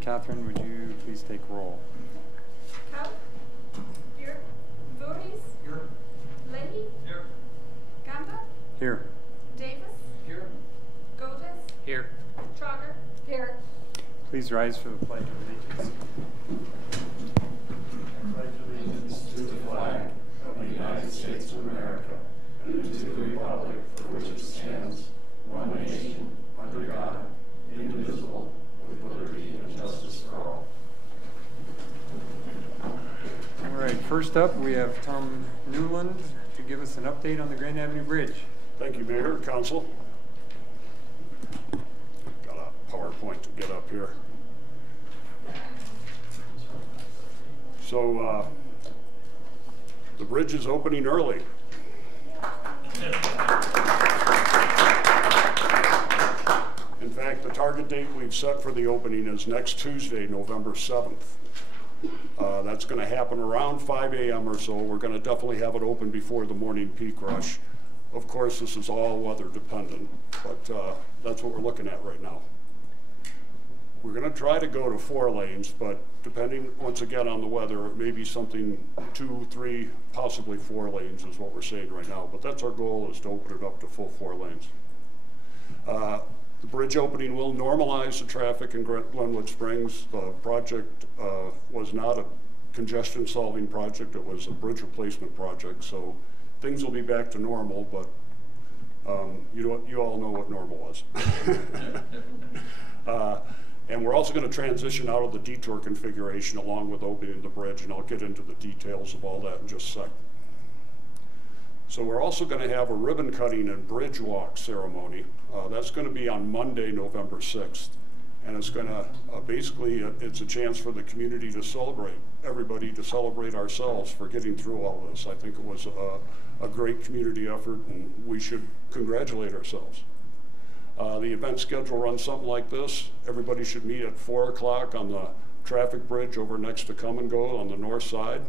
Catherine, would you please take roll? Cow? Here. Voorhees? Here. Leahy? Here. Gamba? Here. Davis? Here. Godes? Here. Trogger? Here. Please rise for the Pledge of Allegiance. I pledge allegiance to the flag of the United States of America and to the republic for which it stands, one nation, under God, indivisible, with liberty and justice for all. All right, first up, we have Tom Newland to give us an update on the Grand Avenue Bridge. Thank you, Mayor, Council. Got a PowerPoint to get up here. So, the bridge is opening early. In fact, the target date we've set for the opening is next Tuesday, November 7th. That's going to happen around 5 a.m. or so. We're going to definitely have it open before the morning peak rush. Of course, this is all weather dependent, but that's what we're looking at right now. We're going to try to go to 4 lanes, but depending, once again, on the weather, it may be something 2, 3, possibly 4 lanes is what we're saying right now. But that's our goal, is to open it up to full 4 lanes. The bridge opening will normalize the traffic in Glenwood Springs. The project was not a congestion solving project, it was a bridge replacement project. So things will be back to normal, but you all know what normal was. And we're also going to transition out of the detour configuration along with opening the bridge, and I'll get into the details of all that in just a sec. So we're also going to have a ribbon cutting and bridge walk ceremony. That's going to be on Monday, November 6th. And it's going to, basically, it's a chance for the community to celebrate, everybody to celebrate ourselves for getting through all this. I think it was a great community effort, and we should congratulate ourselves. The event schedule runs something like this. Everybody should meet at 4 o'clock on the traffic bridge over next to Come and Go on the north side.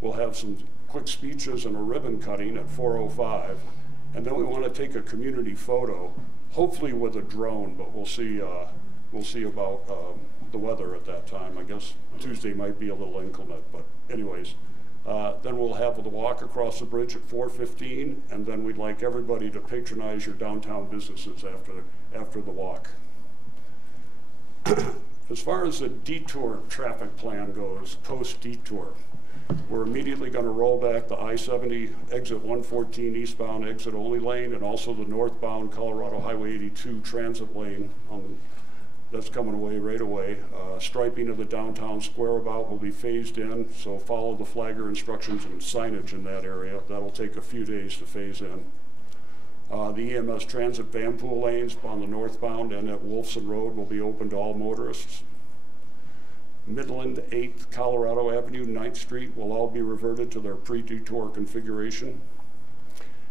We'll have some quick speeches and a ribbon cutting at 4:05. And then we want to take a community photo, hopefully with a drone, but we'll see about the weather at that time. I guess Tuesday might be a little inclement, but anyways. Then we'll have the walk across the bridge at 4:15, and then we'd like everybody to patronize your downtown businesses after the walk. As far as the detour traffic plan goes, post-detour, we're immediately going to roll back the I-70 exit 114 eastbound exit only lane, and also the northbound Colorado Highway 82 transit lane. That's coming away right away. Striping of the downtown square about will be phased in, so follow the flagger instructions and signage in that area. That'll take a few days to phase in. The EMS transit van pool lanes on the northbound and at Wolfson Road will be open to all motorists. Midland, 8th, Colorado Avenue, 9th Street will all be reverted to their pre-detour configuration.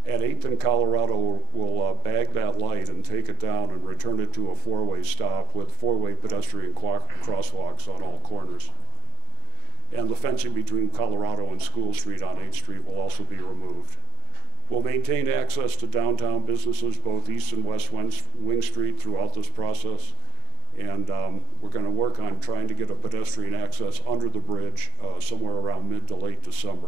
At 8th and Colorado, we'll bag that light and take it down and return it to a 4-way stop with 4-way pedestrian crosswalks on all corners. And the fencing between Colorado and School Street on 8th Street will also be removed. We'll maintain access to downtown businesses, both East and West Wing Street, throughout this process. And we're going to work on trying to get a pedestrian access under the bridge somewhere around mid to late December.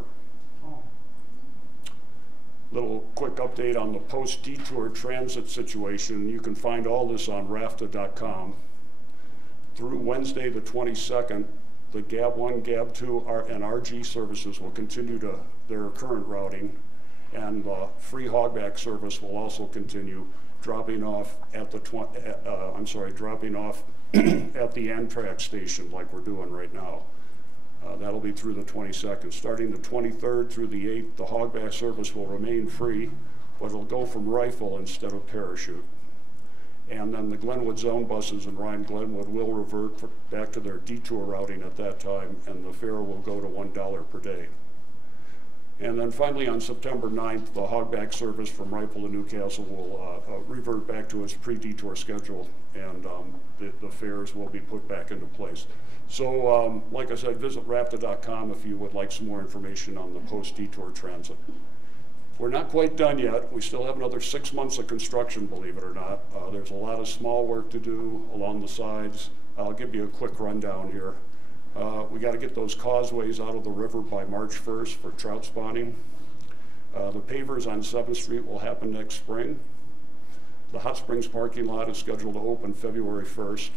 Little quick update on the post-detour transit situation. You can find all this on rafta.com. Through Wednesday the 22nd, the GAB 1, GAB 2, and RG services will continue to their current routing, and free hogback service will also continue, dropping off at the dropping off at the Amtrak station like we're doing right now. That'll be through the 22nd. Starting the 23rd through the 8th, the hogback service will remain free, but it'll go from Rifle instead of Parachute. And then the Glenwood zone buses in Ryan Glenwood will revert back to their detour routing at that time, and the fare will go to $1 per day. And then finally on September 9th, the hogback service from Rifle to Newcastle will revert back to its pre-detour schedule, and the fares will be put back into place. So like I said, visit rapta.com if you would like some more information on the post-detour transit. We're not quite done yet. We still have another 6 months of construction, believe it or not. There's a lot of small work to do along the sides. I'll give you a quick rundown here. We got to get those causeways out of the river by March 1st for trout spawning. The pavers on 7th Street will happen next spring. The Hot Springs parking lot is scheduled to open February 1st.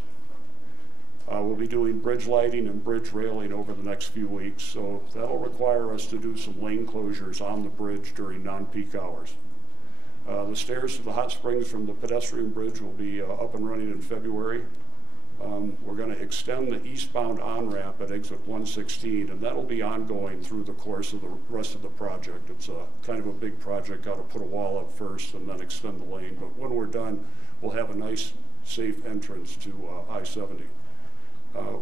We'll be doing bridge lighting and bridge railing over the next few weeks, so that'll require us to do some lane closures on the bridge during non-peak hours. The stairs to the Hot Springs from the pedestrian bridge will be up and running in February. We're going to extend the eastbound on-ramp at exit 116, and that'll be ongoing through the course of the rest of the project. It's kind of a big project, got to put a wall up first and then extend the lane, but when we're done, we'll have a nice, safe entrance to I-70.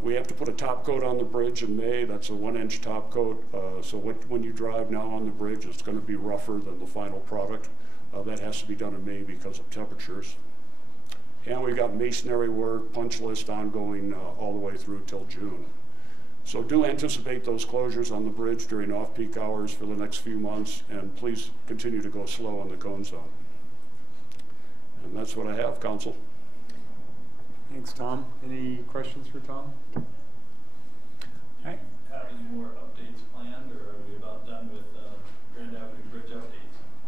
We have to put a top coat on the bridge in May. That's a 1-inch top coat, so when you drive now on the bridge, it's going to be rougher than the final product. That has to be done in May because of temperatures. And we've got masonry work, punch list ongoing all the way through till June. So do anticipate those closures on the bridge during off-peak hours for the next few months, and please continue to go slow on the cone zone. And that's what I have, Council. Thanks, Tom. Any questions for Tom? All right. Have any more updates planned, or are we about done with Grand Avenue Bridge updates?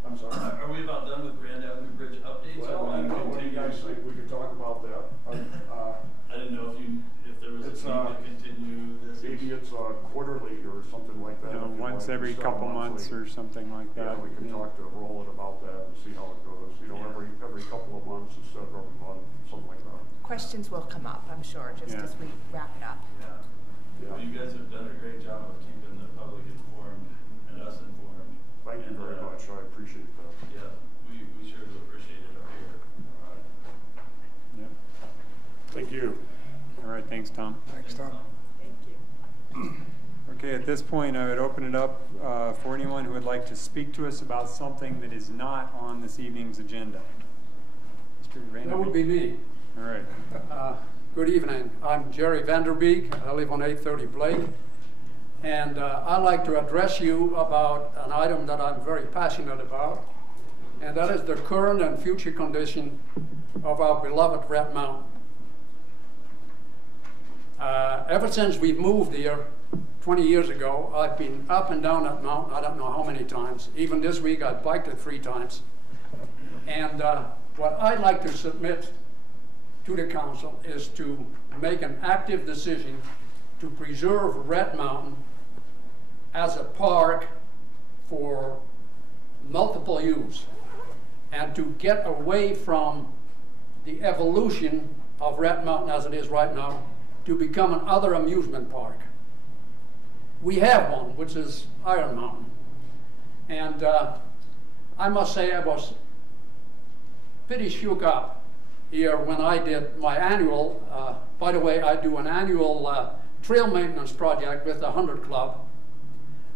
I'm sorry? Are we about done with Grand Avenue Bridge updates? Well, I don't know. What do you guys think? We could talk about that. I didn't know if there was a need to continue this. Maybe it's quarterly or something like that. You know, once every couple months or something like that. Yeah, we can talk to Roland about that and see how it goes. You know, every couple of months instead of every month, something like that. Questions will come up, I'm sure, just as we wrap it up. Yeah. Well, you guys have done a great job of keeping the public informed and us informed. Thank you very much. I appreciate that. Yeah, we sure do appreciate it up here. All right. Yep. Thank you. All right, thanks, Tom. Thanks, Tom. Thank you. Okay, at this point, I would open it up for anyone who would like to speak to us about something that is not on this evening's agenda. Mr. Randall? That would be me. All right. Good evening. I'm Jerry Vanderbeek. I live on 830 Blake. And I'd like to address you about an item that I'm very passionate about, and that is the current and future condition of our beloved Red Mountain. Ever since we've moved here 20 years ago, I've been up and down that mountain, I don't know how many times. Even this week, I biked it 3 times. And what I'd like to submit to the council is to make an active decision to preserve Red Mountain as a park for multiple use, and to get away from the evolution of Red Mountain as it is right now to become another amusement park. We have one, which is Iron Mountain. And I must say I was pretty shook up here when I did my annual, by the way, I do an annual trail maintenance project with the 100 Club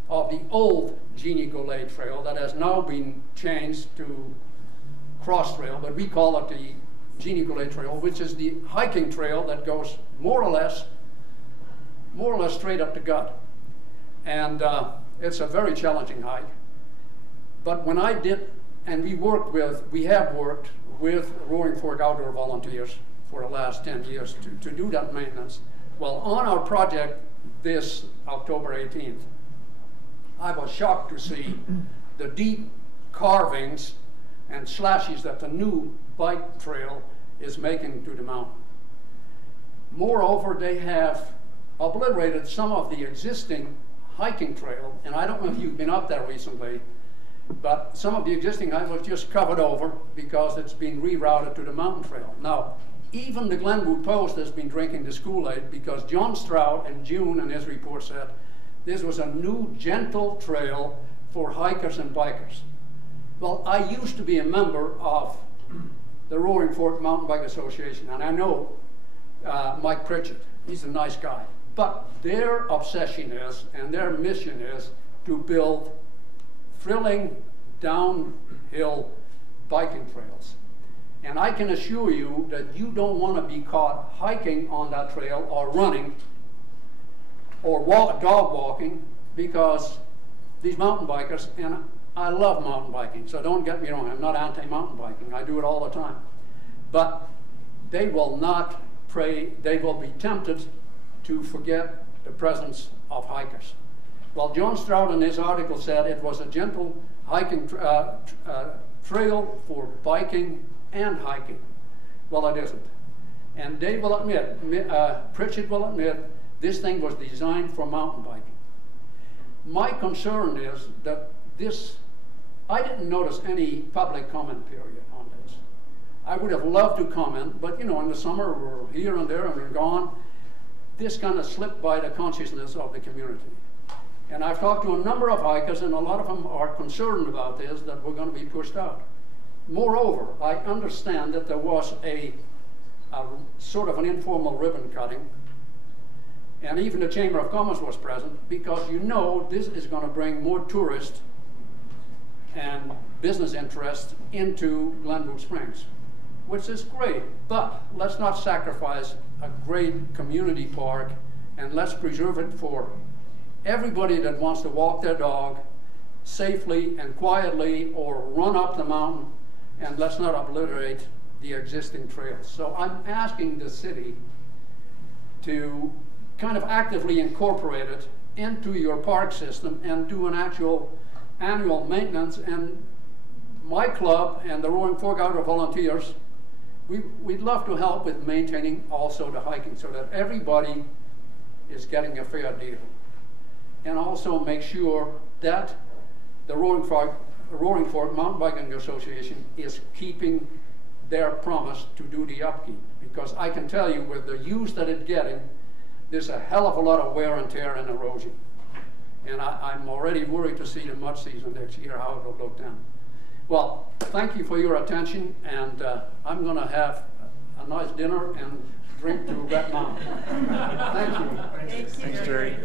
of the old Jeannie Goulet Trail that has now been changed to Cross Trail, but we call it the Jeannie Goulet Trail, which is the hiking trail that goes more or less straight up the gut. And it's a very challenging hike. But when I did, and we have worked with Roaring Fork Outdoor Volunteers for the last 10 years to do that maintenance. Well, on our project this October 18th, I was shocked to see the deep carvings and slashes that the new bike trail is making to the mountain. Moreover, they have obliterated some of the existing hiking trail, and I don't know if you've been up there recently, but some of the existing hike was just covered over because it's been rerouted to the mountain trail. Now, even the Glenwood Post has been drinking this Kool-Aid because John Stroud in June in his report said this was a new gentle trail for hikers and bikers. Well, I used to be a member of the Roaring Fork Mountain Bike Association, and I know Mike Pritchett. He's a nice guy. But their obsession is, and their mission is, to build thrilling downhill biking trails. And I can assure you that you don't want to be caught hiking on that trail or running or dog walking, because these mountain bikers, and I love mountain biking, so don't get me wrong, I'm not anti-mountain biking, I do it all the time. But they will not they will be tempted to forget the presence of hikers. Well, John Stroud in his article said it was a gentle hiking trail for biking and hiking. Well, it isn't. And they will admit, Pritchett will admit, this thing was designed for mountain biking. My concern is that I didn't notice any public comment period on this. I would have loved to comment, but you know, in the summer we're here and there and we're gone. This kind of slipped by the consciousness of the community. And I've talked to a number of hikers, and a lot of them are concerned about this, that we're going to be pushed out. Moreover, I understand that there was a sort of an informal ribbon cutting, and even the Chamber of Commerce was present, because you know this is going to bring more tourists and business interest into Glenwood Springs, which is great, but let's not sacrifice a great community park, and let's preserve it for everybody that wants to walk their dog safely and quietly or run up the mountain, and let's not obliterate the existing trails. So I'm asking the city to kind of actively incorporate it into your park system and do an actual annual maintenance. And my club and the Roaring Fork Outdoor Volunteers, we'd love to help with maintaining also the hiking so that everybody is getting a fair deal. And also make sure that the Roaring Fork Mountain Biking Association is keeping their promise to do the upkeep. Because I can tell you, with the use that it's getting, there's a hell of a lot of wear and tear and erosion. And I'm already worried to see the mud season next year, how it will look then. Well, thank you for your attention, and I'm going to have a nice dinner and drink to Red Mountain. Thank you. Thanks, Jerry.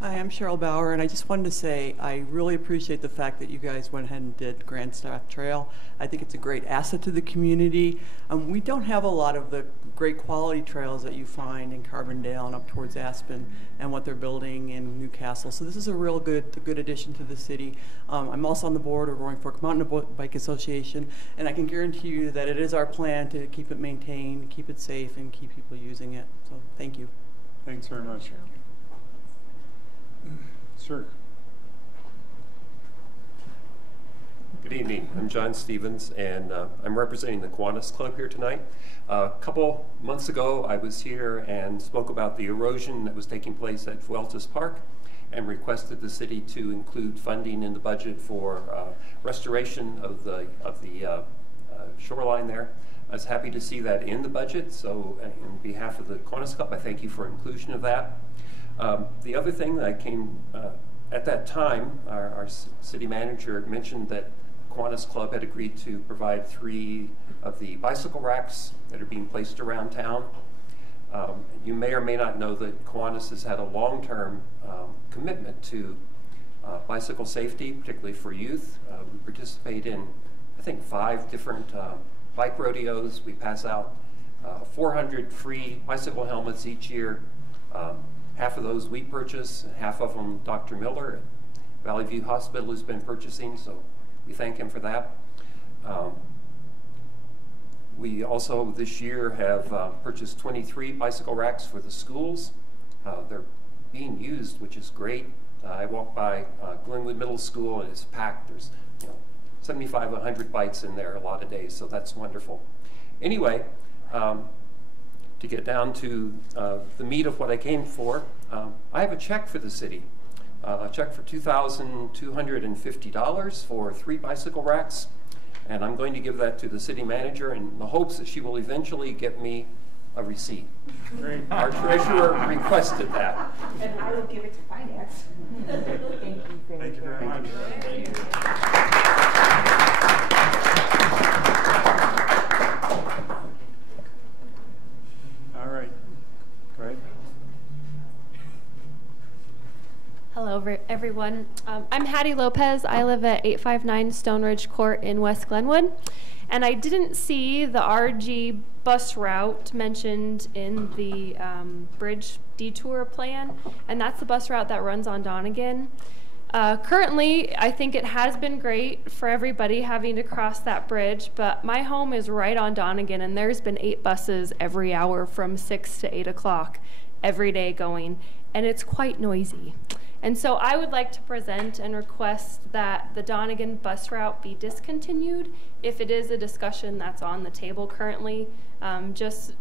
Hi, I'm Cheryl Bauer, and I just wanted to say I really appreciate the fact that you guys went ahead and did Grand Staff Trail. I think it's a great asset to the community. We don't have a lot of the great quality trails that you find in Carbondale and up towards Aspen and what they're building in Newcastle. So this is a real good addition to the city. I'm also on the board of Roaring Fork Mountain Bike Association, and I can guarantee you that it is our plan to keep it maintained, keep it safe, and keep people using it. So thank you. Thanks very much. Sir. Good evening. I'm John Stevens, and I'm representing the Kiwanis Club here tonight. A couple months ago, I was here and spoke about the erosion that was taking place at Vueltas Park and requested the city to include funding in the budget for restoration of the shoreline there. I was happy to see that in the budget, so on behalf of the Kiwanis Club, I thank you for inclusion of that. The other thing that I came, at that time, our city manager mentioned that Kiwanis Club had agreed to provide 3 of the bicycle racks that are being placed around town. You may or may not know that Kiwanis has had a long-term commitment to bicycle safety, particularly for youth. We participate in, I think, 5 different bike rodeos. We pass out 400 free bicycle helmets each year. Half of those we purchase, and half of them Dr. Miller at Valley View Hospital has been purchasing, so we thank him for that. We also this year have purchased 23 bicycle racks for the schools. They're being used, which is great. I walk by Glenwood Middle School and it's packed. There's 75, 100 bikes in there a lot of days, so that's wonderful. Anyway, to get down to the meat of what I came for, I have a check for the city, a check for $2,250 for 3 bicycle racks, and I'm going to give that to the city manager in the hopes that she will eventually get me a receipt. Great. Our treasurer requested that. And I will give it to finance. Thank you very much. Thank you very much. All right. Go ahead. Hello, everyone. I'm Hattie Lopez. I live at 859 Stone Ridge Court in West Glenwood. And I didn't see the RG bus route mentioned in the bridge detour plan. And that's the bus route that runs on Donegan. Currently, I think it has been great for everybody having to cross that bridge, but my home is right on Donegan, and there's been 8 buses every hour from 6 to 8 o'clock every day going, and it's quite noisy. And so I would like to present and request that the Donegan bus route be discontinued if it is a discussion that's on the table currently, just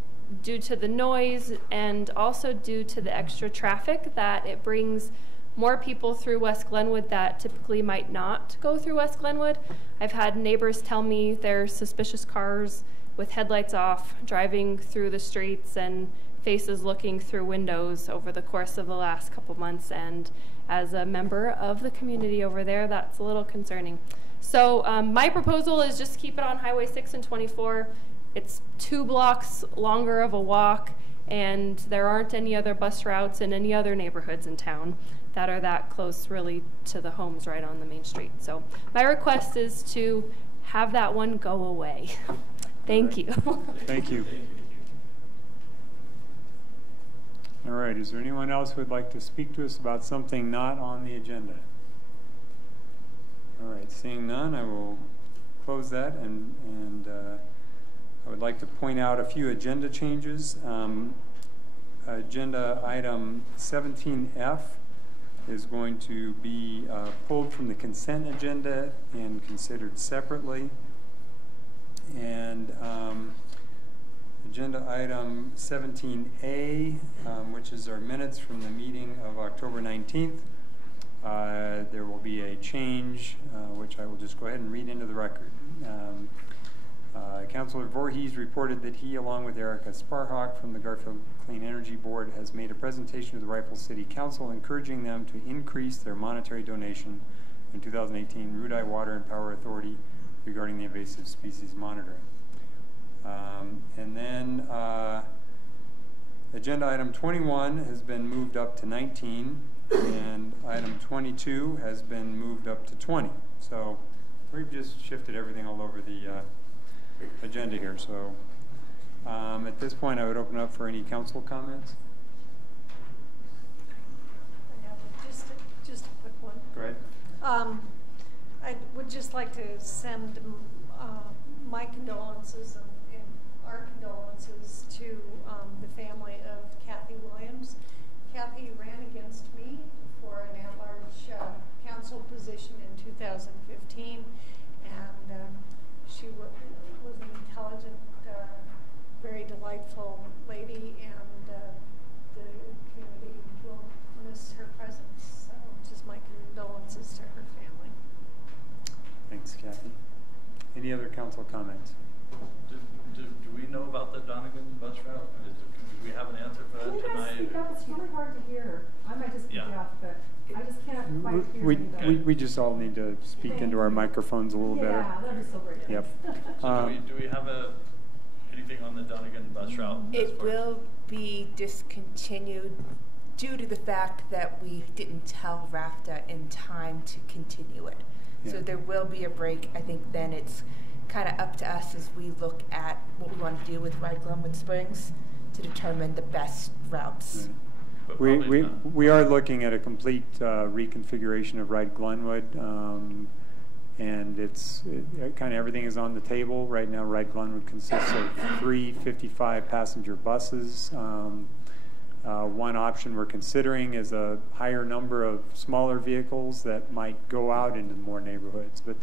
due to the noise and also due to the extra traffic that it brings more people through West Glenwood that typically might not go through West Glenwood. I've had neighbors tell me there's suspicious cars with headlights off driving through the streets and faces looking through windows over the course of the last couple months, and as a member of the community over there, that's a little concerning. So my proposal is just keep it on Highway 6 and 24. It's 2 blocks longer of a walk, and there aren't any other bus routes in any other neighborhoods in town that are that close really to the homes right on the main street. So my request is to have that one go away. Thank you. Thank you. All right, is there anyone else who would like to speak to us about something not on the agenda? All right, seeing none, I will close that, and I would like to point out a few agenda changes. Agenda item 17F is going to be pulled from the consent agenda and considered separately. And agenda item 17A, which is our minutes from the meeting of October 19th. There will be a change, which I will just go ahead and read into the record. Councilor Voorhees reported that he, along with Erica Sparhawk from the Garfield Clean Energy Board, has made a presentation to the Rifle City Council encouraging them to increase their monetary donation in 2018 Rudai Water and Power Authority regarding the invasive species monitoring. And then agenda item 21 has been moved up to 19, and item 22 has been moved up to 20. So we've just shifted everything all over the agenda here. So at this point, I would open up for any council comments. I have just a quick one. Go ahead. I would just like to send my condolences and our condolences to the family of Kathy Williams. Kathy ran against me for an at-large council position in 2015, and she was an intelligent, very delightful lady, and the community will miss her presence. So just my condolences to her family. Thanks, Kathy. Any other council comments? Do we know about the Donegan bus route? Do we have an answer for that tonight? Can you guys speak up? It's really hard to hear. I might just speak up, but I just can't quite hear anybody. We just all need to speak into our microphones a little better. Yeah, that'd be so great. Yep. So do we have anything on the Donegan bus route? It will be discontinued due to the fact that we didn't tell RAFTA in time to continue it. Yeah. So there will be a break. I think then it's kind of up to us as we look at what we want to do with Ride Glenwood Springs to determine the best routes. Right. We are looking at a complete reconfiguration of Ride Glenwood, and kind of everything is on the table right now. Ride Glenwood consists of 3 55-passenger buses. One option we're considering is a higher number of smaller vehicles that might go out into more neighborhoods, but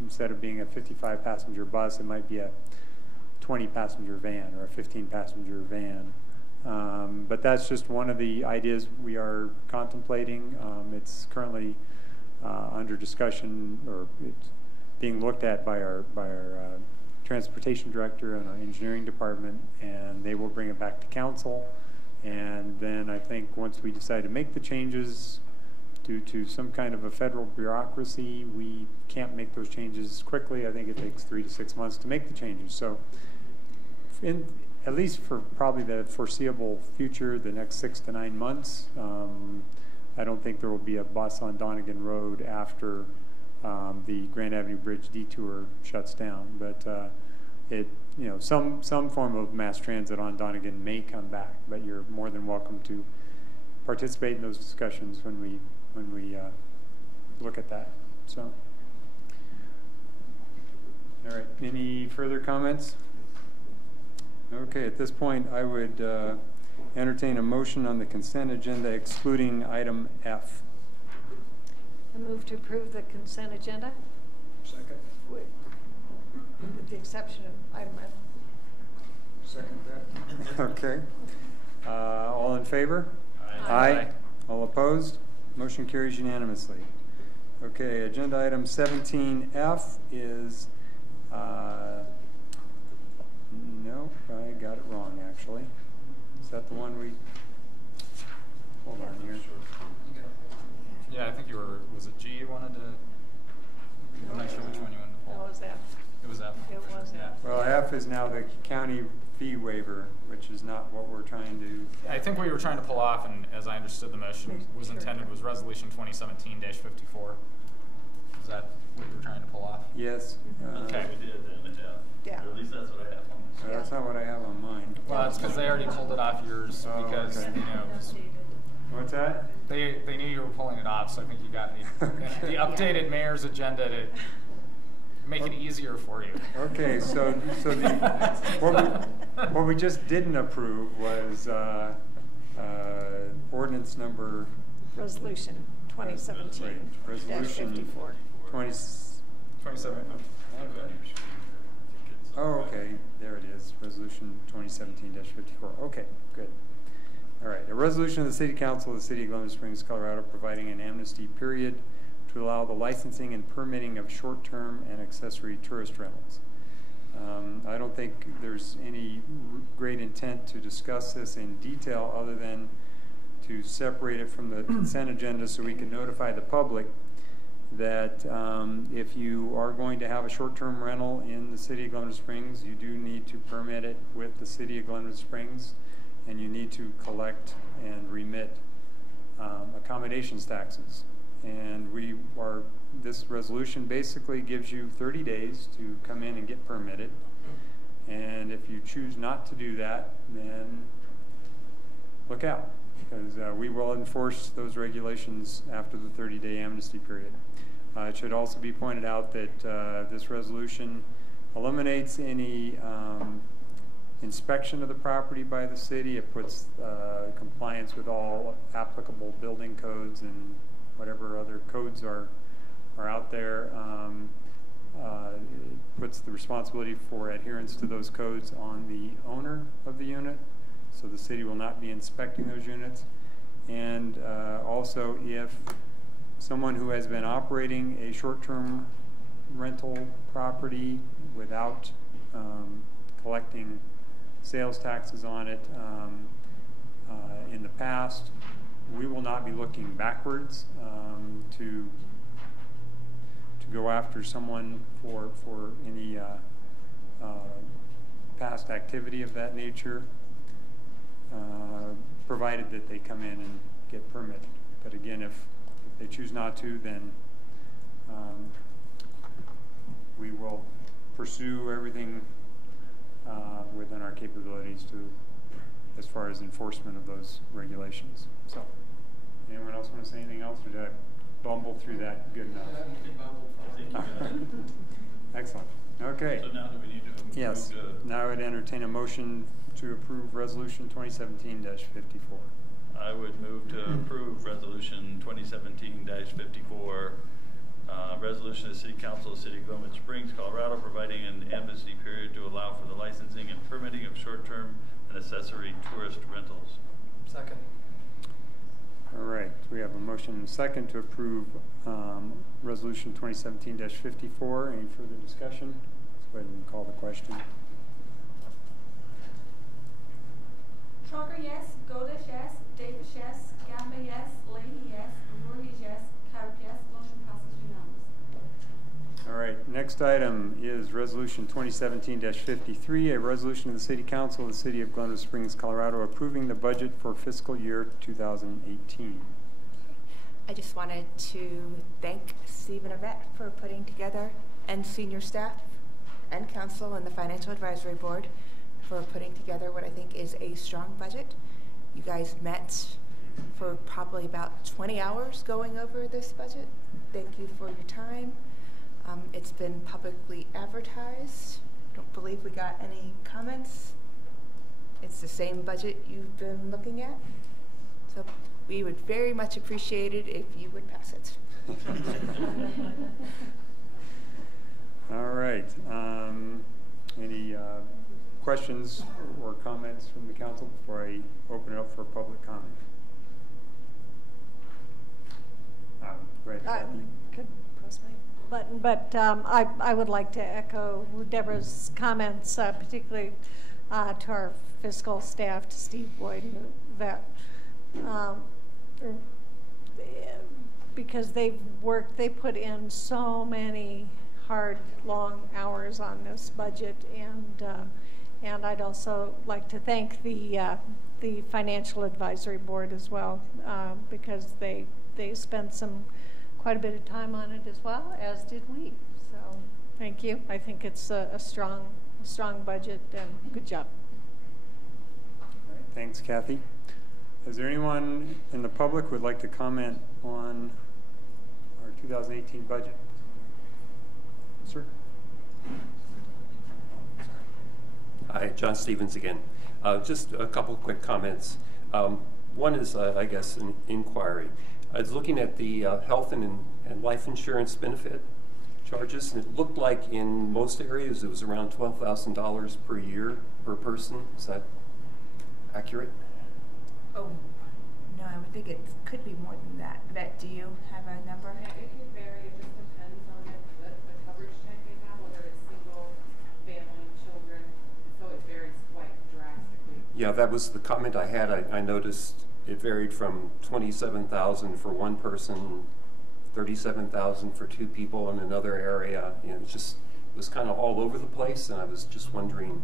instead of being a 55-passenger bus, it might be a 20-passenger van or a 15-passenger van. But that's just one of the ideas we are contemplating. It's currently under discussion, or it's being looked at by our transportation director and our engineering department, and they will bring it back to council. And then I think once we decide to make the changes, due to some kind of a federal bureaucracy, we can't make those changes quickly. I think it takes 3 to 6 months to make the changes. So at least for probably the foreseeable future, the next 6 to 9 months, I don't think there will be a bus on Donegan Road after the Grand Avenue Bridge detour shuts down. But some form of mass transit on Donegan may come back. But you're more than welcome to participate in those discussions when we look at that. So, all right, any further comments? Okay, at this point, I would entertain a motion on the consent agenda excluding item F. I move to approve the consent agenda. Second. With the exception of item F. Second that. Okay. All in favor? Aye. All opposed? Motion carries unanimously. Okay, agenda item 17F is, no, I got it wrong actually. Is that the one we, hold on here. Yeah, I think you were, was it G you wanted to? I'm not sure which one you wanted to pull. That was F. It was F. It was Yeah. F. Well, F is now the county fee waiver, which is not what we're trying to. I think what you were trying to pull off, and as I understood the motion was intended, was Resolution 2017-54. Is that what you were trying to pull off? Yes. Okay. We did then, Yeah. Or at least that's what I have on this. That's not what I have on mine. Well, that's because they already pulled it off yours because, okay. you know, What's that? they knew you were pulling it off, so I think you got the updated mayor's agenda to make it easier for you. Okay, so what we just didn't approve was ordinance number. Resolution 2017-54. Right, resolution 27. Oh, okay, there it is, resolution 2017-54. Okay, good. All right, a resolution of the City Council of the City of Glenwood Springs, Colorado, providing an amnesty period to allow the licensing and permitting of short-term and accessory tourist rentals. I don't think there's any great intent to discuss this in detail other than to separate it from the consent agenda so we can notify the public that if you are going to have a short-term rental in the City of Glenwood Springs, you do need to permit it with the City of Glenwood Springs, and you need to collect and remit accommodations taxes. And this resolution basically gives you 30 days to come in and get permitted. And if you choose not to do that, then look out, because we will enforce those regulations after the 30-day amnesty period. It should also be pointed out that this resolution eliminates any inspection of the property by the city. It puts compliance with all applicable building codes and whatever other codes are out there. It puts the responsibility for adherence to those codes on the owner of the unit, so the city will not be inspecting those units. And also, if someone who has been operating a short-term rental property without collecting sales taxes on it in the past, we will not be looking backwards to go after someone for any past activity of that nature, provided that they come in and get permitted. But again, if they choose not to, then we will pursue everything within our capabilities as far as enforcement of those regulations. So, anyone else want to say anything else, or did I bumble through that good enough? Excellent. Okay. So now do we need to move yes. Now I would entertain a motion to approve Resolution 2017-54. I would move to approve Resolution 2017-54, resolution of the City Council of the City of Glenwood Springs, Colorado, providing an amnesty period to allow for the licensing and permitting of short-term and accessory tourist rentals. Second. All right, we have a motion and a second to approve Resolution 2017-54. Any further discussion? Let's go ahead and call the question. Schroeder, yes. Godish, yes. Davis, yes. Gamba, yes. Leahy, yes. Voorhees, yes. Cout, yes. Motion passes unanimously. All right, next item is Resolution 2017-53, a resolution of the City Council of the City of Glenwood Springs, Colorado, approving the budget for fiscal year 2018. I just wanted to thank Steve and Yvette for putting together, and senior staff and council and the Financial Advisory Board for putting together what I think is a strong budget. You guys met for probably about 20 hours going over this budget. Thank you for your time. It's been publicly advertised. Don't believe we got any comments. It's the same budget you've been looking at. So we would very much appreciate it if you would pass it. All right. Any questions or comments from the council before I open it up for public comment? Go ahead, Kathy. Could press my button, but I would like to echo Deborah's comments, particularly to our fiscal staff, to Steve Boyd, that because they put in so many hard, long hours on this budget, and I'd also like to thank the Financial Advisory Board as well, because they spent quite a bit of time on it as well, as did we. So thank you. I think it's a strong budget, and good job. All right, thanks, Kathy. Is there anyone in the public who would like to comment on our 2018 budget? Sir. Hi, John Stevens again. Just a couple quick comments. One is, I guess, an inquiry. I was looking at the health and life insurance benefit charges, and it looked like in most areas it was around $12,000 per year per person. Is that accurate? Oh, no, I would think it could be more than that. Vet, do you have a number? Yeah, it could vary. It just depends on the coverage type they have, whether it's single, family, children. So it varies quite drastically. Yeah, that was the comment I had. I noticed it varied from $27,000 for one person, $37,000 for two people in another area. You know, it was kind of all over the place, and I was just wondering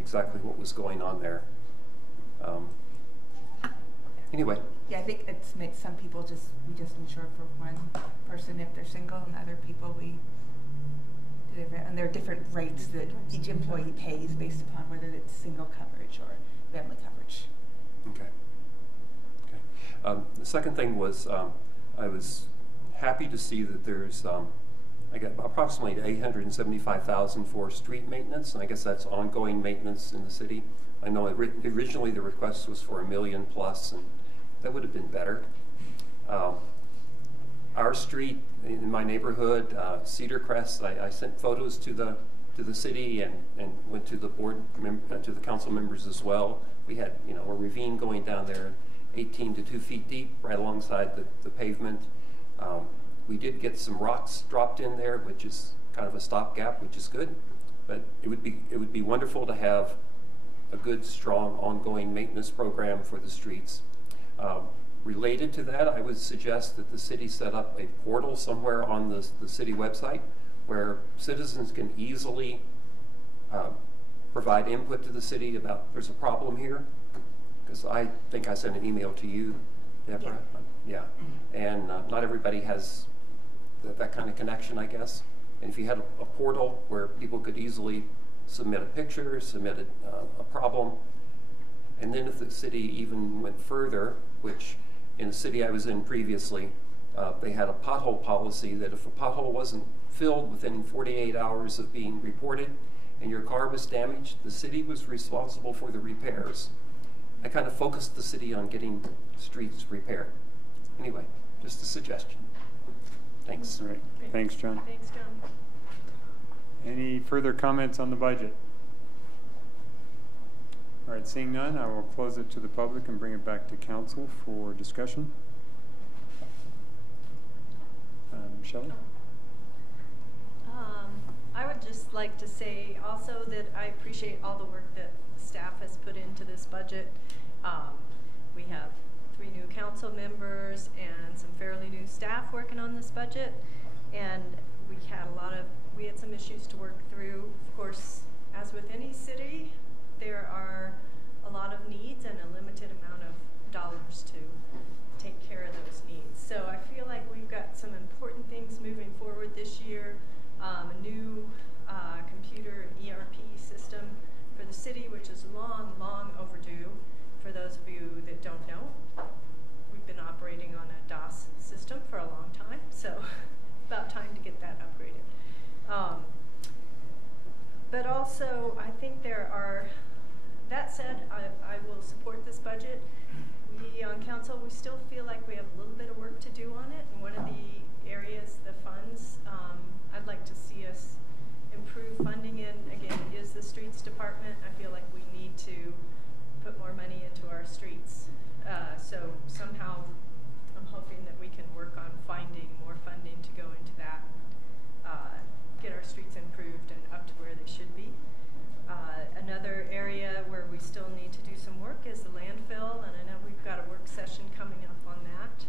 exactly what was going on there. Anyway. Yeah, I think it's some people we just insure for one person if they're single, and other people and there are different rates that each employee pays based upon whether it's single coverage or family coverage. Okay. The second thing was I was happy to see that there's I got approximately $875,000 for street maintenance, and I guess that's ongoing maintenance in the city. I know originally the request was for $1 million plus, and that would have been better. Our street in my neighborhood, Cedar Crest, I sent photos to the city and went to the board to the council members as well. We had a ravine going down there, 18 to 2 feet deep, right alongside the pavement. We did get some rocks dropped in there, which is kind of a stopgap, which is good. But it would be wonderful to have a good, strong, ongoing maintenance program for the streets. Related to that, I would suggest that the city set up a portal somewhere on the city website where citizens can easily provide input to the city about there's a problem here. Because I think I sent an email to you, Deborah. Yeah. And not everybody has that kind of connection, I guess. And if you had a portal where people could easily submit a picture, submit a problem, and then if the city even went further, which in the city I was in previously, they had a pothole policy that if a pothole wasn't filled within 48 hours of being reported and your car was damaged, the city was responsible for the repairs. I kind of focused the city on getting streets repaired. Anyway, just a suggestion. Thanks. All right. Thanks, John. Thanks, John. Any further comments on the budget? All right, seeing none, I will close it to the public and bring it back to council for discussion. Shelley? I would just like to say also that I appreciate all the work that staff has put into this budget. We have 3 new council members and some fairly new staff working on this budget, and we had some issues to work through. Of course, as with any city, there are a lot of needs and a limited amount of dollars to take care of those needs. So I feel like we've got some important things moving forward this year. A new computer and ERP system for the city, which is long, long overdue for those of you that don't know. still feel like we have a little bit of work to do on it, and one of the areas, the funds, I'd like to see us improve funding in, again, is the streets department. I feel like we need to put more money into our streets. So somehow I'm hoping that we can work on finding more funding to go into that, get our streets improved and up to where they should be. Another area where we still need to do some work is the landfill, and I know we've got a work session coming up on that.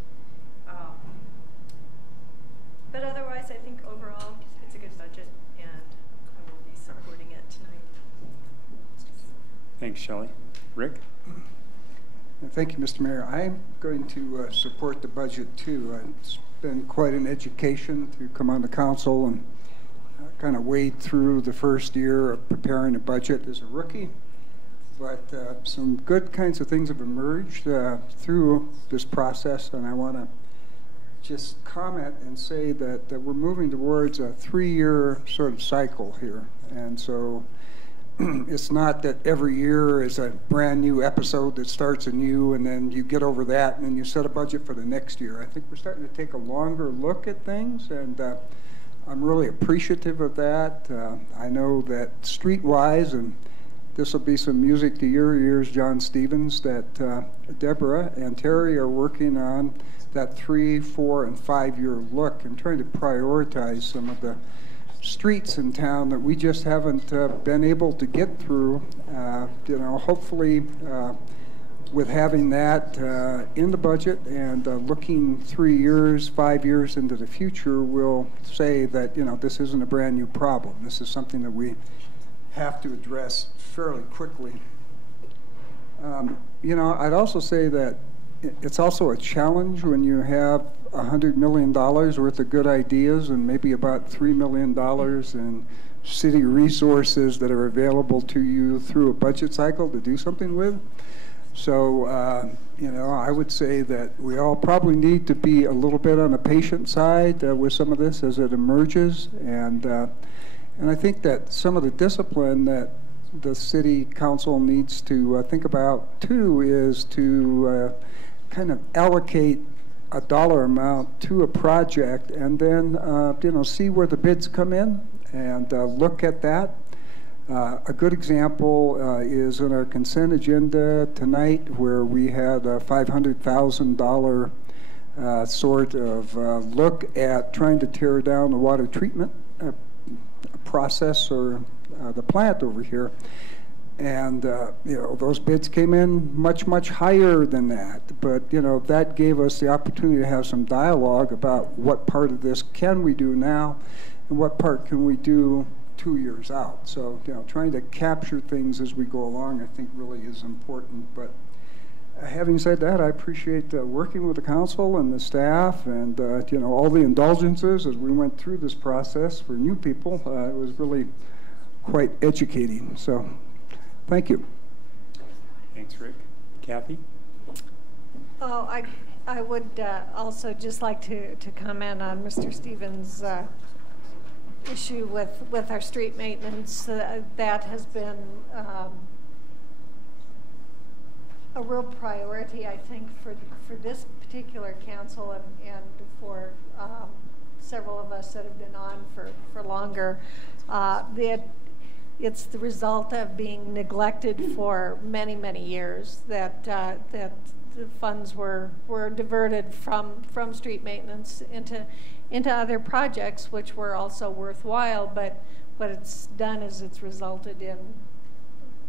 But otherwise, I think overall it's a good budget, and I will be supporting it tonight. Thanks, Shelley. Rick? Thank you, Mr. Mayor. I'm going to support the budget too. It's been quite an education to come on the council and kind of wade through the first year of preparing a budget as a rookie. But some good kinds of things have emerged through this process, and I want to just comment and say that we're moving towards a 3-year sort of cycle here. And so it's not that every year is a brand new episode that starts anew and then you get over that and then you set a budget for the next year. I think we're starting to take a longer look at things, and I'm really appreciative of that. I know that streetwise, and this will be some music to your ears, John Stevens, that Deborah and Terry are working on that 3-, 4-, and 5-year look and trying to prioritize some of the streets in town that we just haven't been able to get through. You know, hopefully with having that in the budget and looking 3 years, 5 years into the future, we'll say that, you know, this isn't a brand new problem. This is something that we have to address fairly quickly. You know, I'd also say that it's also a challenge when you have $100 million worth of good ideas and maybe about $3 million in city resources that are available to you through a budget cycle to do something with. So, you know, I would say that we all probably need to be a little bit on the patient side with some of this as it emerges. And I think that some of the discipline that the city council needs to think about too is to kind of allocate a dollar amount to a project and then you know, see where the bids come in and look at that. A good example is in our consent agenda tonight, where we had a $500,000 sort of look at trying to tear down the water treatment process or the plant over here. And you know, those bids came in much, much higher than that. But you know, that gave us the opportunity to have some dialogue about what part of this can we do now, and what part can we do 2 years out. So you know, trying to capture things as we go along, I think, really is important. But having said that, I appreciate working with the council and the staff, and you know, all the indulgences as we went through this process for new people. It was really quite educating. So. Thank you. Thanks, Rick. Kathy? Oh, I would also just like to comment on Mr. Stevens' issue with our street maintenance. That has been a real priority, I think, for this particular council and for several of us that have been on for longer. It's the result of being neglected for many, many years that the funds were diverted from street maintenance into other projects, which were also worthwhile. But what it's done is it's resulted in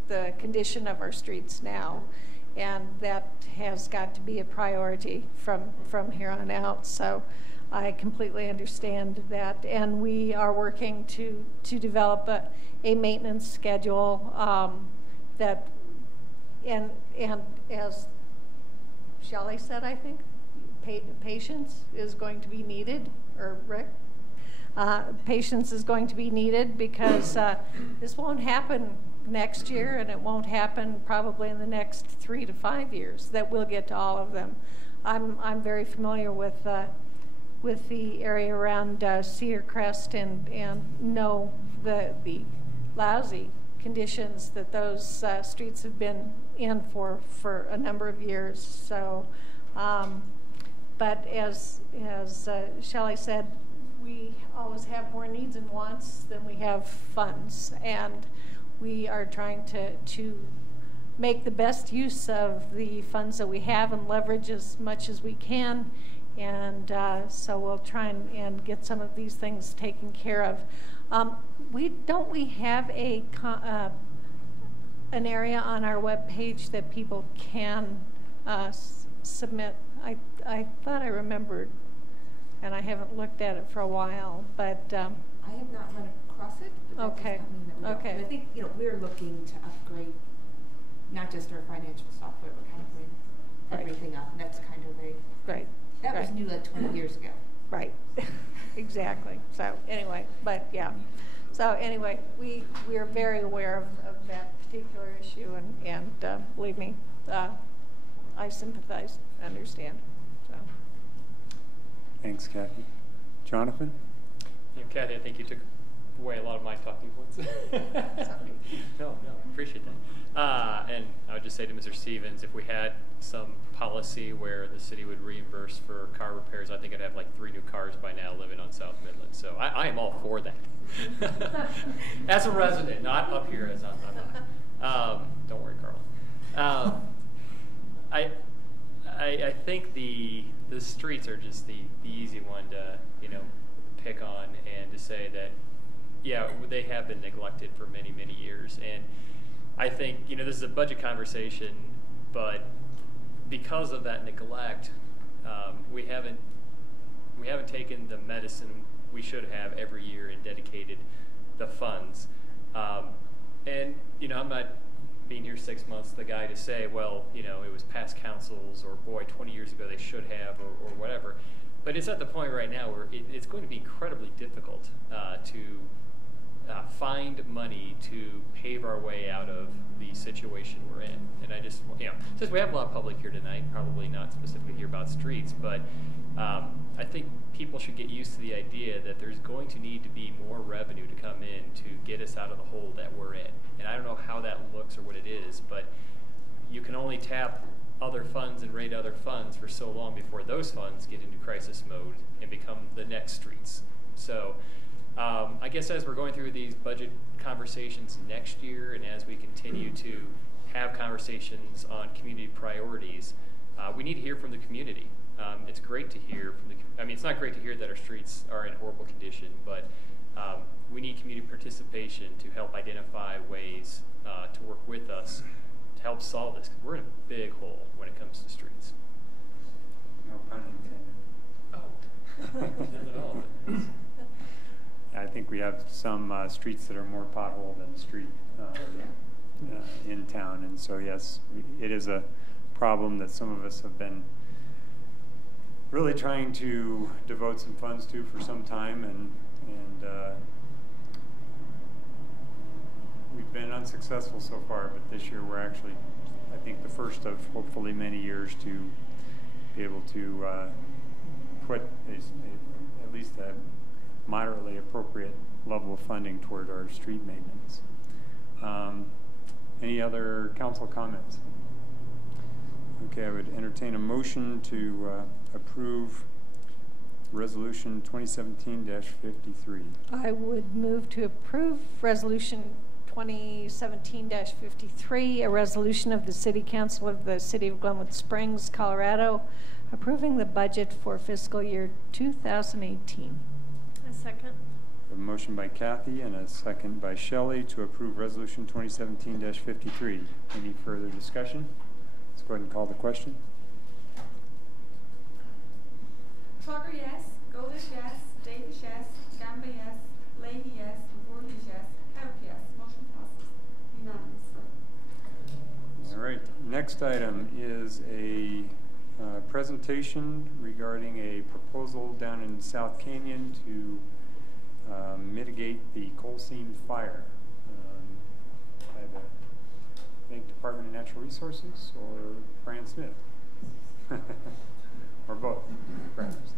the condition of our streets now, and that has got to be a priority from here on out. So I completely understand that, and we are working to develop a maintenance schedule that, and as Shelley said, I think patience is going to be needed, or Rick, patience is going to be needed, because this won't happen next year, and it won't happen probably in the next 3 to 5 years that we'll get to all of them. I'm very familiar with the area around Cedar Crest and know the lousy conditions that those streets have been in for a number of years. So But as Shelley said, we always have more needs and wants than we have funds, and we are trying to make the best use of the funds that we have and leverage as much as we can. And so we'll try and get some of these things taken care of. We have an area on our web page that people can submit. I thought I remembered, and I haven't looked at it for a while, but I have not run across it. But okay. That does not mean that we don't. And I think we're looking to upgrade not just our financial software, but kind of bring everything up. And that's kind of that was new like 20 years ago. Right. Exactly. So anyway, but yeah. So anyway, we are very aware of that particular issue, and believe me, I sympathize, understand. So. Thanks, Kathy. Jonathan? Kathy, I think you took away a lot of my talking points. No, I appreciate that. And I would just say to Mr. Stevens, if we had some policy where the city would reimburse for car repairs, I think I'd have like 3 new cars by now living on South Midland. So I am all for that. As a resident, not up here as I'm not. Don't worry, Carl. I think the streets are just the easy one to pick on, and to say that they have been neglected for many years. And I think this is a budget conversation, but because of that neglect, we haven't taken the medicine we should have every year and dedicated the funds. And I'm not being here 6 months the guy to say, well, it was past councils, or boy, 20 years ago they should have, or whatever. But it's at the point right now where it's going to be incredibly difficult to find money to pave our way out of the situation we're in. And I just, since we have a lot of public here tonight, probably not specifically here about streets, but I think people should get used to the idea that there's going to need to be more revenue to come in to get us out of the hole that we're in. And I don't know how that looks or what it is, but you can only tap other funds and raid other funds for so long before those funds get into crisis mode and become the next streets. So I guess as we're going through these budget conversations next year, and as we continue to have conversations on community priorities, we need to hear from the community. It's great to hear from it's not great to hear that our streets are in horrible condition, but we need community participation to help identify ways to work with us to help solve this, because we're in a big hole when it comes to streets. No pun intended. Oh, not at all. I think we have some streets that are more pothole than street in town, and so yes, it is a problem that some of us have been really trying to devote some funds to for some time, and we've been unsuccessful so far, but this year we're actually, I think, the first of hopefully many years to be able to put at least a moderately appropriate level of funding toward our street maintenance. Any other council comments? Okay, I would entertain a motion to approve Resolution 2017-53. I would move to approve Resolution 2017-53, a resolution of the City Council of the City of Glenwood Springs, Colorado, approving the budget for fiscal year 2018. A second. A motion by Kathy and a second by Shelley to approve Resolution 2017-53. Any further discussion? Let's go ahead and call the question. Trucker, yes. Goldish, yes. Davis, yes. Gamba, yes. Leahy, yes. Voorhees, yes. Help, yes. Motion passes unanimously. All right. Next item is a presentation regarding a proposal down in South Canyon to mitigate the coal seam fire by the Department of Natural Resources, or Brian Smith, or both, perhaps.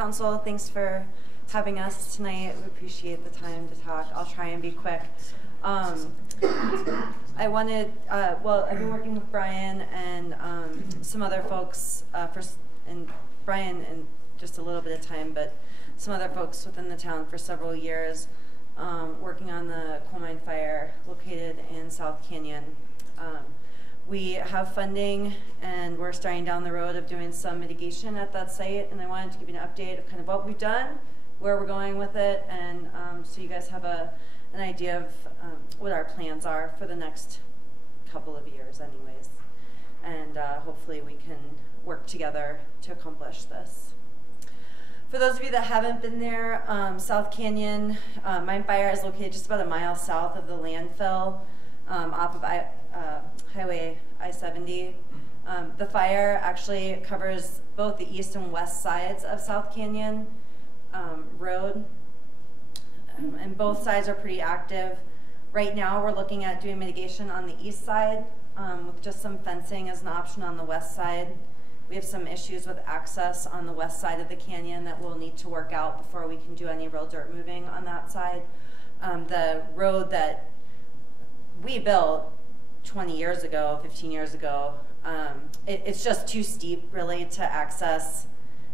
Council. Thanks for having us tonight. We appreciate the time to talk. I'll try and be quick. I wanted, well, I've been working with Brian and some other folks, and Brian in just a little bit of time, but some other folks within the town for several years, working on the coal mine fire located in South Canyon. We have funding, and we're starting down the road of doing some mitigation at that site, and I wanted to give you an update of kind of what we've done, where we're going with it, and so you guys have an idea of what our plans are for the next couple of years anyways. And hopefully we can work together to accomplish this. For those of you that haven't been there, South Canyon Mine Fire is located just about a mile south of the landfill off of Highway I-70. The fire actually covers both the east and west sides of South Canyon Road, and both sides are pretty active. Right now we're looking at doing mitigation on the east side with just some fencing as an option on the west side. We have some issues with access on the west side of the canyon that we'll need to work out before we can do any real dirt moving on that side. The road that we built 20 years ago, 15 years ago, it's just too steep really to access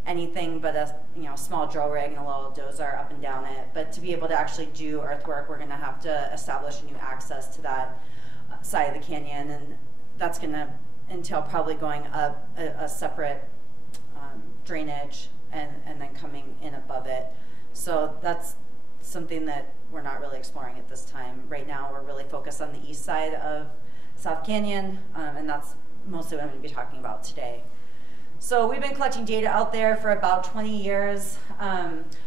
anything but a small drill rig and a little dozer up and down it. But to be able to actually do earthwork, we're going to have to establish a new access to that side of the canyon, and that's going to entail probably going up a separate drainage and then coming in above it. So that's something that we're not really exploring at this time. Right now we're really focused on the east side of South Canyon, and that's mostly what I'm going to be talking about today. So we've been collecting data out there for about 20 years.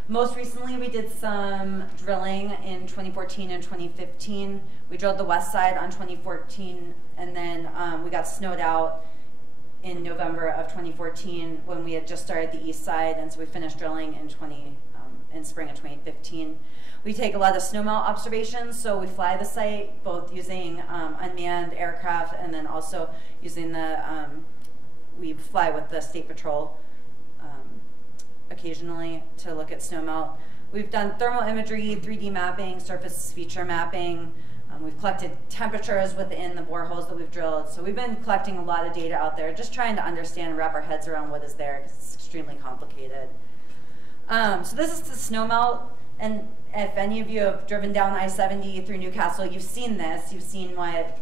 Most recently we did some drilling in 2014 and 2015. We drilled the west side on 2014, and then we got snowed out in November of 2014 when we had just started the east side, and so we finished drilling in spring of 2015. We take a lot of snowmelt observations, so we fly the site both using unmanned aircraft and then also using the we fly with the State Patrol occasionally to look at snowmelt. We've done thermal imagery, 3D mapping, surface feature mapping. We've collected temperatures within the boreholes that we've drilled. So we've been collecting a lot of data out there, just trying to understand and wrap our heads around what is there, because it's extremely complicated. So this is the snowmelt, and if any of you have driven down I-70 through Newcastle, you've seen this. You've seen what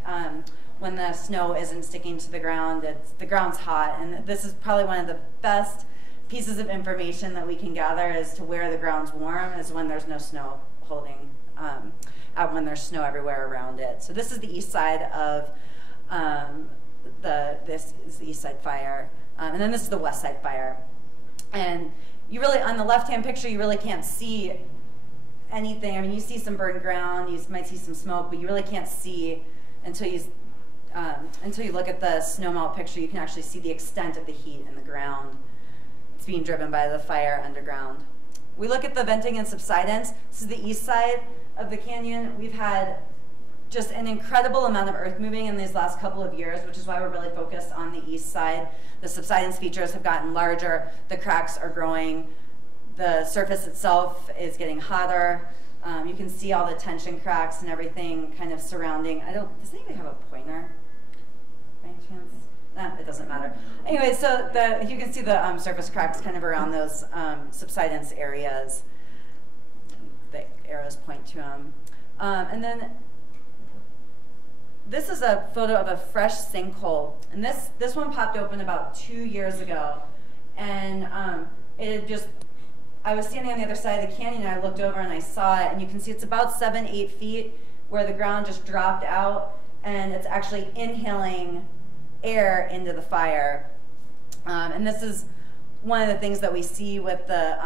when the snow isn't sticking to the ground, the ground's hot, and this is probably one of the best pieces of information that we can gather as to where the ground's warm is when there's no snow holding, when there's snow everywhere around it. So this is the east side of this is the east side fire, and then this is the west side fire. And you really, on the left-hand picture, you really can't see anything. I mean, you see some burned ground, you might see some smoke, but you really can't see until you look at the snowmelt picture. You can actually see the extent of the heat in the ground. It's being driven by the fire underground. We look at the venting and subsidence. This is the east side of the canyon. We've had just an incredible amount of earth moving in these last couple of years, which is why we're really focused on the east side. The subsidence features have gotten larger, the cracks are growing, the surface itself is getting hotter. You can see all the tension cracks and everything kind of surrounding. Does anybody have a pointer by any chance? Nah, it doesn't matter. Anyway, so you can see the surface cracks kind of around those subsidence areas. The arrows point to them. And then this is a photo of a fresh sinkhole. And this one popped open about 2 years ago. And it had just, I was standing on the other side of the canyon and I looked over and I saw it, and you can see it's about 7-8 feet where the ground just dropped out, and it's actually inhaling air into the fire. And this is one of the things that we see with the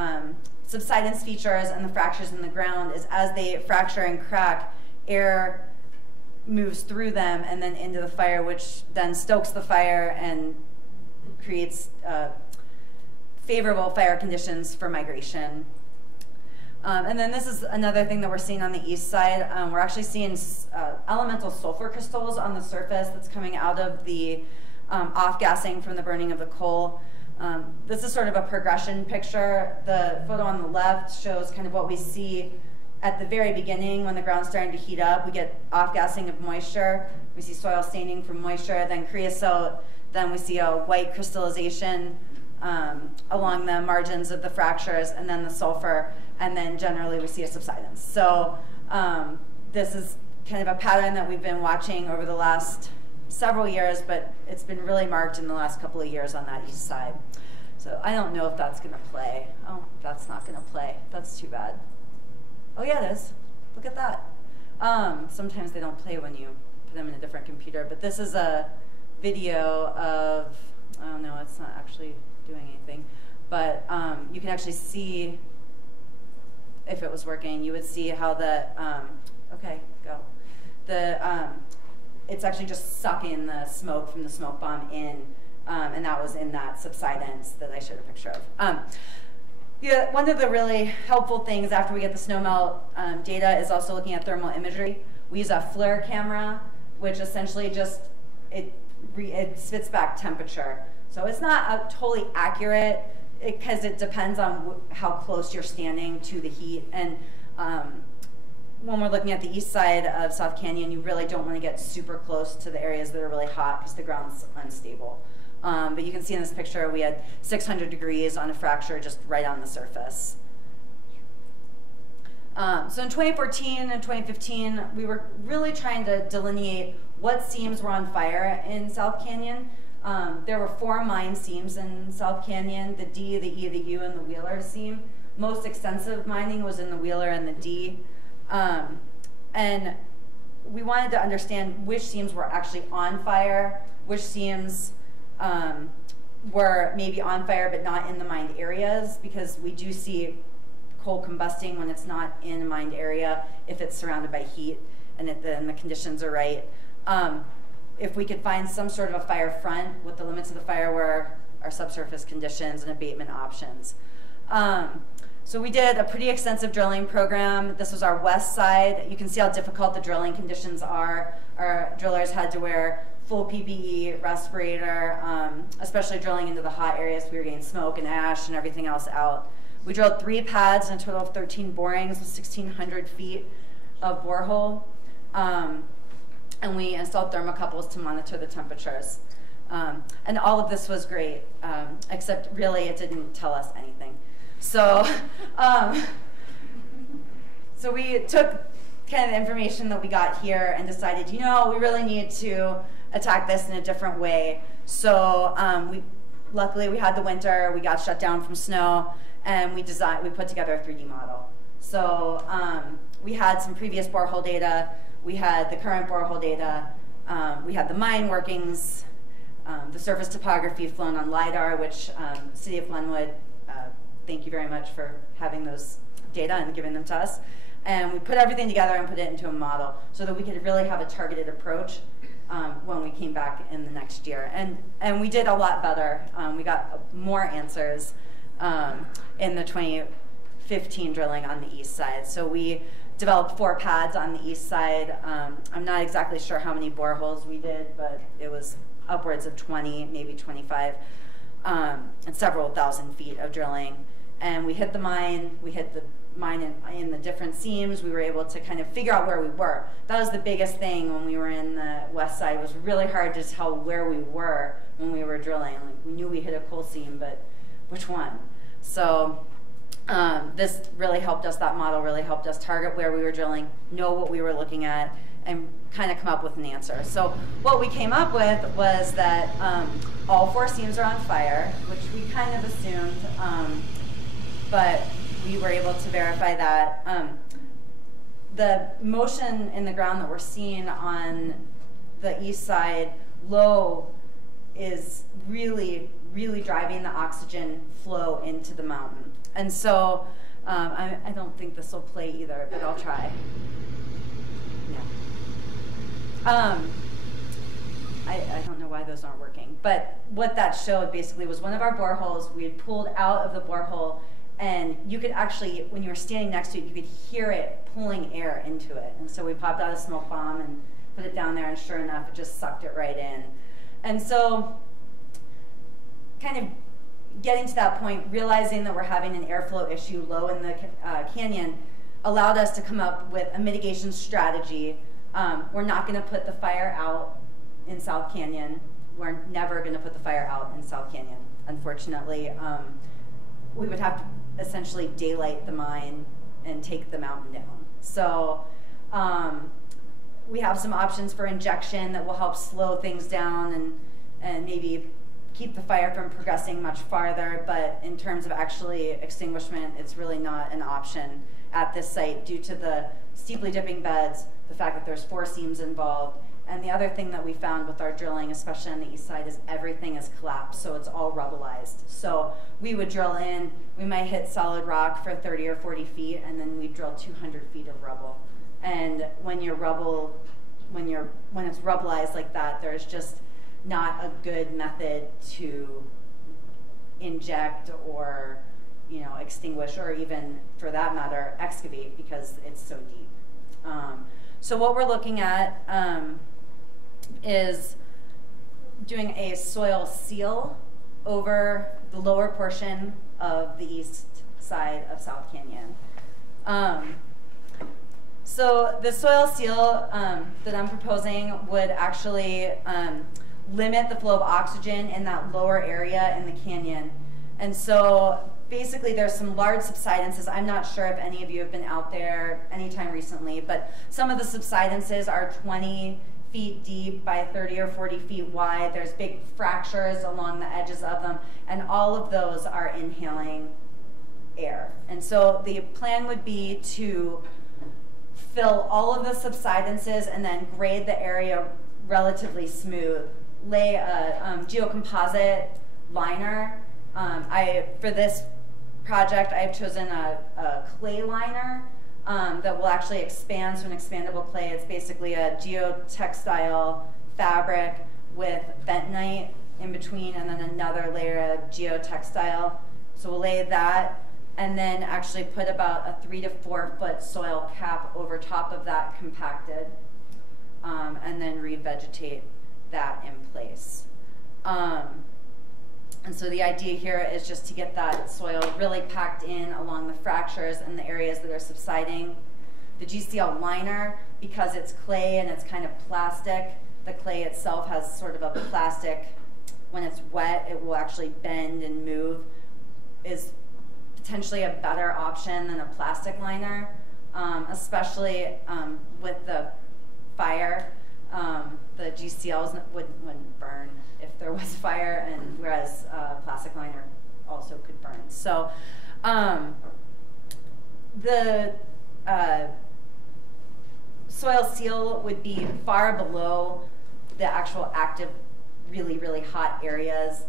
subsidence features and the fractures in the ground is as they fracture and crack, air moves through them and then into the fire, which then stokes the fire and creates favorable fire conditions for migration. And then this is another thing that we're seeing on the east side. We're actually seeing elemental sulfur crystals on the surface that's coming out of the off-gassing from the burning of the coal. This is sort of a progression picture. The photo on the left shows kind of what we see at the very beginning when the ground's starting to heat up. We get off-gassing of moisture. We see soil staining from moisture, then creosote. Then we see a white crystallization along the margins of the fractures, and then the sulfur, and then generally we see a subsidence. So this is kind of a pattern that we've been watching over the last several years, but it's been really marked in the last couple of years on that east side. So I don't know if that's going to play. Oh, that's not going to play. That's too bad. Oh yeah, it is. Look at that. Sometimes they don't play when you put them in a different computer, but this is a video of, oh no, it's not actually doing anything, but you can actually see, if it was working, you would see how the, okay, go. It's actually just sucking the smoke from the smoke bomb in, and that was in that subsidence that I showed a picture of. Yeah, one of the really helpful things after we get the snowmelt data is also looking at thermal imagery. We use a FLIR camera, which essentially just, it spits back temperature. So it's not totally accurate because it depends on how close you're standing to the heat. And when we're looking at the east side of South Canyon, you really don't want to get super close to the areas that are really hot because the ground's unstable. But you can see in this picture we had 600 degrees on a fracture just right on the surface. So in 2014 and 2015, we were really trying to delineate what seams were on fire in South Canyon. There were 4 mine seams in South Canyon: the D, the E, the U, and the Wheeler seam. Most extensive mining was in the Wheeler and the D. And we wanted to understand which seams were actually on fire, which seams were maybe on fire but not in the mined areas, because we do see coal combusting when it's not in a mined area if it's surrounded by heat and the conditions are right. If we could find some sort of a fire front, what the limits of the fire were, our subsurface conditions and abatement options. So we did a pretty extensive drilling program. This was our west side. You can see how difficult the drilling conditions are. Our drillers had to wear full PPE, respirator, especially drilling into the hot areas. We were getting smoke and ash and everything else out. We drilled 3 pads and a total of 13 borings with 1,600 feet of borehole. And we installed thermocouples to monitor the temperatures. And all of this was great, except really it didn't tell us anything. So, so we took kind of the information that we got here and decided, you know, we really need to attack this in a different way. So luckily we had the winter, we got shut down from snow, and we put together a 3D model. So we had some previous borehole data, we had the current borehole data, we had the mine workings, the surface topography flown on LiDAR, which City of Glenwood, thank you very much for having those data and giving them to us. And we put everything together and put it into a model so that we could really have a targeted approach when we came back in the next year. And we did a lot better. We got more answers in the 2015 drilling on the east side. So we developed 4 pads on the east side. I'm not exactly sure how many boreholes we did, but it was upwards of 20, maybe 25, and several thousand feet of drilling. And we hit the mine in the different seams. We were able to kind of figure out where we were. That was the biggest thing when we were in the west side. It was really hard to tell where we were when we were drilling. Like, we knew we hit a coal seam, but which one? So this really helped us, that model really helped us target where we were drilling, know what we were looking at, and kind of come up with an answer. So what we came up with was that all 4 seams are on fire, which we kind of assumed, but we were able to verify that. The motion in the ground that we're seeing on the east side, low, is really, really driving the oxygen flow into the mountain. And so I don't think this will play either, but I'll try. Yeah. I don't know why those aren't working, but what that showed basically was one of our boreholes. We had pulled out of the borehole, and you could actually, when you were standing next to it, you could hear it pulling air into it. And so we popped out a smoke bomb and put it down there, and sure enough, it just sucked it right in. And so kind of getting to that point, realizing that we're having an airflow issue low in the canyon allowed us to come up with a mitigation strategy. We're not going to put the fire out in South Canyon. We're never going to put the fire out in South Canyon, unfortunately. We would have to essentially daylight the mine and take the mountain down. So we have some options for injection that will help slow things down and maybe keep the fire from progressing much farther, but in terms of actually extinguishment, it's really not an option at this site due to the steeply dipping beds, the fact that there's 4 seams involved, and the other thing that we found with our drilling, especially on the east side, is everything is collapsed, so it's all rubbleized. So we would drill in, we might hit solid rock for 30 or 40 feet, and then we drill 200 feet of rubble. And when it's rubbleized like that, there's just not a good method to inject or, you know, extinguish, or even for that matter excavate, because it's so deep. So what we're looking at is doing a soil seal over the lower portion of the east side of South Canyon. So the soil seal that I'm proposing would actually limit the flow of oxygen in that lower area in the canyon. And so basically there's some large subsidences. I'm not sure if any of you have been out there anytime recently, but some of the subsidences are 20 feet deep by 30 or 40 feet wide. There's big fractures along the edges of them, and all of those are inhaling air. And so the plan would be to fill all of the subsidences and then grade the area relatively smooth. Lay a geocomposite liner. For this project, I've chosen a clay liner that will actually expand to an expandable clay. It's basically a geotextile fabric with bentonite in between, and then another layer of geotextile. So we'll lay that, and then actually put about a 3 to 4 foot soil cap over top of that compacted, and then revegetate that in place. And so the idea here is just to get that soil really packed in along the fractures and the areas that are subsiding. The GCL liner, because it's clay and it's kind of plastic, the clay itself has sort of a plastic, when it's wet, it will actually bend and move, is potentially a better option than a plastic liner, especially with the fire. The GCLs wouldn't burn if there was fire, and whereas plastic liner also could burn. So the soil seal would be far below the actual active, really, really hot areas.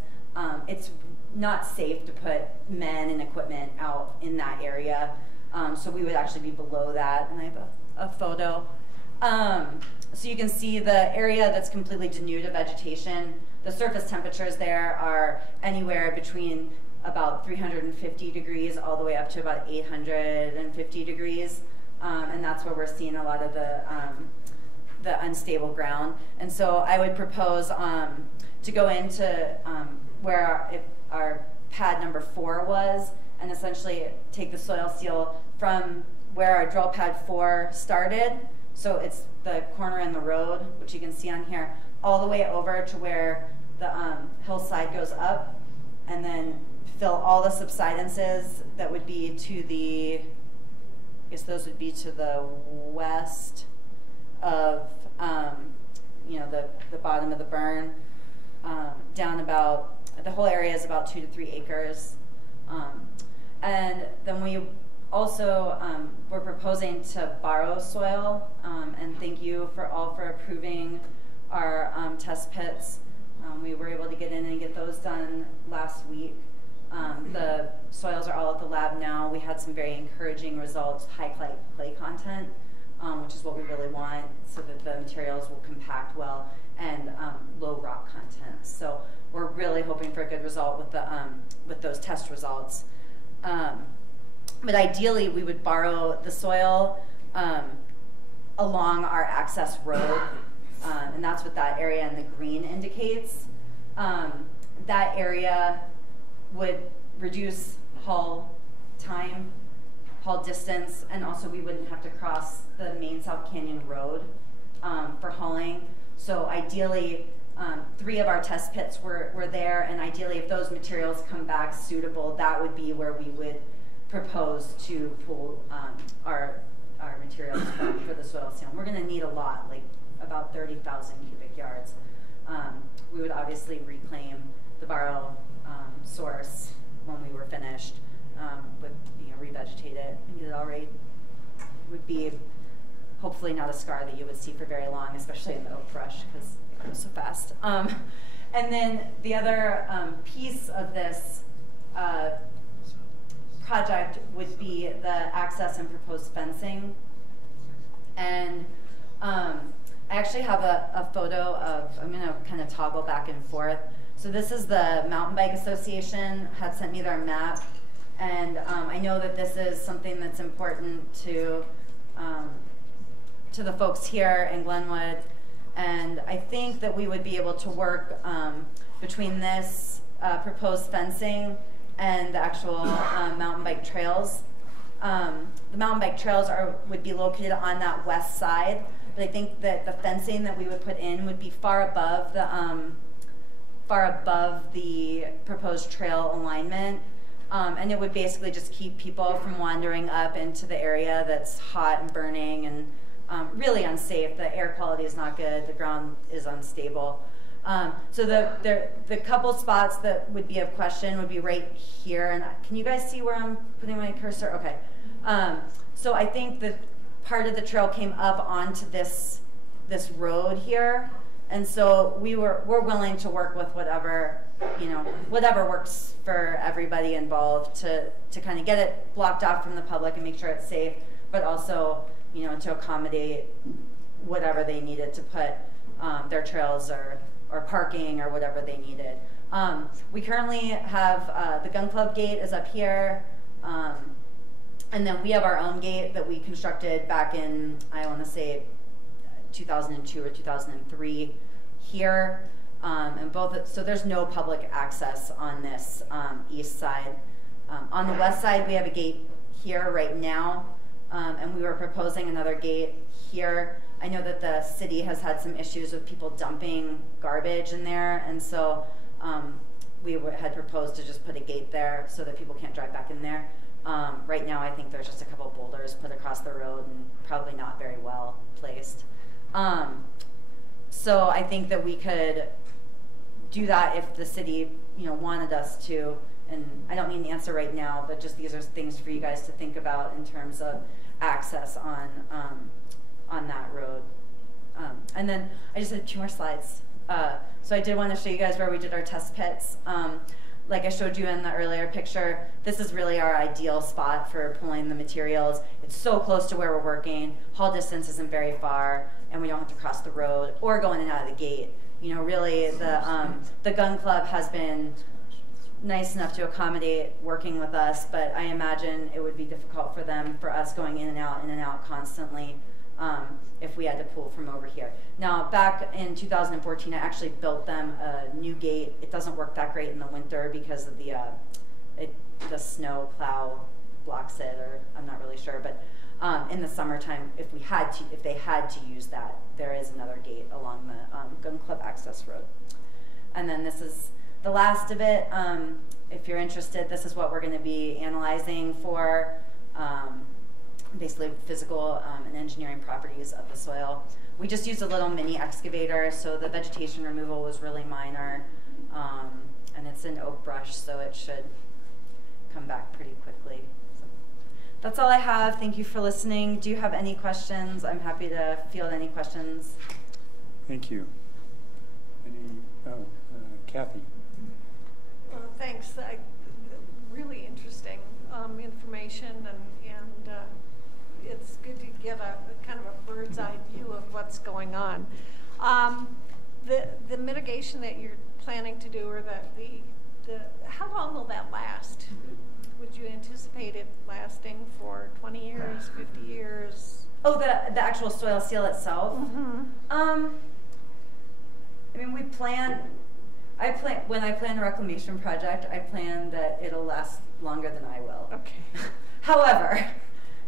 It's not safe to put men and equipment out in that area, so we would actually be below that, and I have a photo. So you can see the area that's completely denuded of vegetation. The surface temperatures there are anywhere between about 350 degrees all the way up to about 850 degrees. And that's where we're seeing a lot of the unstable ground. And so I would propose to go into where our pad number 4 was, and essentially take the soil seal from where our drill pad 4 started. So it's the corner in the road, which you can see on here, all the way over to where the hillside goes up, and then fill all the subsidences that would be to the, I guess those would be to the west of, you know, the bottom of the burn, down about, the whole area is about 2 to 3 acres. And then we also, we're proposing to borrow soil, and thank you for approving our test pits. We were able to get in and get those done last week. The soils are all at the lab now. We had some very encouraging results, high clay content, which is what we really want, so that the materials will compact well, and low rock content. So we're really hoping for a good result with those test results. But ideally, we would borrow the soil along our access road and that's what that area in the green indicates. That area would reduce haul time, haul distance, and also we wouldn't have to cross the main South Canyon Road for hauling. So ideally, 3 of our test pits were there, and ideally if those materials come back suitable, that would be where we would propose to pull our materials for the soil seal. We're going to need a lot, like about 30,000 cubic yards. We would obviously reclaim the borrow source when we were finished, with revegetate it and get it all right. Would be hopefully not a scar that you would see for very long, especially in the oak brush because it grows so fast. And then the other piece of this project would be the access and proposed fencing. And I actually have a photo of, I'm going to kind of toggle back and forth. So this is the Mountain Bike Association had sent me their map. And I know that this is something that's important to the folks here in Glenwood. And I think that we would be able to work between this proposed fencing and the actual mountain bike trails. The mountain bike trails would be located on that west side, but I think that the fencing that we would put in would be far above the proposed trail alignment. And it would basically just keep people from wandering up into the area that's hot and burning and really unsafe. The air quality is not good, the ground is unstable. So the couple spots that would be of question would be right here. And can you guys see where I'm putting my cursor? Okay. So I think that part of the trail came up onto this road here. And so we're willing to work with whatever works for everybody involved to kind of get it blocked off from the public and make sure it's safe, but also, to accommodate whatever they needed to put their trails or parking or whatever they needed. We currently have the gun club gate is up here, and then we have our own gate that we constructed back in, I want to say 2002 or 2003 here, so there's no public access on this east side. On the west side, we have a gate here right now, and we were proposing another gate here. I know that the city has had some issues with people dumping garbage in there, and so we had proposed to just put a gate there so that people can't drive back in there. Right now, I think there's just a couple boulders put across the road and probably not very well placed. So I think that we could do that if the city, wanted us to. And I don't need an answer right now, but just these are things for you guys to think about in terms of access on that road. And then I just had 2 more slides. So I did want to show you guys where we did our test pits. Like I showed you in the earlier picture, this is really our ideal spot for pulling the materials. It's so close to where we're working. Haul distance isn't very far, and we don't have to cross the road or go in and out of the gate. Really, the gun club has been nice enough to accommodate working with us, but I imagine it would be difficult for us going in and out constantly if we had to pull from over here. Now, back in 2014, I actually built them a new gate. It doesn't work that great in the winter because of the snow plow blocks it, or I'm not really sure, but in the summertime, if they had to use that, there is another gate along the gun club access road. And then this is the last of it. If you're interested, this is what we're going to be analyzing for basically physical and engineering properties of the soil. We just used a little mini excavator, so the vegetation removal was really minor, and it's an oak brush, so it should come back pretty quickly. So that's all I have. Thank you for listening. Do you have any questions? I'm happy to field any questions. Thank you. Kathy. Well, thanks. Really interesting information, and it's good to get a kind of a bird's eye view of what's going on. The mitigation that you're planning to do, or how long will that last? Would you anticipate it lasting for 20 years, 50 years? Oh, the actual soil seal itself? Mm-hmm. when I plan a reclamation project, I plan that it'll last longer than I will. Okay. However,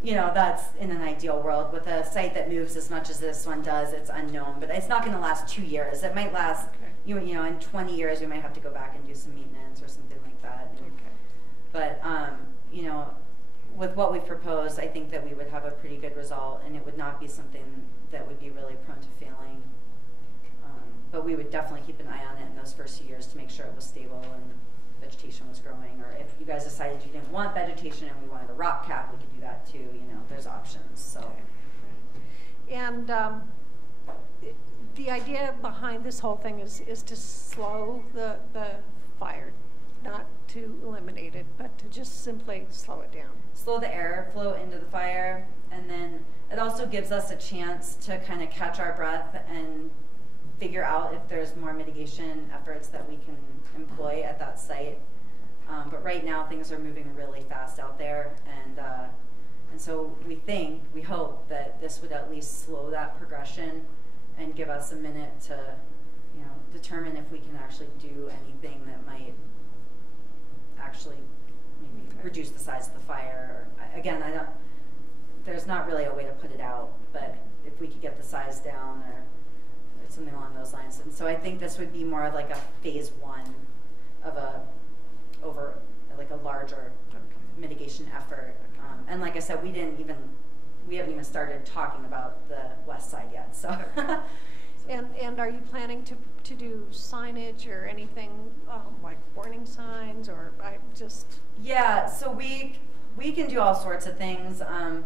you know, that's in an ideal world. With a site that moves as much as this one does, it's unknown, but it's not going to last 2 years. It might last, you know, in 20 years, we might have to go back and do some maintenance or something like that. And, but, you know, with what we've proposed, I think that we would have a pretty good result, and it would not be something that would be really prone to failing. But we would definitely keep an eye on it in those first few years to make sure it was stable and vegetation was growing. Or if you guys decided you didn't want vegetation and we wanted a rock cap, we could do that too. You know, there's options. So. Okay. And the idea behind this whole thing is to slow the fire, not to eliminate it, but to just simply slow it down. Slow the air flow into the fire, and then it also gives us a chance to kind of catch our breath and figure out if there's more mitigation efforts that we can employ at that site. But right now things are moving really fast out there, and so we hope that this would at least slow that progression and give us a minute to, you know, determine if we can actually do anything that might actually maybe reduce the size of the fire. Again, there's not really a way to put it out, but if we could get the size down or something along those lines. And so I think this would be more of like a phase 1 of like a larger mitigation effort. And like I said, we haven't even started talking about the west side yet. So. And are you planning to do signage or anything like warning signs, or Yeah, so we can do all sorts of things, and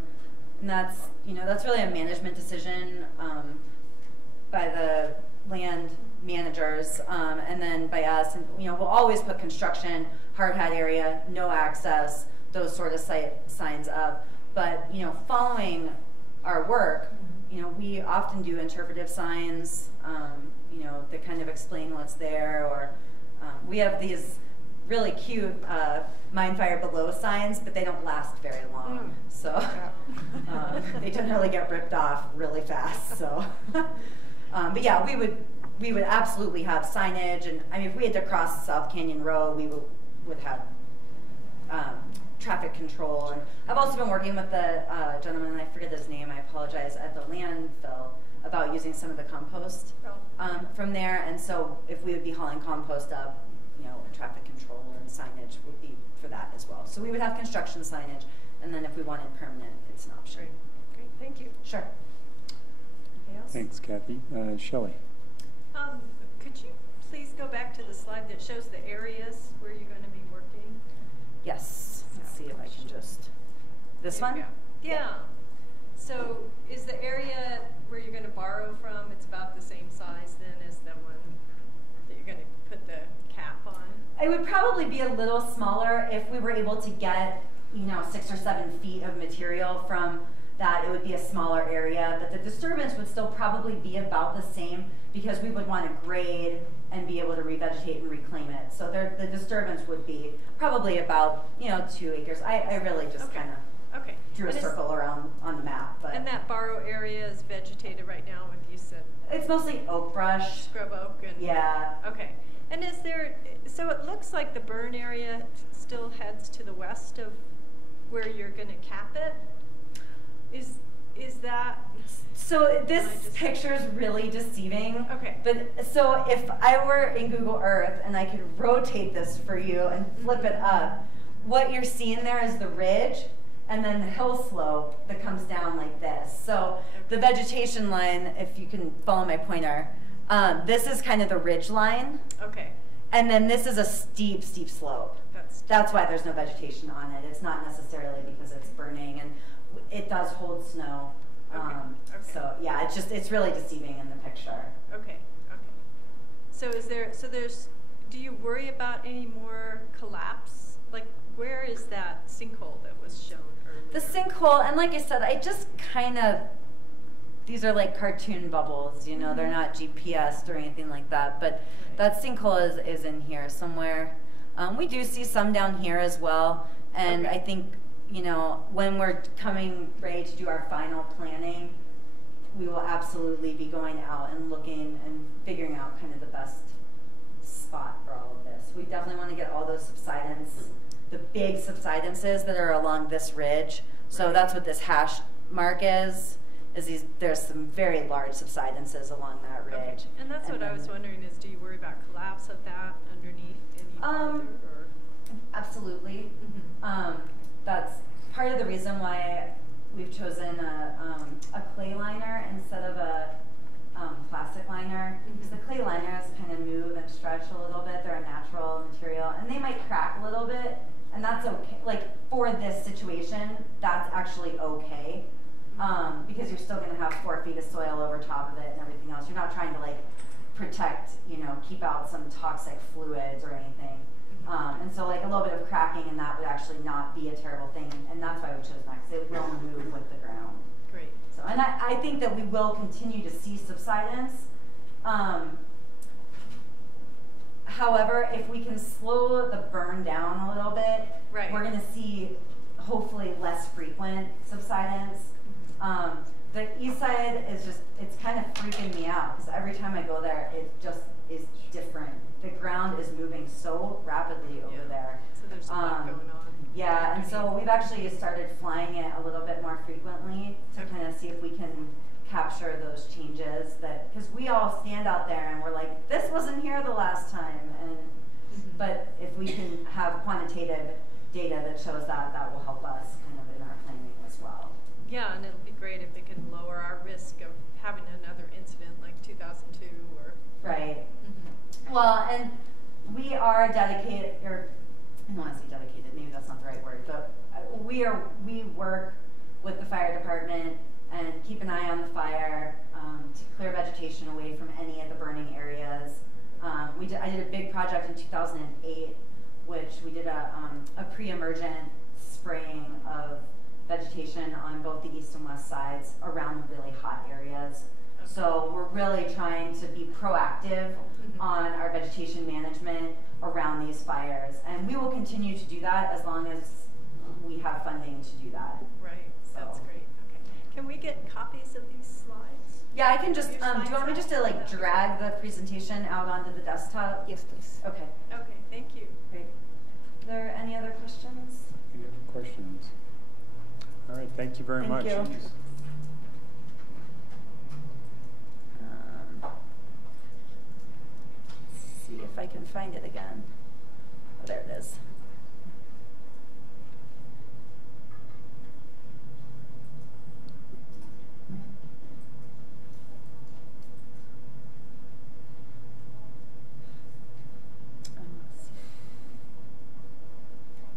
that's really a management decision by the land managers, and then by us. And you know, we'll always put construction, hard hat area, no access, those sort of signs up. But you know, following our work, you know, we often do interpretive signs, you know, that kind of explain what's there. Or we have these really cute mine fire below signs, but they don't last very long. So they generally get ripped off really fast. So, but yeah, we would absolutely have signage. And I mean, if we had to cross South Canyon Road, we would have traffic control. And I've also been working with the gentleman, and I forget his name, I apologize, at the landfill about using some of the compost from there. And so if we would be hauling compost up, you know, traffic control and signage would be for that as well. So we would have construction signage, and then if we wanted permanent, it's an option. Great, thank you. Sure. Anything else? Thanks, Kathy. Shelley. Could you please go back to the slide that shows the areas where you're going to be working? Yes. Let's see if I can just. This one? Yeah. So is the area where you're going to borrow from, it's about the same size then as the one that you're going to put the cap on? It would probably be a little smaller if we were able to get, you know, 6 or 7 feet of material from that. It would be a smaller area, but the disturbance would still probably be about the same because we would want to grade and be able to revegetate and reclaim it. So the disturbance would be probably about, you know, 2 acres. I really just kind of drew a circle around on the map. But and that borrow area is vegetated right now with, you said? It's mostly oak brush. Scrub oak. And yeah. Okay. And is there, so it looks like the burn area still heads to the west of where you're going to cap it? Is that? So this picture is really deceiving. Okay. But so if I were in Google Earth and I could rotate this for you and flip it up, what you're seeing there is the ridge and then the hill slope that comes down like this. So the vegetation line, if you can follow my pointer, this is kind of the ridge line. Okay. And then this is a steep, steep slope. That's why there's no vegetation on it. It's not necessarily because it's burning, and it does hold snow. So yeah, it's really deceiving in the picture. Okay. So do you worry about any more collapse? Like, where is that sinkhole that was shown earlier? The sinkhole, and like I said, I just kind of, these are like cartoon bubbles, you know, they're not GPSed or anything like that, but that sinkhole is in here somewhere. We do see some down here as well, and I think, you know, when we're coming ready to do our final planning, we will absolutely be going out and looking and figuring out kind of the best spot for all of this. We definitely want to get all those subsidence, the big subsidences that are along this ridge. So that's what this hash mark is there's some very large subsidences along that ridge. Okay. And that's what I was wondering is, do you worry about collapse of that underneath any further, or? Absolutely. That's part of the reason why we've chosen a clay liner instead of a plastic liner, because the clay liners kind of move and stretch a little bit. They're a natural material, and they might crack a little bit, and that's okay. Like for this situation, that's actually okay, because you're still going to have 4 feet of soil over top of it and everything else. You're not trying to like protect, keep out some toxic fluids or anything. And so like a little bit of cracking and that would actually not be a terrible thing, and that's why we chose that, because it will move with the ground. Great. So, and I think that we will continue to see subsidence. However, if we can slow the burn down a little bit, we're going to see hopefully less frequent subsidence. The east side is just, it's kind of freaking me out, because every time I go there, it just is different. The ground is moving so rapidly over there. So there's a lot going on. Yeah, and so we've actually started flying it a little bit more frequently to kind of see if we can capture those changes, because we all stand out there and we're like, this wasn't here the last time, and but if we can have quantitative data that shows that, that will help us kind of in our planning as well. Yeah, and it'll be great if it can lower our risk of having another incident like 2002 or. Right. Well, and we are dedicated, or I don't want to say dedicated, maybe that's not the right word, but we work with the fire department and keep an eye on the fire to clear vegetation away from any of the burning areas. I did a big project in 2008, which we did a pre-emergent spraying of vegetation on both the east and west sides around the really hot areas. So we're really trying to be proactive on our vegetation management around these fires. And we will continue to do that as long as we have funding to do that. Right, so. That's great. Okay. Can we get copies of these slides? Yeah, I can just, do you want me just to like drag the presentation out onto the desktop? Yes, please. Okay. Okay, thank you. Great. Are there any other questions? Any other questions? All right, thank you very much. Thank you. See if I can find it again. Oh, there it is.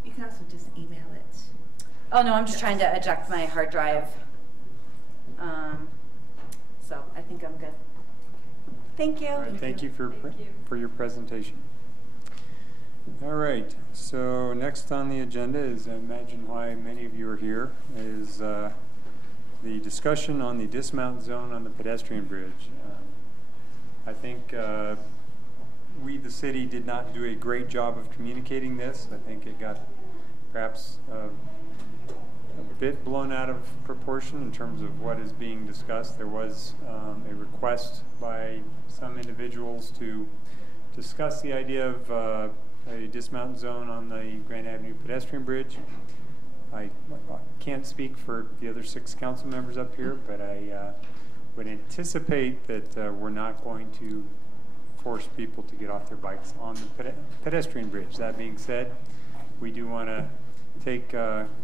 You can also just email it. Oh no, I'm just trying to eject my hard drive. So I think I'm good. Thank you. All right, thank you for your presentation. All right, so next on the agenda is, I imagine why many of you are here, is the discussion on the dismount zone on the pedestrian bridge. I think we, the city, did not do a great job of communicating this. I think it got perhaps a bit blown out of proportion in terms of what is being discussed. There was a request by some individuals to discuss the idea of a dismount zone on the Grand Avenue pedestrian bridge. I can't speak for the other 6 council members up here, but I would anticipate that we're not going to force people to get off their bikes on the pedestrian bridge. That being said, we do want to take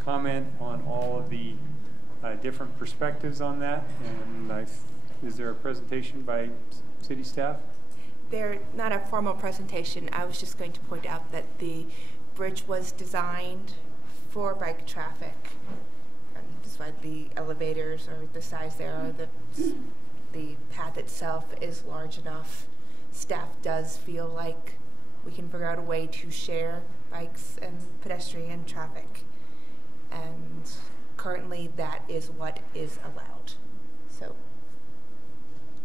comment on all of the different perspectives on that. And is there a presentation by city staff? They're not a formal presentation. I was just going to point out that the bridge was designed for bike traffic. And that's why the elevators are the size they are. The path itself is large enough. Staff does feel like we can figure out a way to share bikes and pedestrian traffic. And currently that is what is allowed. So.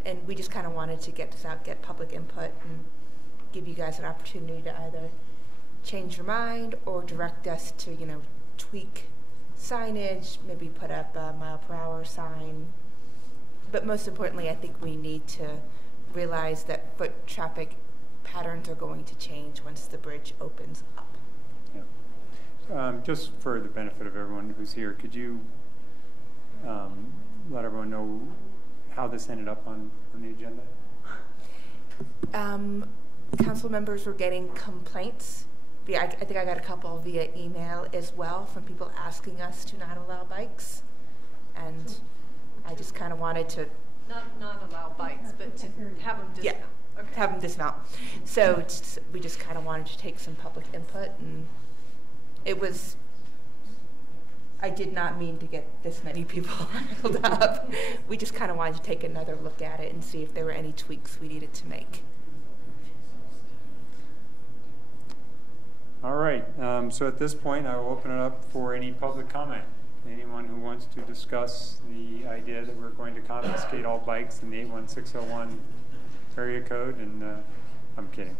And we just kind of wanted to get this out, get public input, and give you guys an opportunity to either change your mind or direct us to, tweak signage, maybe put up a mile-per-hour sign, But most importantly, I think we need to realize that foot traffic patterns are going to change once the bridge opens up. Yeah. Just for the benefit of everyone who's here, could you let everyone know how this ended up on the agenda? Council members were getting complaints. I think I got a couple via email as well from people asking us to not allow bikes, and I just kind of wanted to not allow bikes, but to have them dismount. Yeah, okay. Have them dismount. So we just kind of wanted to take some public input, and it was. I did not mean to get this many people riled up. We just kind of wanted to take another look at it and see if there were any tweaks we needed to make. All right, so at this point, I will open it up for any public comment. Anyone who wants to discuss the idea that we're going to confiscate all bikes in the 81601 area code, and I'm kidding.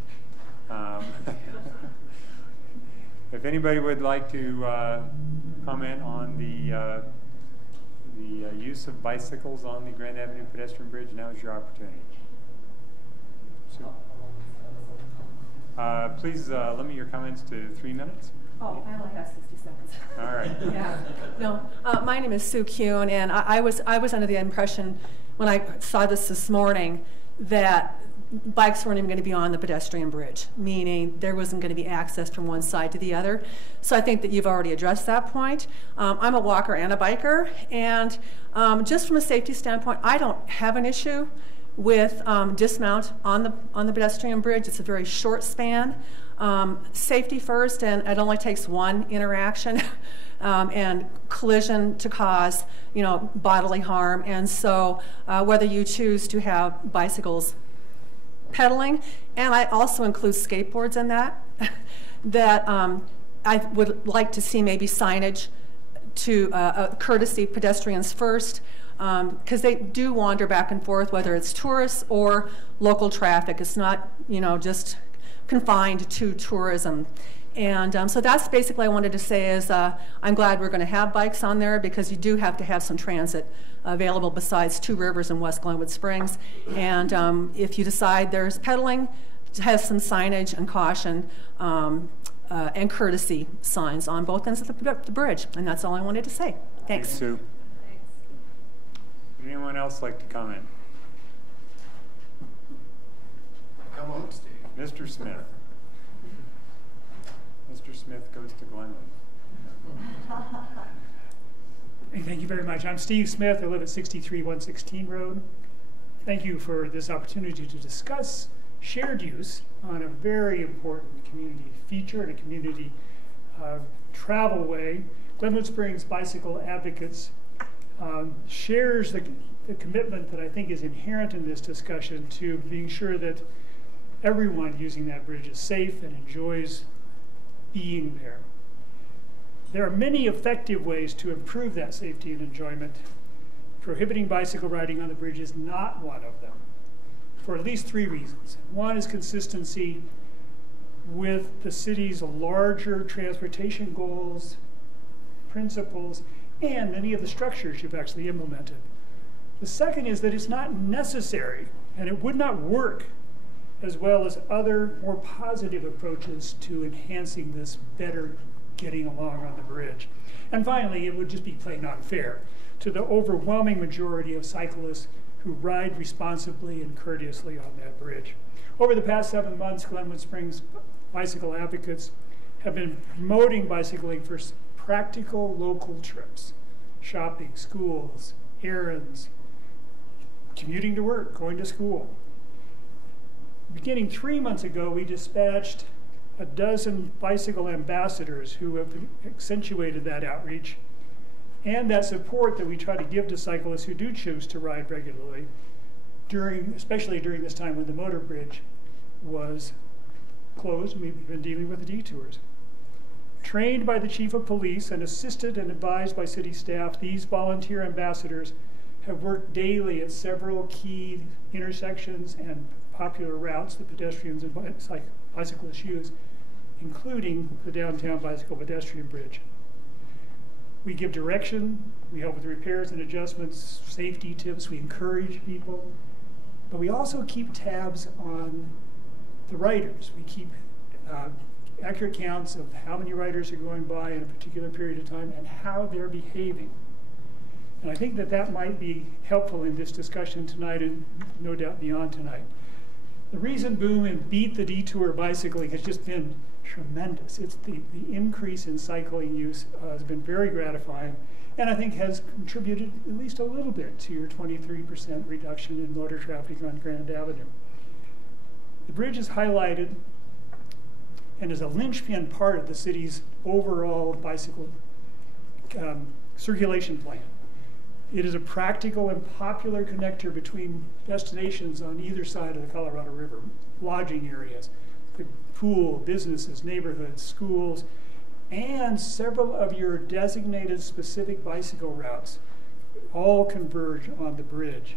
If anybody would like to comment on the use of bicycles on the Grand Avenue pedestrian bridge, now is your opportunity. Please limit your comments to 3 minutes. Oh, I only have 60 seconds. All right. Yeah. No, my name is Sue Kuhn, and I was under the impression when I saw this morning that bikes weren't even going to be on the pedestrian bridge, meaning there wasn't going to be access from one side to the other. So I think that you've already addressed that point. I'm a walker and a biker, and just from a safety standpoint, I don't have an issue with dismount on the pedestrian bridge. It's a very short span. Safety first, and it only takes one interaction and collision to cause, bodily harm. And so whether you choose to have bicycles pedaling, and I also include skateboards in that, that I would like to see maybe signage to courtesy pedestrians first, because they do wander back and forth, whether it's tourists or local traffic. It's not, just confined to tourism. And so that's basically what I wanted to say is I'm glad we're going to have bikes on there, because you do have to have some transit available besides Two Rivers and West Glenwood Springs. And if you decide there's pedaling, has some signage and caution and courtesy signs on both ends of the bridge. And that's all I wanted to say. Thanks. Thanks, Sue. Would anyone else like to comment? Come on, Steve. Mr. Smith. Mr. Smith goes to Glenwood. Thank you very much. I'm Steve Smith. I live at 63116 Road. Thank you for this opportunity to discuss shared use on a very important community feature and a community travel way. Glenwood Springs Bicycle Advocates shares the commitment that I think is inherent in this discussion to being sure that everyone using that bridge is safe and enjoys being there. There are many effective ways to improve that safety and enjoyment. Prohibiting bicycle riding on the bridge is not one of them, for at least 3 reasons. One is consistency with the city's larger transportation goals, principles, and many of the structures you've actually implemented. The second is that it's not necessary, and it would not work as well as other more positive approaches to enhancing this better getting along on the bridge. And finally, it would just be plain unfair to the overwhelming majority of cyclists who ride responsibly and courteously on that bridge. Over the past 7 months, Glenwood Springs Bicycle Advocates have been promoting bicycling for practical local trips, shopping, schools, errands, commuting to work, going to school. Beginning 3 months ago, we dispatched a dozen bicycle ambassadors who have accentuated that outreach and that support that we try to give to cyclists who do choose to ride regularly, especially during this time when the motor bridge was closed and we've been dealing with the detours. Trained by the Chief of Police and assisted and advised by city staff, these volunteer ambassadors have worked daily at several key intersections and popular routes that pedestrians and bicyclists use, including the downtown bicycle pedestrian bridge. We give direction, we help with repairs and adjustments, safety tips, we encourage people, but we also keep tabs on the riders. We keep accurate counts of how many riders are going by in a particular period of time and how they're behaving. And I think that that might be helpful in this discussion tonight and no doubt beyond tonight. The reason boom and beat the detour bicycling has just been tremendous. It's the increase in cycling use has been very gratifying, and I think has contributed at least a little bit to your 23% reduction in motor traffic on Grand Avenue. The bridge is highlighted and is a linchpin part of the city's overall bicycle circulation plan. It is a practical and popular connector between destinations on either side of the Colorado River, lodging areas, the pool, businesses, neighborhoods, schools, and several of your designated specific bicycle routes all converge on the bridge.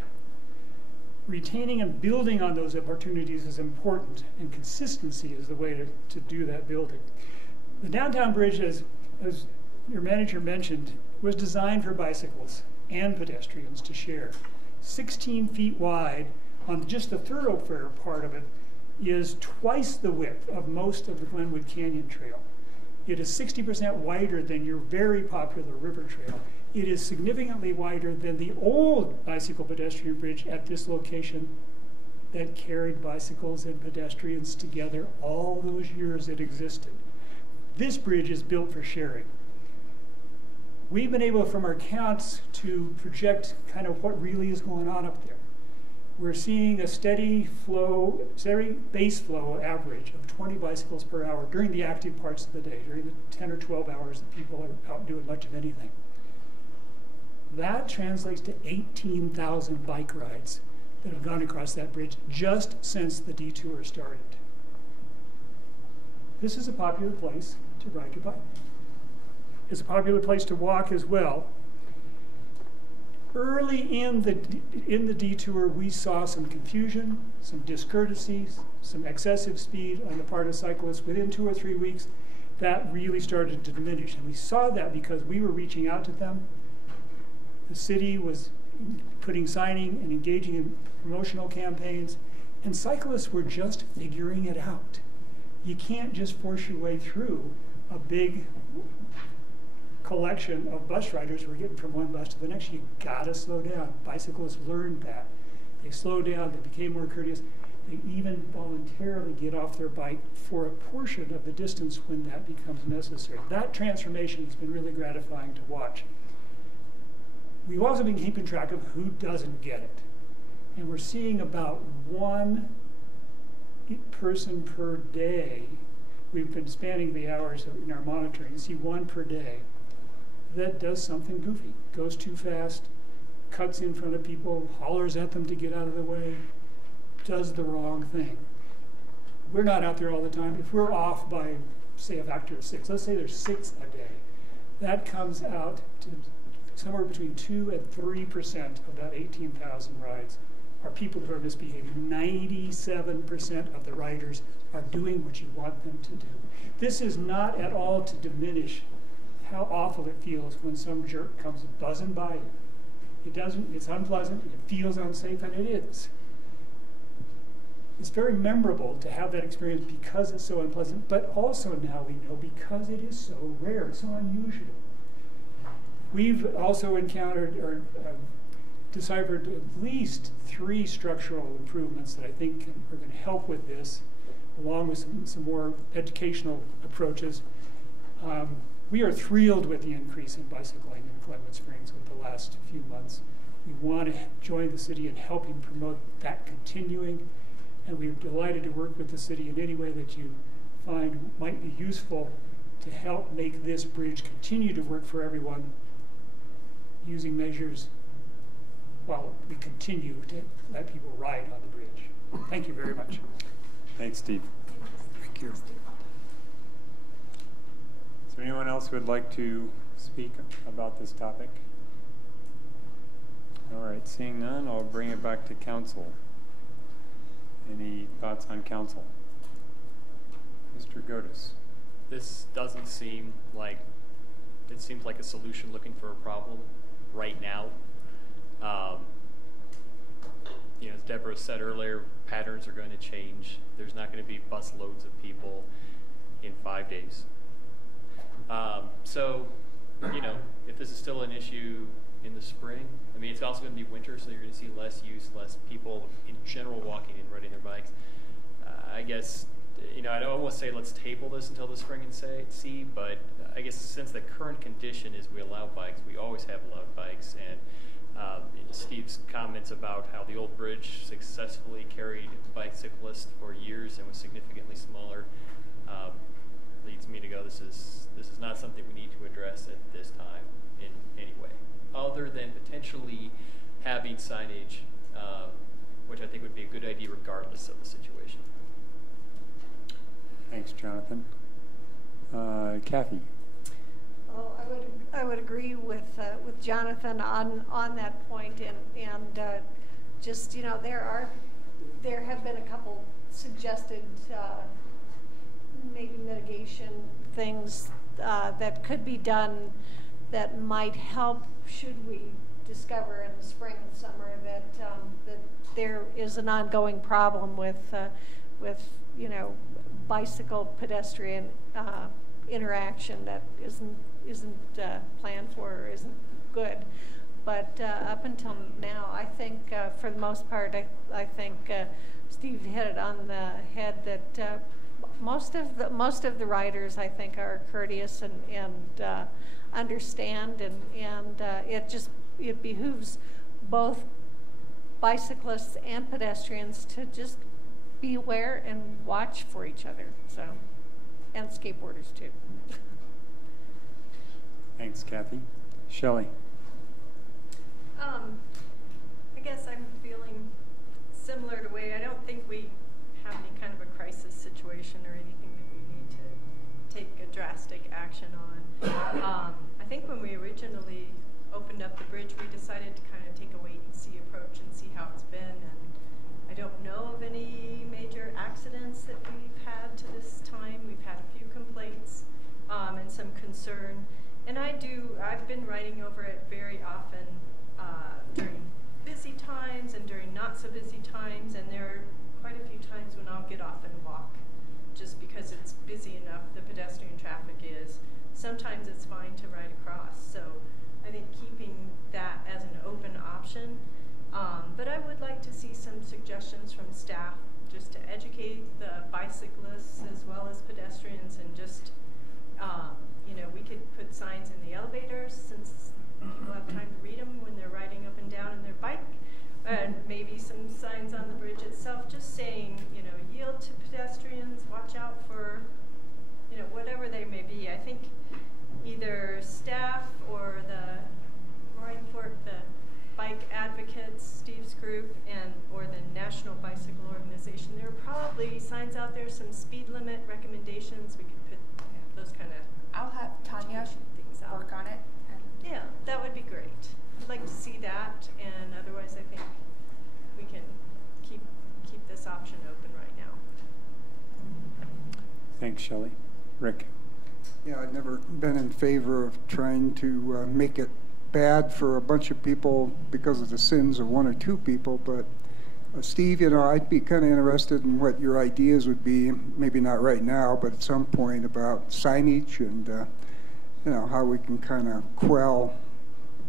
Retaining and building on those opportunities is important, and consistency is the way to do that building. The downtown bridge, as your manager mentioned, was designed for bicycles and pedestrians to share. 16 feet wide on just the thoroughfare part of it is twice the width of most of the Glenwood Canyon Trail. It is 60% wider than your very popular river trail. It is significantly wider than the old bicycle pedestrian bridge at this location that carried bicycles and pedestrians together all those years it existed. This bridge is built for sharing. We've been able, from our counts, to project kind of what really is going on up there. We're seeing a steady flow, steady base flow average of 20 bicycles per hour during the active parts of the day, during the 10 or 12 hours that people are out doing much of anything. That translates to 18,000 bike rides that have gone across that bridge just since the detour started. This is a popular place to ride your bike. It's a popular place to walk as well. Early in the detour, we saw some confusion, some discourtesies, some excessive speed on the part of cyclists. Within 2 or 3 weeks, that really started to diminish. And we saw that because we were reaching out to them. The city was putting signing and engaging in promotional campaigns, and cyclists were just figuring it out. You can't just force your way through a big collection of bus riders who are getting from one bus to the next. You gotta slow down. Bicyclists learned that. They slowed down, they became more courteous. They even voluntarily get off their bike for a portion of the distance when that becomes necessary. That transformation has been really gratifying to watch. We've also been keeping track of who doesn't get it. And we're seeing about 1 person per day. We've been spanning the hours in our monitoring and see 1 per day that does something goofy, goes too fast, cuts in front of people, hollers at them to get out of the way, does the wrong thing. We're not out there all the time. If we're off by, say, a factor of 6, let's say there's 6 a day, that comes out to somewhere between 2 and 3% of that 18,000 rides are people who are misbehaving. 97% of the riders are doing what you want them to do. This is not at all to diminish how awful it feels when some jerk comes buzzing by you. It doesn't, it's unpleasant, it feels unsafe, and it is. It's very memorable to have that experience because it's so unpleasant, but also now we know because it is so rare, so unusual. We've also encountered or deciphered at least 3 structural improvements that I think are going to help with this, along with some more educational approaches. We are thrilled with the increase in bicycling in Glenwood Springs over the last few months. We want to join the city in helping promote that continuing, and we're delighted to work with the city in any way that you find might be useful to help make this bridge continue to work for everyone, using measures while we continue to let people ride on the bridge. Thank you very much. Thanks, Steve. Thank you. Is there anyone else who would like to speak about this topic? All right, seeing none, I'll bring it back to council. Any thoughts on council? Mr. Godis. This doesn't seem like it seems like a solution looking for a problem right now. You know, as Deborah said earlier, patterns are going to change. There's not going to be bus loads of people in 5 days. So, you know, if this is still an issue in the spring, I mean, it's also going to be winter, so you're going to see less use, less people in general walking and riding their bikes. I guess, you know, I don't want to say let's table this until the spring and see, but I guess since the current condition is we allow bikes, we always have allowed bikes, and Steve's comments about how the old bridge successfully carried bicyclists for years and was significantly smaller leads me to go, this is not something we need to address at this time in any way, other than potentially having signage, which I think would be a good idea regardless of the situation. Thanks, Jonathan. Kathy. Well, I would agree with Jonathan on that point, and just, you know, there have been a couple suggested maybe mitigation things that could be done that might help should we discover in the spring and summer that that there is an ongoing problem with you know, bicycle pedestrian interaction that isn't planned for or isn't good. But up until now, I think for the most part, I think Steve hit it on the head that most of the riders, I think, are courteous and understand, and it behooves both bicyclists and pedestrians to just be aware and watch for each other. So, and skateboarders too. Thanks, Kathy. Shelley. I guess I'm feeling similar to Wade. I don't think we have any kind of a crisis situation or anything that we need to take a drastic action on. I think when we originally opened up the bridge, we decided to kind of take a wait-and-see approach and see how it's been. And I don't know of any major accidents that we've had to this time. We've had a few complaints and some concern. And I've been riding over it very often during busy times and during not so busy times, and there are quite a few times when I'll get off and walk just because it's busy enough, the pedestrian traffic is. Sometimes it's fine to ride across, so I think keeping that as an open option. But I would like to see some suggestions from staff just to educate the bicyclists as well as pedestrians, and just you know, we could put signs in the elevators since people have time to read them when they're riding up and down in their bike, and maybe some signs on the bridge itself just saying, you know, yield to pedestrians, watch out for, you know, whatever they may be. I think either staff or the bike advocates, Steve's group, or the National Bicycle Organization, there are probably signs out there, some speed limit recommendations. We could put those kind of. I'll have Tanya work on it. Yeah, that would be great. I'd like to see that, and otherwise I think we can keep this option open right now. Thanks, Shelley. Rick. Yeah, I've never been in favor of trying to make it bad for a bunch of people because of the sins of one or two people, but Steve, you know, I'd be kind of interested in what your ideas would be, maybe not right now, but at some point, about signage and, you know, how we can kind of quell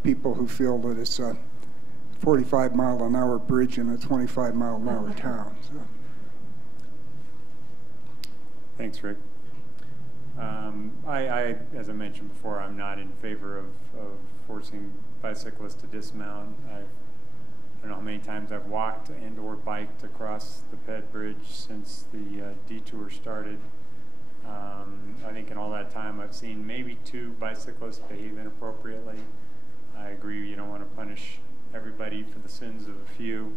people who feel that it's a 45-mile-an-hour bridge in a 25-mile-an-hour town. So. Thanks, Rick. As I mentioned before, I'm not in favor of forcing bicyclists to dismount. I don't know how many times I've walked and or biked across the Ped Bridge since the detour started. I think in all that time I've seen maybe 2 bicyclists behave inappropriately. I agree you don't want to punish everybody for the sins of a few.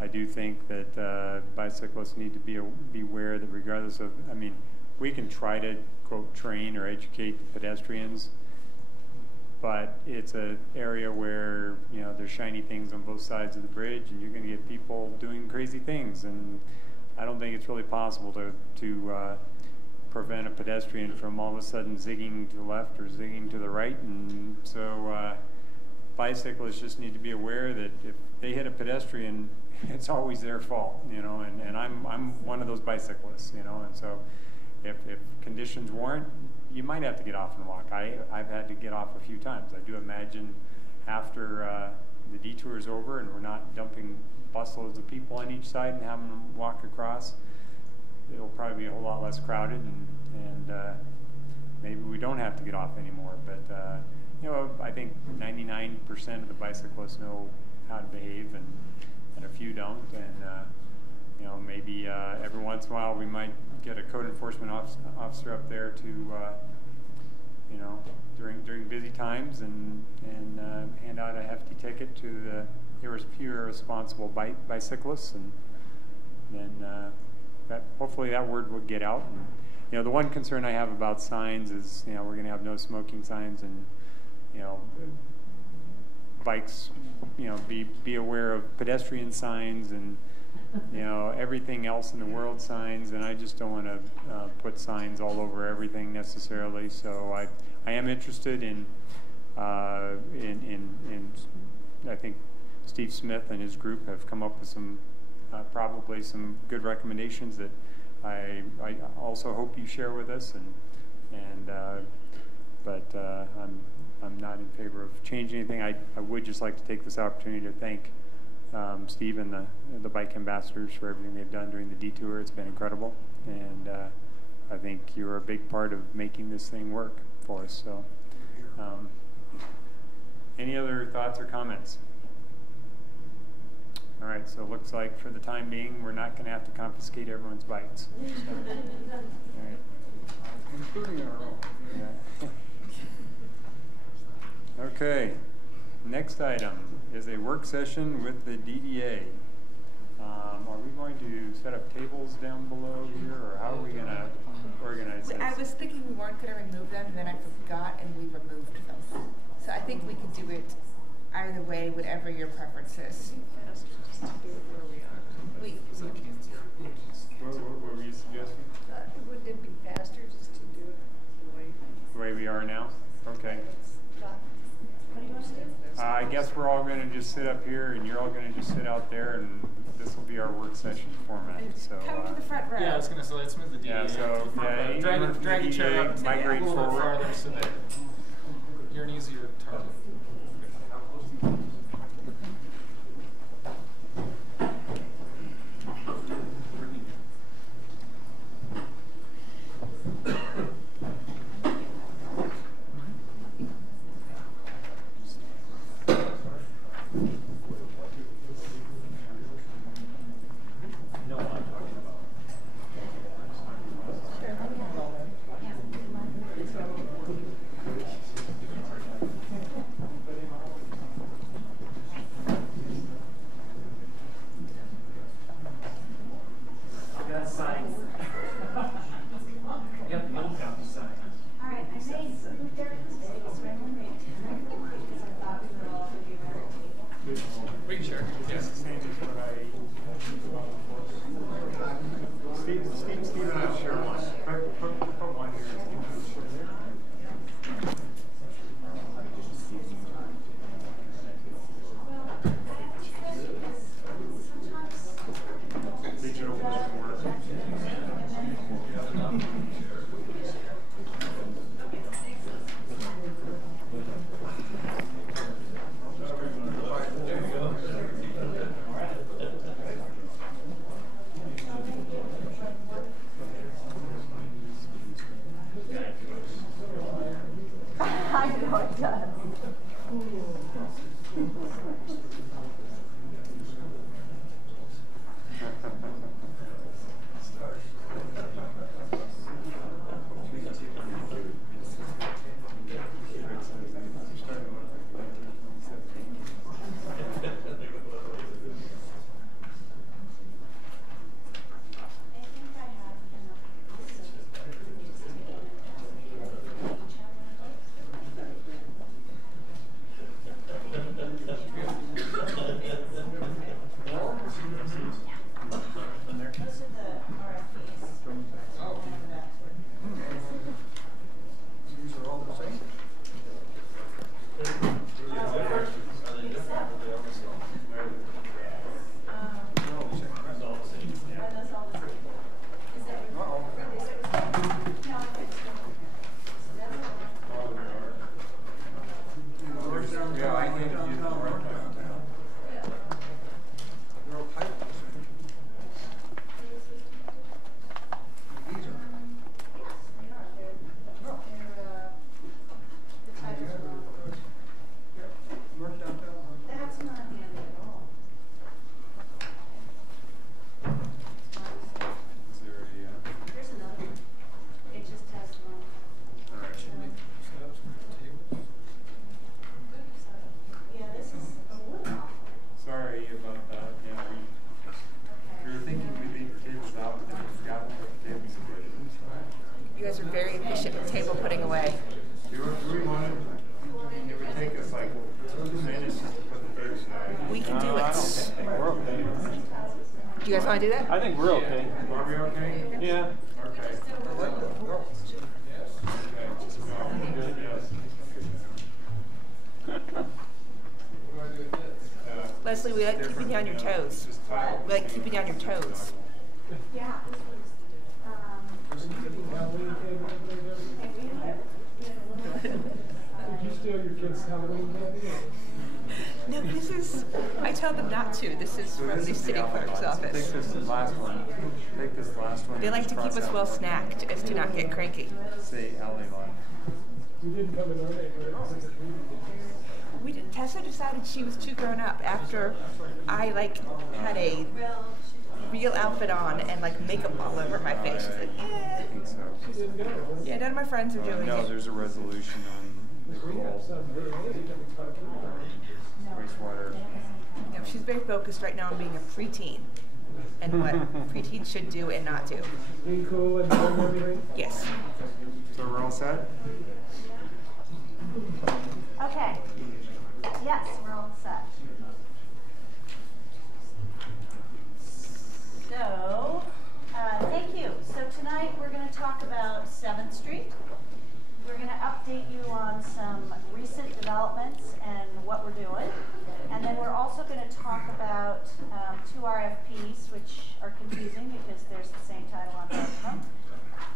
I do think that bicyclists need to be aware that regardless of, I mean, we can try to, quote, train or educate the pedestrians, but it's an area where, you know, there's shiny things on both sides of the bridge, and you're going to get people doing crazy things, and I don't think it's really possible to prevent a pedestrian from all of a sudden zigging to the left or zigging to the right. And so bicyclists just need to be aware that if they hit a pedestrian, it's always their fault, you know, and I'm one of those bicyclists, you know, and so if conditions warrant, you might have to get off and walk. I've had to get off a few times. I do imagine after the detour is over and we're not dumping busloads of people on each side and having them walk across, it'll probably be a whole lot less crowded, and maybe we don't have to get off anymore. But you know, I think 99% of the bicyclists know how to behave, and a few don't. And you know, maybe every once in a while we might get a code enforcement officer up there to you know, during busy times and hand out a hefty ticket to the few irresponsible bicyclists, and then that hopefully that word will get out. And you know, the one concern I have about signs is, you know, we're going to have no smoking signs, and you know, bikes, you know, be aware of pedestrian signs and you know, everything else in the world signs, and I just don't want to put signs all over everything necessarily. So I am interested in I think Steve Smith and his group have come up with some probably some good recommendations that I also hope you share with us, but I'm not in favor of changing anything. I would just like to take this opportunity to thank Steve and the bike ambassadors for everything they've done during the detour. It's been incredible, and I think you're a big part of making this thing work for us. So any other thoughts or comments? All right, so it looks like for the time being we're not going to have to confiscate everyone's bikes. So, all right. Including our own. Yeah. Okay, next item is a work session with the DDA. Are we going to set up tables down below here, or how are we going to organize this? I was thinking we weren't going to remove them, and then I forgot, and we removed them. So I think we could do it either way, whatever your preference is. What were you suggesting? Wouldn't it be faster just to do it The way we are now? Okay. I guess we're all going to just sit up here, and you're all going to just sit out there, and this will be our work session format. So come to the front row. Yeah, I was going to say, let's move the DDA. Yeah, so yeah, drag a chair up, migrate a little bit forward. farther so that you're an easier target. guys are very efficient with table putting away. Do we want it? It would take us like 2 minutes just to put the papers away. We can do it. We're okay. Do you guys want to do that? I think we're okay. Are we okay? Yeah. Okay. Leslie, we like keeping you on your toes. We like keeping you on your toes. Yeah. Did you steal your kids' Halloween candy? No, this is, I tell them not to. This is from the city clerk's office. Take this last one. Take this last one. They like to keep us well snacked as to not get cranky. Say alley line. You didn't come in our neighborhood. We did, Tessa decided she was too grown up after I like had a real outfit on and like makeup all over my face. She's like, eh. I think so. Yeah, none of my friends are doing No, it. there's a resolution on the cool wastewater. No, she's very focused right now on being a preteen and what preteens should do and not do. Being cool and doing everything? Yes. So we're all set? Okay. Yes, we're all set. So, thank you. So tonight we're going to talk about 7th Street. We're going to update you on some recent developments and what we're doing. And then we're also going to talk about 2 RFPs, which are confusing because there's the same title on both of them.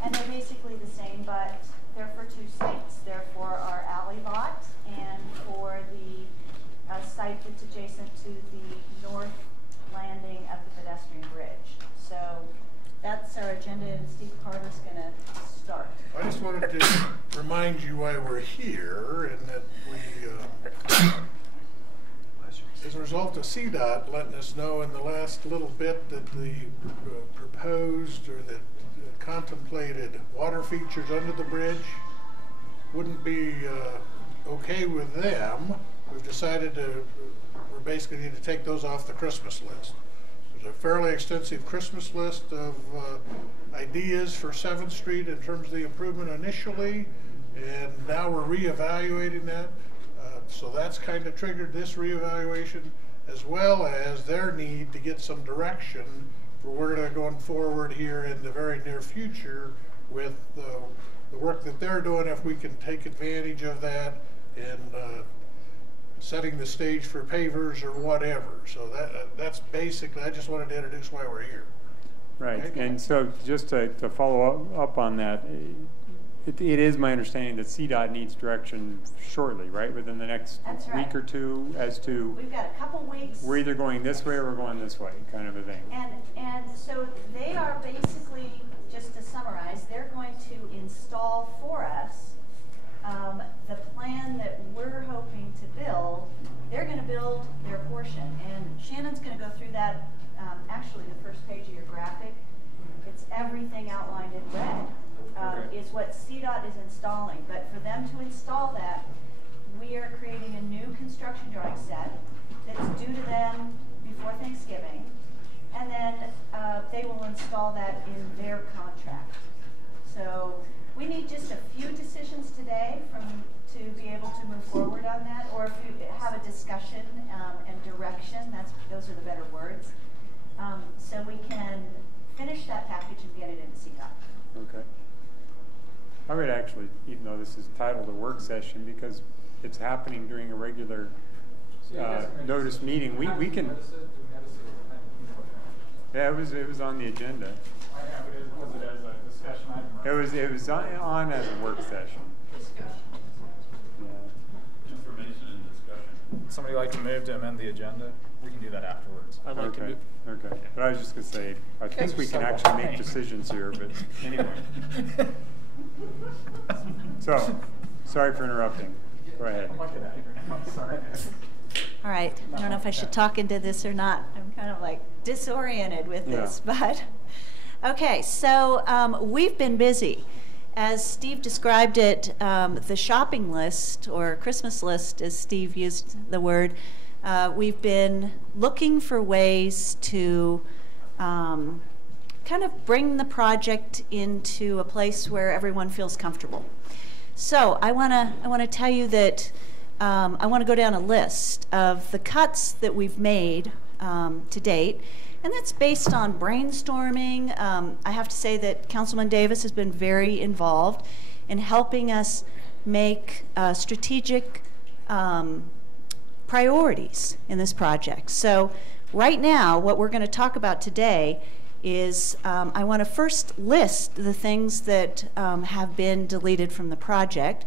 And they're basically the same, but they're for 2 sites. They're for our alley lot and for the site that's adjacent to the north landing of the pedestrian bridge. So that's our agenda, and Steve Carter's going to start. I just wanted to remind you why we're here, and that we, as a result of CDOT letting us know in the last little bit that the proposed or that contemplated water features under the bridge wouldn't be okay with them, we've decided we basically need to take those off the Christmas list. There's a fairly extensive Christmas list of ideas for 7th Street in terms of the improvement initially, and now we're reevaluating that. So that's kind of triggered this reevaluation, as well as their need to get some direction for where they're going forward here in the very near future with the work that they're doing, if we can take advantage of that and setting the stage for pavers or whatever. So that's basically, I just wanted to introduce why we're here. Right, Okay. and so just to follow up on that, it is my understanding that CDOT needs direction shortly, right? Within the next That's right. week or two as to We've got a couple weeks. we're either going this way or we're going this way, kind of a thing. And so they are basically, just to summarize, they're going to install for us the plan that we're hoping to build. They're going to build their portion, and Shannon's going to go through that. Actually, the first page of your graphic, it's everything outlined in red. Is what CDOT is installing. But for them to install that, we are creating a new construction drawing set that's due to them before Thanksgiving, and then they will install that in their contract. So we need just a few decisions today to be able to move forward on that, or if you have a discussion and direction, those are the better words, so we can finish that package and get it into CDOT. Okay. I would actually, even though this is titled a work session, because it's happening during a regular notice meeting, we can. Yeah, it was on the agenda. Was it as a discussion item? It was on as a work session. Yeah. Information and discussion. Somebody like to move to amend the agenda? We can do that afterwards. I'd like to move. Okay. But I was just gonna say, I think we can actually make decisions here. But anyway. So, sorry for interrupting. Go ahead. Sorry. All right, I don't know if I should talk into this or not. I'm kind of like disoriented with this, but okay, so we've been busy. As Steve described it, the shopping list, or Christmas list, as Steve used the word, we've been looking for ways to kind kind of bring the project into a place where everyone feels comfortable. So I want to tell you that I want to go down a list of the cuts that we've made to date, and that's based on brainstorming. I have to say that Councilman Davis has been very involved in helping us make strategic priorities in this project. So right now, what we're going to talk about today is I want to first list the things that have been deleted from the project,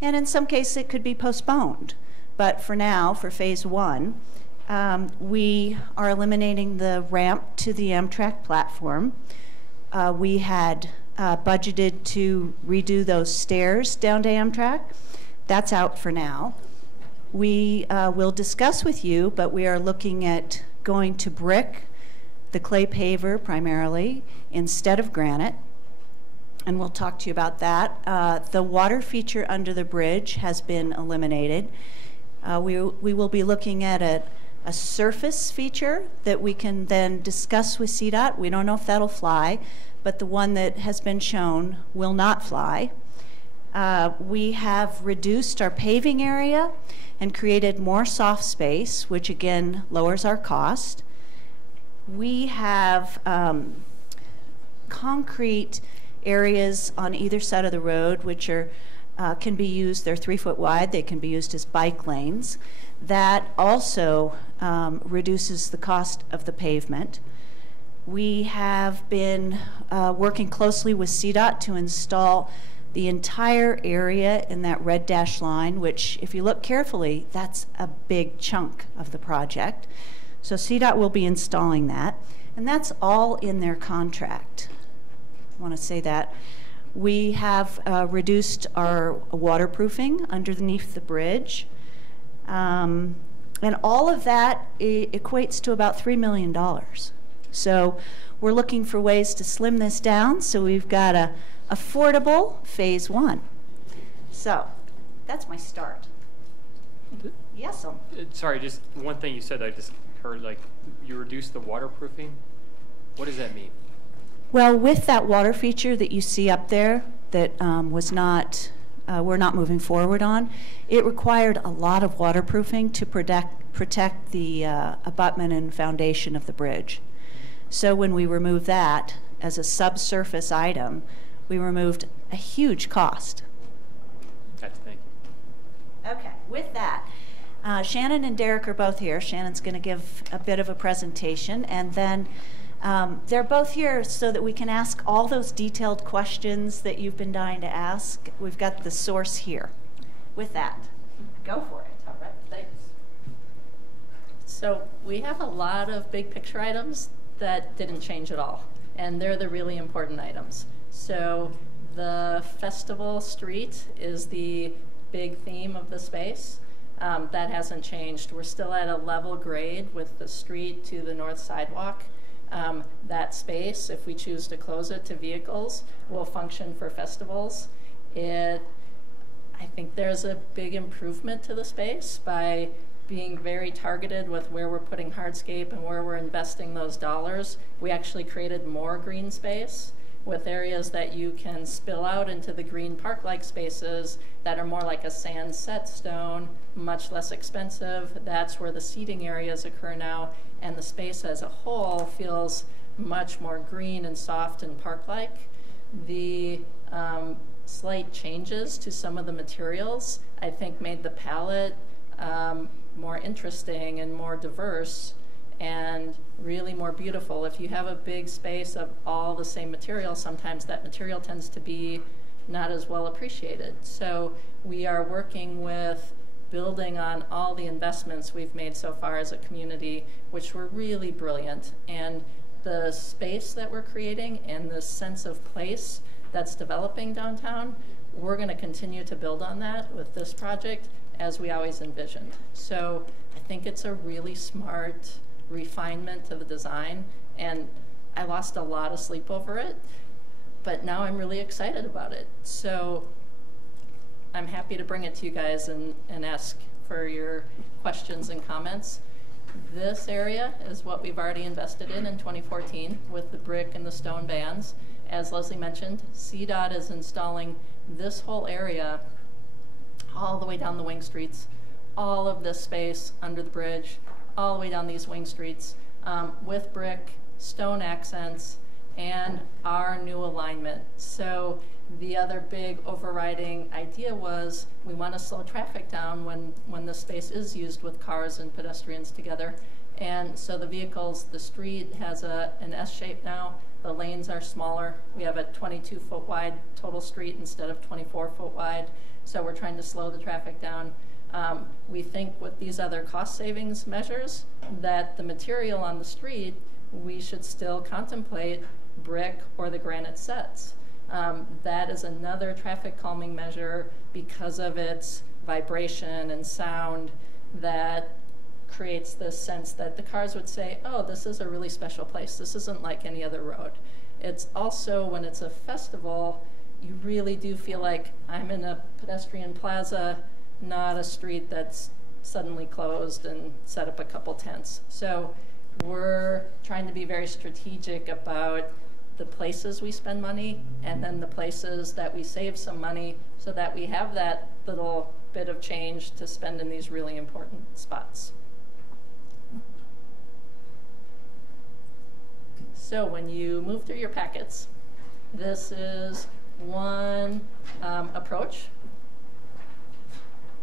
and in some cases it could be postponed. But for now, for phase 1, we are eliminating the ramp to the Amtrak platform. We had budgeted to redo those stairs down to Amtrak. That's out for now. We will discuss with you, but we are looking at going to brick, the clay paver primarily, instead of granite. And we'll talk to you about that. The water feature under the bridge has been eliminated. We will be looking at a surface feature that we can then discuss with CDOT. We don't know if that'll fly, but the one that has been shown will not fly. We have reduced our paving area and created more soft space, which again lowers our cost. We have concrete areas on either side of the road, which are can be used, they're 3 foot wide, they can be used as bike lanes. That also reduces the cost of the pavement. We have been working closely with CDOT to install the entire area in that red dashed line, which if you look carefully, that's a big chunk of the project. So CDOT will be installing that, and that's all in their contract. I want to say that. We have reduced our waterproofing underneath the bridge. And all of that equates to about $3 million. So we're looking for ways to slim this down, so we've got a affordable phase 1. So that's my start. Yes, sorry, just one thing you said I just heard, like you reduced the waterproofing. What does that mean? Well, with that water feature that you see up there that was not, we're not moving forward on, it required a lot of waterproofing to protect the abutment and foundation of the bridge. So when we removed that as a subsurface item, we removed a huge cost. Gotcha, thank you. Okay, with that, Shannon and Derek are both here. Shannon's going to give a bit of a presentation, and then they're both here so that we can ask all those detailed questions that you've been dying to ask. We've got the source here. With that, go for it. All right, thanks. So we have a lot of big picture items that didn't change at all, and they're the really important items. So the festival street is the big theme of the space. That hasn't changed. We're still at a level grade with the street to the north sidewalk. That space, if we choose to close it to vehicles, will function for festivals. I think there's a big improvement to the space by being very targeted with where we're putting hardscape and where we're investing those dollars. We actually created more green space with areas that you can spill out into the green park-like spaces that are more like a sand set stone, much less expensive. That's where the seating areas occur now, and the space as a whole feels much more green and soft and park-like. The slight changes to some of the materials, I think, made the palette more interesting and more diverse and really more beautiful. If you have a big space of all the same material, sometimes that material tends to be not as well appreciated. So we are working with building on all the investments we've made so far as a community, which were really brilliant. And the space that we're creating and the sense of place that's developing downtown, we're going to continue to build on that with this project as we always envisioned. So I think it's a really smart refinement of the design, and I lost a lot of sleep over it, but now I'm really excited about it. So I'm happy to bring it to you guys and ask for your questions and comments. This area is what we've already invested in 2014 with the brick and the stone bands. As Leslie mentioned, CDOT is installing this whole area all the way down the wing streets, all of this space under the bridge, all the way down these wing streets with brick, stone accents, and our new alignment. So the other big overriding idea was we want to slow traffic down when the space is used with cars and pedestrians together. And so the vehicles, the street has an S shape now. The lanes are smaller. We have a 22-foot wide total street instead of 24-foot wide. So we're trying to slow the traffic down. We think with these other cost savings measures that the material on the street, we should still contemplate brick or the granite sets. That is another traffic calming measure because of its vibration and sound that creates this sense that the cars would say, oh, this is a really special place. This isn't like any other road. It's also, when it's a festival, you really do feel like I'm in a pedestrian plaza, not a street that's suddenly closed and set up a couple tents. So we're trying to be very strategic about the places we spend money and then the places that we save some money so that we have that little bit of change to spend in these really important spots. So when you move through your packets, this is one approach.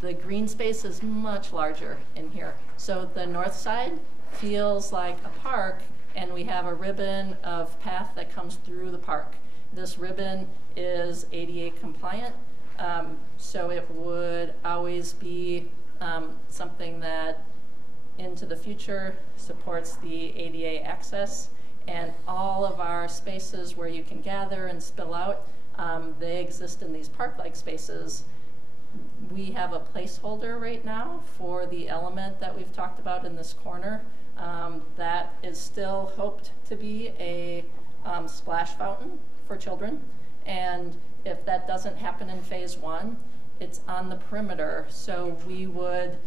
The green space is much larger in here. So the north side feels like a park, and we have a ribbon of path that comes through the park. This ribbon is ADA compliant, so it would always be something that into the future supports the ADA access. And all of our spaces where you can gather and spill out, they exist in these park-like spaces. We have a placeholder right now for the element that we've talked about in this corner. That is still hoped to be a splash fountain for children. And if that doesn't happen in phase 1, it's on the perimeter. So we would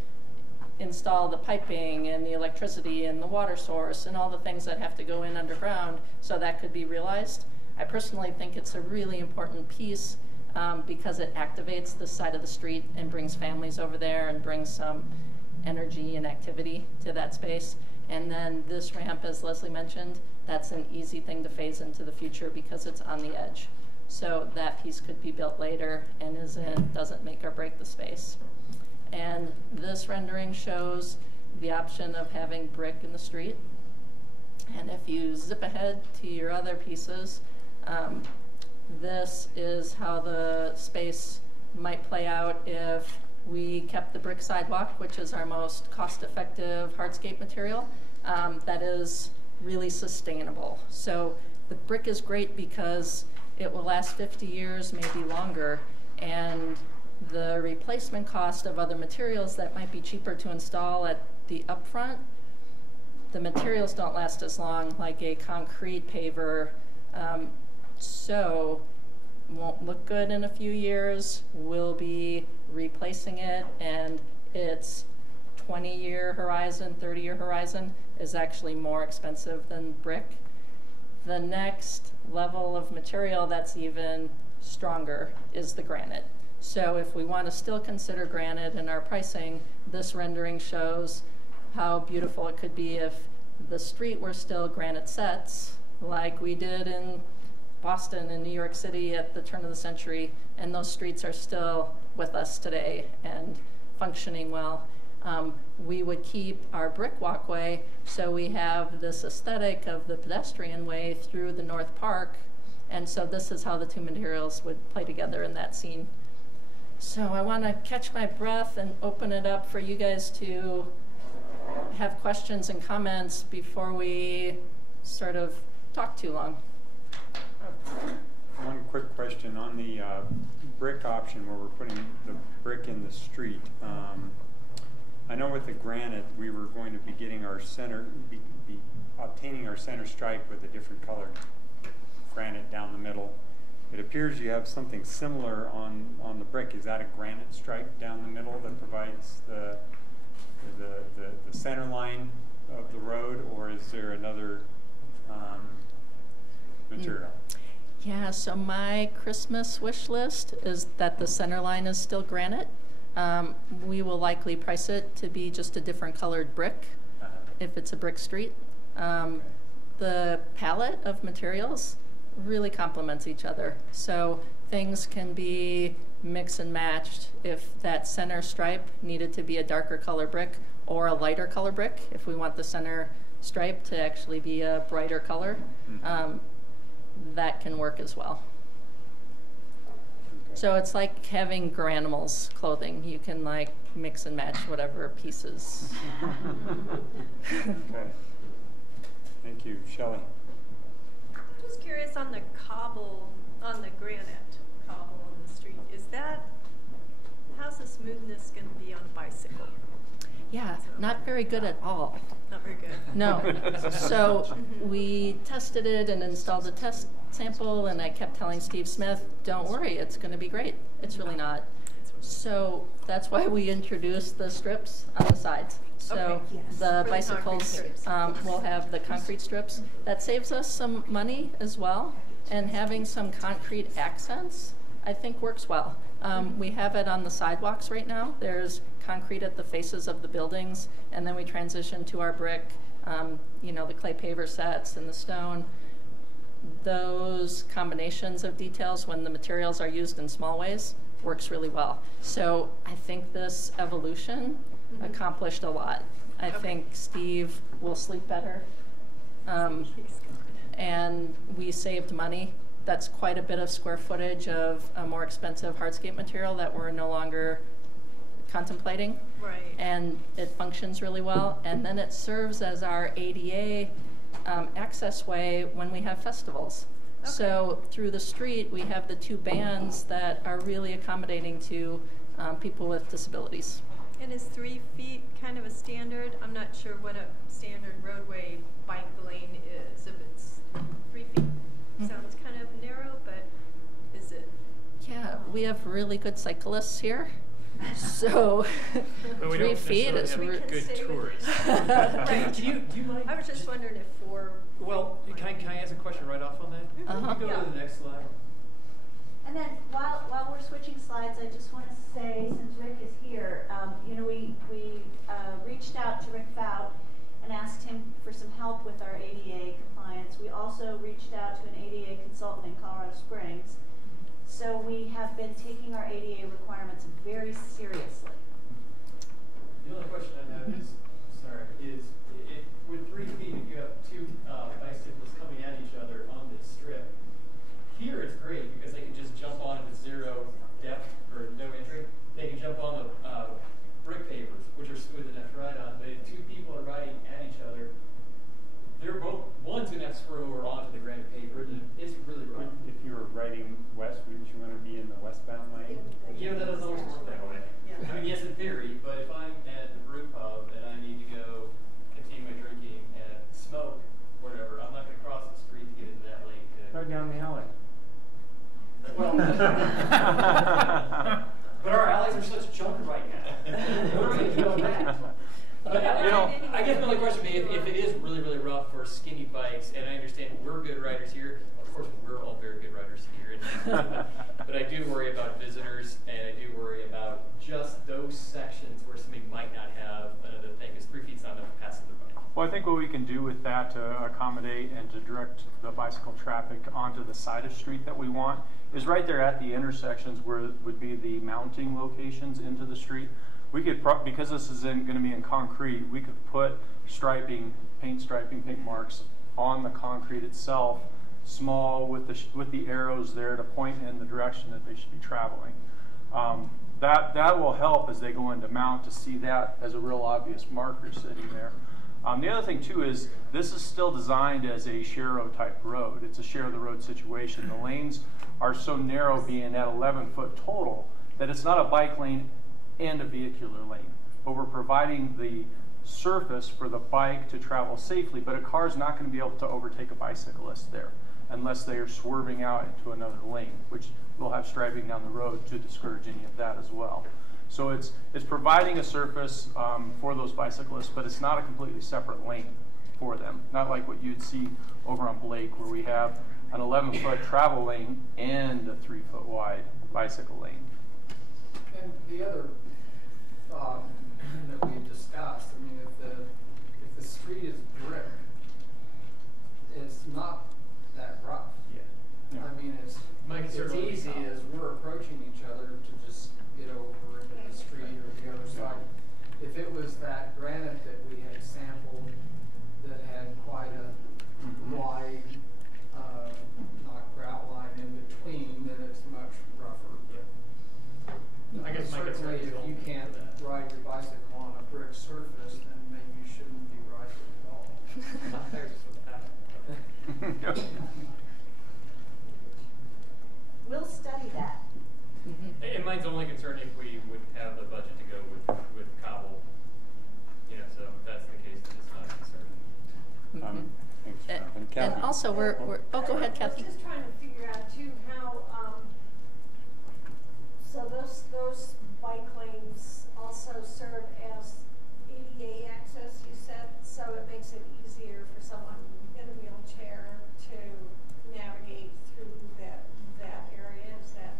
install the piping and the electricity and the water source and all the things that have to go in underground so that could be realized. I personally think it's a really important piece because it activates this side of the street and brings families over there and brings some energy and activity to that space. And then this ramp, as Leslie mentioned, that's an easy thing to phase into the future because it's on the edge. So that piece could be built later and doesn't make or break the space. And this rendering shows the option of having brick in the street. And if you zip ahead to your other pieces, this is how the space might play out if we kept the brick sidewalk, which is our most cost-effective hardscape material, that is really sustainable. So the brick is great because it will last 50 years, maybe longer, and the replacement cost of other materials that might be cheaper to install at the upfront, the materials don't last as long, like a concrete paver, so won't look good in a few years. We'll be replacing it, and its 20-year horizon, 30-year horizon is actually more expensive than brick. The next level of material that's even stronger is the granite. So if we want to still consider granite in our pricing, this rendering shows how beautiful it could be if the street were still granite sets, like we did in Boston and New York City at the turn of the century, and those streets are still with us today and functioning well. We would keep our brick walkway, so we have this aesthetic of the pedestrian way through the North Park, and so this is how the two materials would play together in that scene. So I want to catch my breath and open it up for you guys to have questions and comments before we sort of talk too long. One quick question on the brick option where we're putting the brick in the street. I know with the granite we were going to be getting our obtaining our center stripe with a different color granite down the middle. It appears you have something similar on the brick. Is that a granite stripe down the middle that provides the center line of the road, or is there another material? Yeah, so my Christmas wish list is that the center line is still granite. We will likely price it to be just a different colored brick if it's a brick street. The palette of materials really complements each other. So things can be mix and matched if that center stripe needed to be a darker color brick or a lighter color brick if we want the center stripe to actually be a brighter color. That can work as well. Okay. So it's like having Garanimals clothing. You can like mix and match whatever pieces. Okay. Thank you. Shelley? I'm just curious on the cobble, on the granite cobble on the street. Is that, how's the smoothness going to be on a bicycle? Yeah, not very good at all. Not very good. No. So we tested it and installed a test sample, and I kept telling Steve Smith, don't worry, it's going to be great. It's really not. So that's why we introduced the strips on the sides. So the bicycles will have the concrete strips. That saves us some money as well, and having some concrete accents I think works well. We have it on the sidewalks right now. There's concrete at the faces of the buildings, and then we transition to our brick, you know, the clay paver sets and the stone. Those combinations of details when the materials are used in small ways works really well. So I think this evolution accomplished a lot. I think Steve will sleep better. And we saved money. That's quite a bit of square footage of a more expensive hardscape material that we're no longer contemplating. Right. And it functions really well. And then it serves as our ADA access way when we have festivals. Okay. So through the street, we have the two bands that are really accommodating to people with disabilities. And is 3 feet kind of a standard? I'm not sure what a standard roadway bike lane is. If it's 3 feet, sounds kind of narrow, but is it? Yeah, we have really good cyclists here. So 3 feet is good tourists. Right. Do you mind? I was just wondering if 4. Well, can I ask a question right off on that? Can you go to the next slide? And then while we're switching slides, I just want to say, since Rick is here, you know, we reached out to Rick Fout and asked him for some help with our ADA compliance. We also reached out to an ADA consultant in Colorado Springs. So we have been taking our ADA requirements very seriously. The only question I have is, with 3 feet, if you have two bicyclists coming at each other on this strip, here it's great because they can just jump on it with 0 depth or no entry. They can jump on the brick pavers, which are smooth enough to ride on. But if 2 people are riding at each other, they're both, one's going to have to screw over onto the granite paver. It's really rough. If you were riding west, wouldn't you want to be in the westbound lane? Yeah, that doesn't always work that way. Yeah. I mean, yes, in theory, but if I'm at the brew pub and I need to go continue my drinking and smoke, whatever, I'm not going to cross the street to get into that lane. Go down the alley. Well, but our alleys are such junk right now. What are we going to do on that? But, you know, I guess my only question would be if it is really, really rough for skinny bikes, and I understand we're good riders here. Of course, we're all very good riders here. But I do worry about visitors, and I do worry about just those sections where somebody might not have another thing, because 3 feet's not enough to pass their bike. Well, I think what we can do with that to accommodate and to direct the bicycle traffic onto the side of street that we want is right there at the intersections where would be the mounting locations into the street. We could, because this isn't going to be in concrete, we could put striping, paint marks on the concrete itself, small with the arrows there to point in the direction that they should be traveling. That will help as they go into mount to see that as a real obvious marker sitting there. The other thing too is this is still designed as a share-road type road. It's a share of the road situation. The lanes are so narrow, being at 11 foot total, that it's not a bike lane and a vehicular lane. But we're providing the surface for the bike to travel safely, but a car is not going to be able to overtake a bicyclist there unless they are swerving out into another lane, which will have striping down the road to discourage any of that as well. So it's providing a surface for those bicyclists, but it's not a completely separate lane for them. Not like what you'd see over on Blake, where we have an 11-foot travel lane and a 3-foot wide bicycle lane. And the other thought that we discussed, I mean, if the street is brick, it's not that rough. Yeah. I mean, it's easy as we're approaching each other to just get over into the street or the other side. If it was that granite that we had sampled that had quite a wide not grout line in between, then it's much rougher. But I guess certainly if you can't ride your bicycle on a brick surface, then maybe you shouldn't be riding it at all. We'll study that. And mine's only concern if we would have the budget to go with cobble, you know, so if that's the case, then it's not a concern. Thanks, Jonathan. And also, we're oh, go ahead, Kathy. I was just trying to figure out too how, so those bike lanes also serve as ADA access, you said, so it makes it easier for someone in a wheelchair to navigate through that area. Is that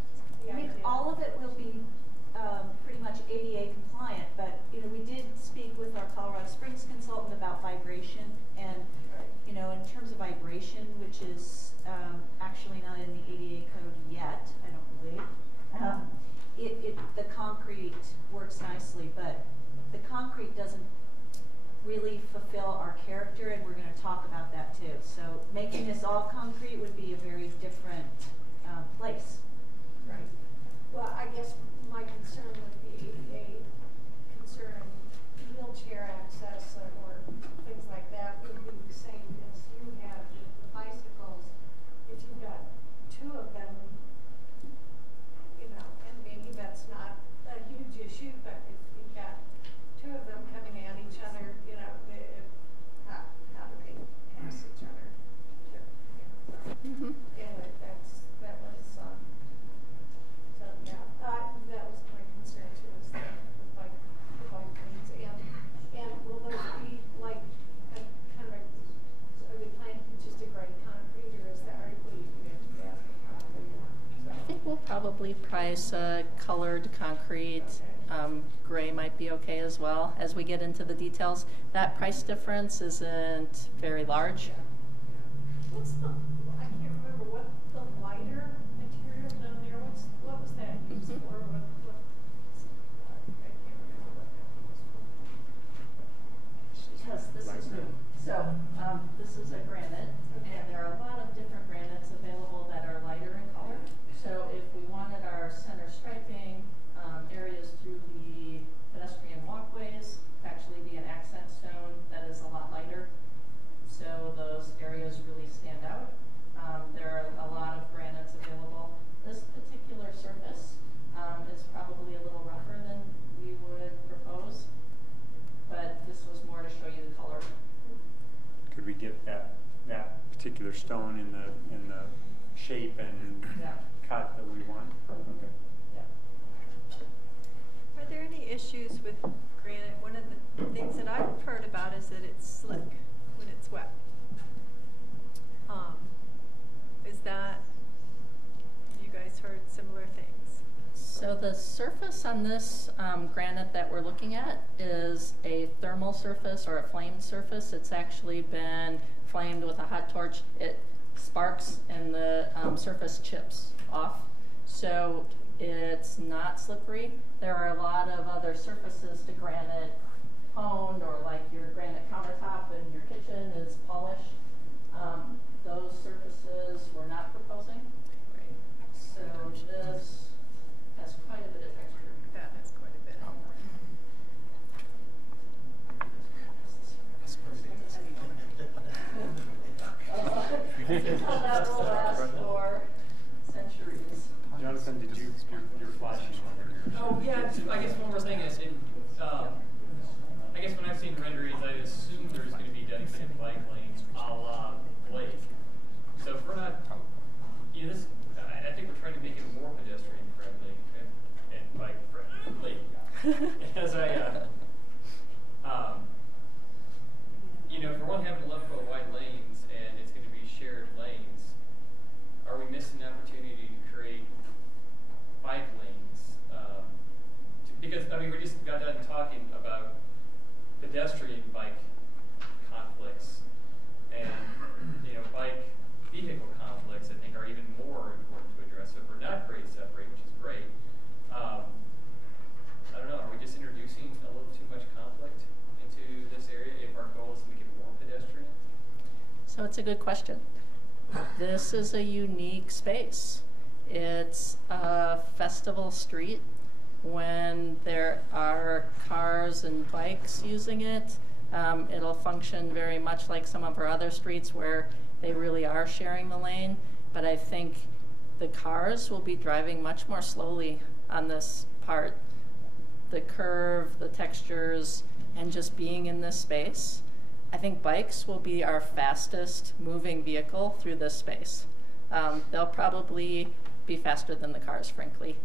the idea? All of it will be pretty much ADA compliant, but you know, we did speak with our Colorado Springs consultant about vibration, and you know, in terms of vibration, which is actually not in the ADA code yet, I don't believe. The concrete works nicely, but the concrete doesn't really fulfill our character, and we're going to talk about that too. So making this all concrete would be a very different place. Right. Well, I guess my concern with the ADA concern wheelchair access or things like that would be the same as you have with the bicycles. If you've got two of them, you know, and maybe that's not a huge issue, but if you've got two of them coming at each other, you know, how do they pass each other? Mm-hmm. Anyway, that was so yeah, that was my concern too, is the bike lanes, and will those be like a kind of are they planning just a gray concrete, or is that are you I think we'll probably price colored concrete. Gray might be okay as well as we get into the details. That price difference isn't very large. What's the, I can't remember, what the lighter material down there, what was that used for? I can't remember what that was for. Yes, this is new. So this is a granite, and there are a lot of different granites available that are lighter in color. So if we wanted our center striping areas through the pedestrian walkways to actually be an accent stone that is a lot lighter, so those areas really stand out. There are a lot of granites available. This particular surface is probably a little rougher than we would propose, but this was more to show you the color. Could we get that particular stone in the shape and cut that we want? Okay. Are there any issues with granite? One of the things that I've heard about is that it's slick when it's wet. Is that, have you guys heard similar things? So the surface on this granite that we're looking at is a thermal surface or a flamed surface. It's actually been flamed with a hot torch. It sparks and the surface chips off. So it's not slippery. There are a lot of other surfaces to granite honed, or like your granite countertop in your kitchen is polished. Those surfaces we're not proposing. Right. So this has quite a bit of texture. That has quite a bit. That will last for centuries. Jonathan, did you're flashing over here? Oh yeah, I guess one more thing is, I guess when I've seen renderings, I assume there's going to be dedicated bike lanes a la Blake. So if we're not, you know, this, I think we're trying to make it more pedestrian friendly and bike friendly. as I, you know, if we're only having 11-foot wide lanes and it's going to be shared lanes, are we missing the opportunity to create bike lanes? Because, I mean, we just got done talking about pedestrian bike conflicts, and, you know, bike vehicle conflicts, I think, are even more important to address. So if we're not grade separate, which is great, I don't know, are we just introducing a little too much conflict into this area if our goal is to make it more pedestrian? So it's a good question. This is a unique space. It's a festival street. When there are cars and bikes using it, it'll function very much like some of our other streets where they really are sharing the lane. But I think the cars will be driving much more slowly on this part. The curve, the textures, and just being in this space. I think bikes will be our fastest moving vehicle through this space. They'll probably be faster than the cars, frankly.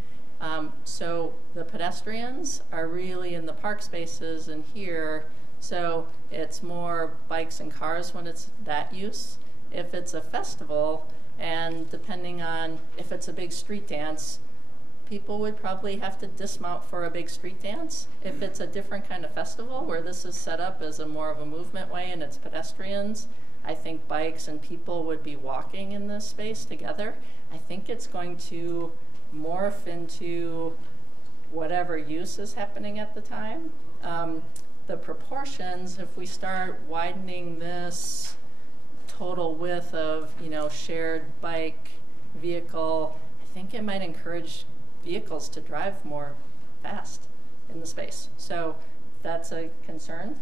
So the pedestrians are really in the park spaces and here, so it's more bikes and cars when it's that use. If it's a festival, and depending on if it's a big street dance, people would probably have to dismount for a big street dance. If it's a different kind of festival where this is set up as a more of a movement way and it's pedestrians, I think bikes and people would be walking in this space together. I think it's going to morph into whatever use is happening at the time. The proportions, if we start widening this total width of, you know, shared bike vehicle, I think it might encourage vehicles to drive more fast in the space. So that's a concern.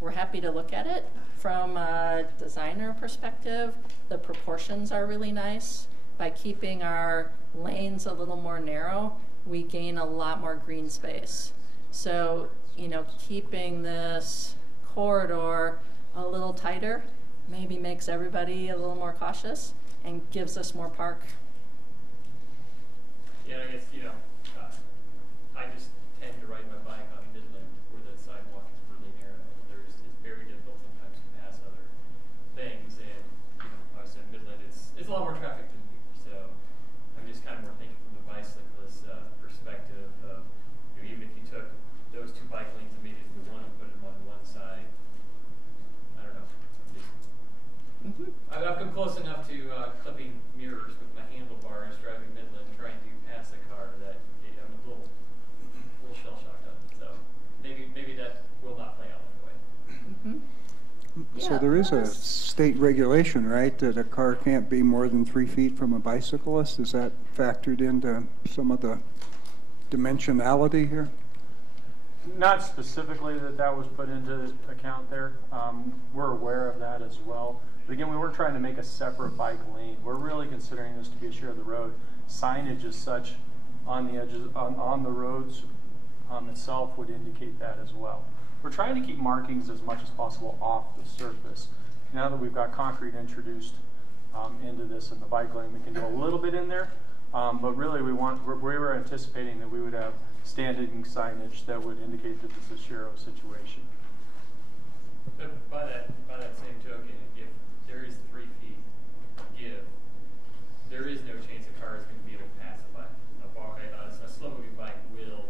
We're happy to look at it from a designer perspective. The proportions are really nice. By keeping our lanes a little more narrow, we gain a lot more green space. So, you know, keeping this corridor a little tighter maybe makes everybody a little more cautious and gives us more park. Yeah, I guess, you know, I just tend to ride my bike on Midland where the sidewalk is really narrow. It's very difficult sometimes to pass other things, and, you know, obviously on Midland it's a lot more traffic than here. So I'm just kind of more thinking from the bicyclist perspective of, you know, even if you took those two bike lanes and made it into one and put them on one side, I don't know. I've come close enough to clipping mirrors with my handlebars driving Midland, trying to pass a car that I'm a little shell shocked of. So maybe that will not play out that way. So there is a state regulation, right, that a car can't be more than 3 feet from a bicyclist? Is that factored into some of the dimensionality here? Not specifically that was put into account there. We're aware of that as well. But again, we weren't trying to make a separate bike lane. We're really considering this to be a share of the road. Signage as such on the edges, on the roads itself would indicate that as well. We're trying to keep markings as much as possible off the surface. Now that we've got concrete introduced into this in the bike lane, we can do a little bit in there. But really we were anticipating that we would have standing signage that would indicate that this is a Shero situation. But by that same token, if there is 3 feet give, there is no chance a car is going to be able to pass a bike. A slow-moving bike will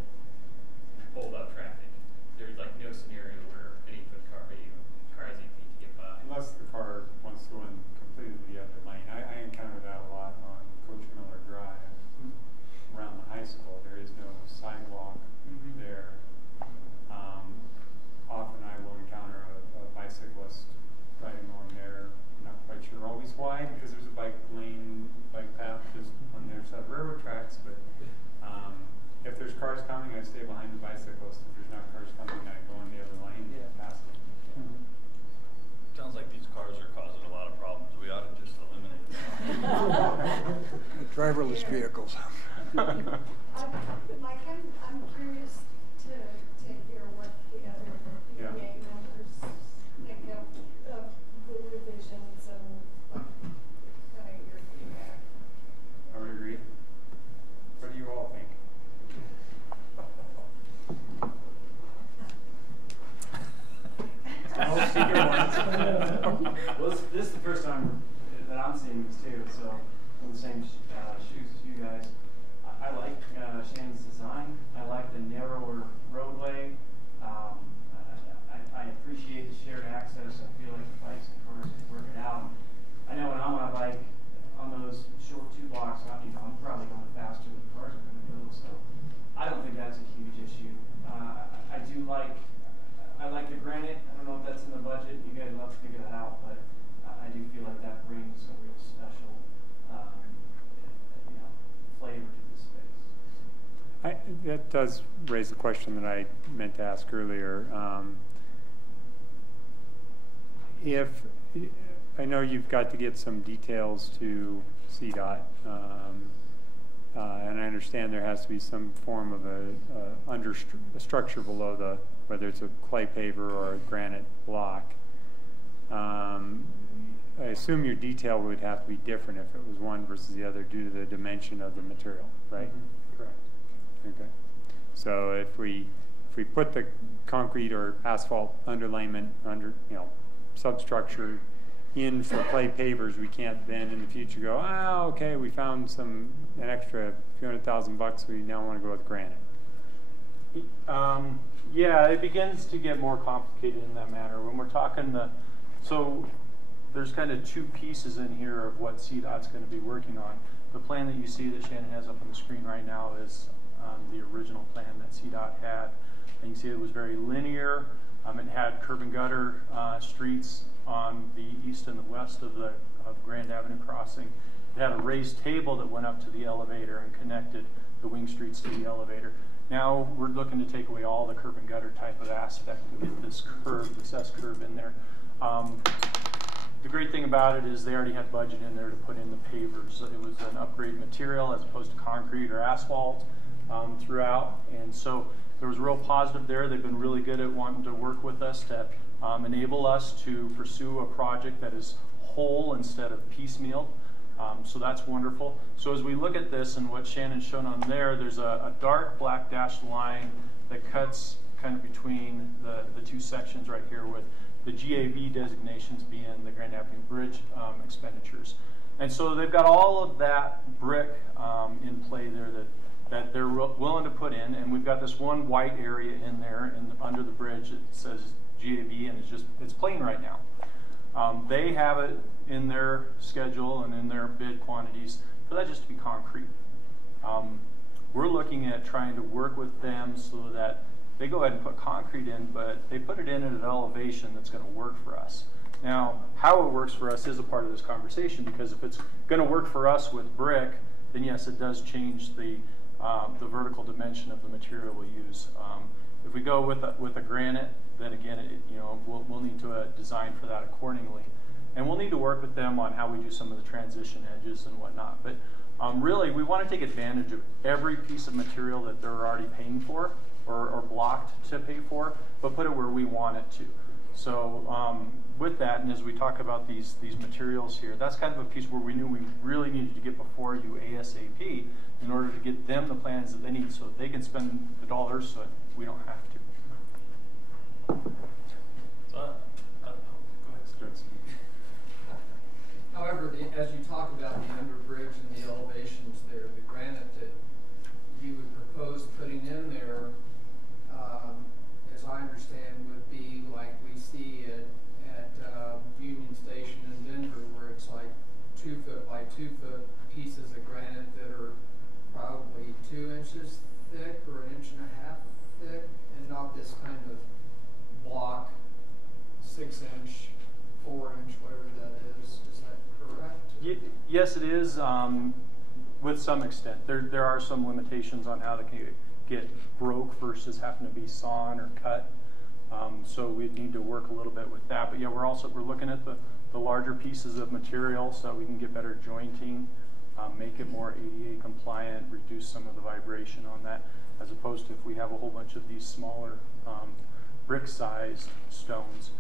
hold up traffic. There's like no scenario where an 8-foot car, car has 8 feet to get by. Unless the car wants to go in completely the other lane. I encounter that a lot on Coach Miller Drive around the high school. There is no sidewalk there. Often I will encounter a bicyclist riding along there. I'm not quite sure always why, because there's a bike lane, bike path just on the other side of railroad tracks. But if there's cars coming, I stay behind the bicyclist. If there's not cars coming, I go in the other lane and pass them. Sounds like these cars are causing a lot of problems. We ought to just eliminate them. Driverless vehicles. Mike, I'm curious to hear what the other EPA members think of the revisions and kind of your feedback. I would agree. What do you all think? that does raise the question that I meant to ask earlier. If I know you've got to get some details to CDOT, and I understand there has to be some form of a structure below the, whether it's a clay paver or a granite block. I assume your detail would have to be different if it was one versus the other due to the dimension of the material, right? Mm-hmm. Correct. Okay. So if we put the concrete or asphalt underlayment under, substructure in for clay pavers, we can't then in the future go, okay, we found an extra few $100,000, we now want to go with granite. Yeah, it begins to get more complicated in that manner. When we're talking so there's kind of two pieces in here of what CDOT's going to be working on. The plan that you see that Shannon has up on the screen right now is the original plan that CDOT had. And you can see it was very linear. It had curb and gutter streets on the east and the west of Grand Avenue crossing. It had a raised table that went up to the elevator and connected the wing streets to the elevator. Now we're looking to take away all the curb and gutter type of aspect and get this curve, this S-curve in there. The great thing about it is they already had budget in there to put in the pavers. It was an upgrade material as opposed to concrete or asphalt throughout. And so there was a real positive there. They've been really good at wanting to work with us to enable us to pursue a project that is whole instead of piecemeal. So that's wonderful. So as we look at this and what Shannon's shown on there, there's a dark black dashed line that cuts kind of between the two sections right here, with the GAV designations being the Grand Avenue Bridge expenditures. And so they've got all of that brick in play there that they're willing to put in, and we've got this one white area in there under the bridge that says GAV, and it's plain right now. They have it in their schedule and in their bid quantities for that just to be concrete. We're looking at trying to work with them so that they go ahead and put concrete in, but they put it in at an elevation that's going to work for us. Now, how it works for us is a part of this conversation, because if it's going to work for us with brick, then yes, it does change the vertical dimension of the material we use. If we go with a granite, then again, we'll need to design for that accordingly, and we'll need to work with them on how we do some of the transition edges and whatnot. But really, we want to take advantage of every piece of material that they're already paying for or blocked to pay for, but put it where we want it to. So with that, and as we talk about these materials here, that's kind of a piece where we knew we really needed to get before you ASAP in order to get them the plans that they need so that they can spend the dollars so that we don't have to. So, go ahead. However, as you talk about the underbridge and the elevations there, the granite that you would propose putting in there, as I understand, would be like we see at Union Station in Denver, where it's like 2 foot by 2 foot pieces of granite that are probably 2 inches thick or 1.5 inches thick, and not this kind of block 6-inch, 4-inch, whatever that is. Is that correct? Yes, it is. With some extent, there are some limitations on how they can get broke versus having to be sawn or cut. So we need to work a little bit with that. But yeah, we're looking at the larger pieces of material so we can get better jointing, make it more ADA compliant, reduce some of the vibration on that, as opposed to if we have a whole bunch of these smaller brick-sized stones.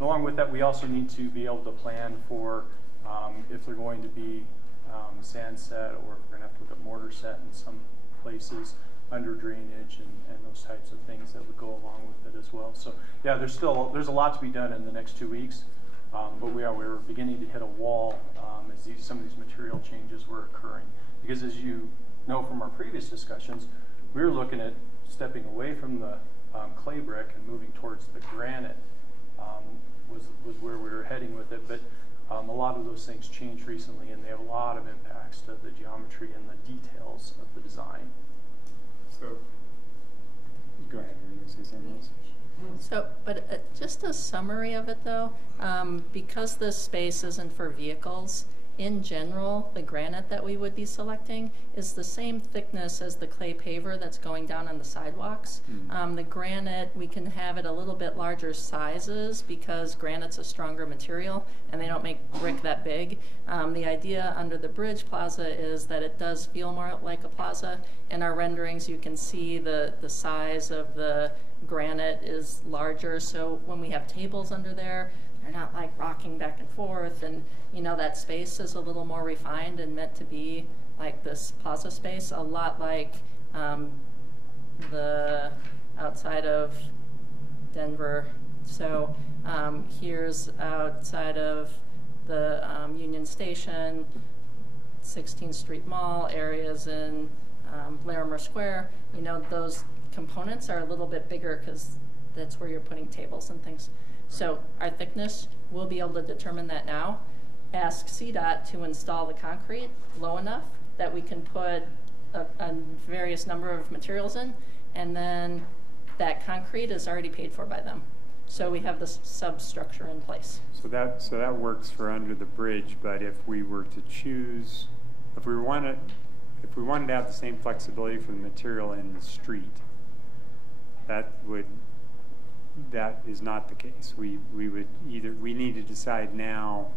Along with that, we also need to be able to plan for if they're going to be sand set, or if we're going to have to look at mortar set in some places, under drainage and those types of things that would go along with it as well. So yeah, there's a lot to be done in the next 2 weeks, but we're beginning to hit a wall as some of these material changes were occurring. Because as you know from our previous discussions, we were looking at stepping away from the clay brick and moving towards the granite was where we were heading with it. But a lot of those things changed recently, and they have a lot of impacts to the geometry and the details of the design. So, go ahead, were you going to say something else? So, but just a summary of it though, because this space isn't for vehicles, in general, the granite that we would be selecting is the same thickness as the clay paver that's going down on the sidewalks. The granite, we can have it a little bit larger sizes because granite's a stronger material and they don't make brick that big. The idea under the bridge plaza is that it does feel more like a plaza. In our renderings, you can see the size of the granite is larger, so when we have tables under there, they're not like rocking back and forth, and you know, that space is a little more refined and meant to be like this plaza space, a lot like the outside of Denver. So here's outside of the Union Station, 16th Street Mall, areas in Larimer Square. You know, those components are a little bit bigger because that's where you're putting tables and things. So our thickness, we'll be able to determine that now. Ask CDOT to install the concrete low enough that we can put a various number of materials in, and then that concrete is already paid for by them. So we have the substructure in place. So that works for under the bridge, but if we were to choose, if we wanted to have the same flexibility for the material in the street, that is not the case. We need to decide now,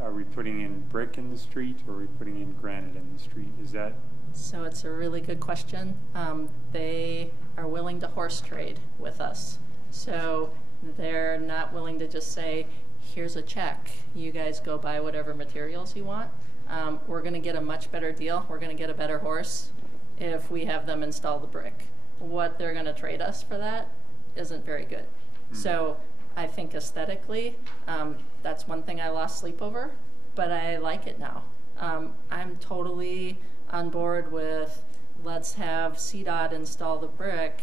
are we putting in brick in the street or are we putting in granite in the street? Is that? So it's a really good question. They are willing to horse trade with us. So they're not willing to just say, here's a check, you guys go buy whatever materials you want. We're gonna get a much better deal. We're gonna get a better horse if we have them install the brick. What they're gonna trade us for that isn't very good. So I think aesthetically, that's one thing I lost sleep over, but I like it now. I'm totally on board with let's have CDOT install the brick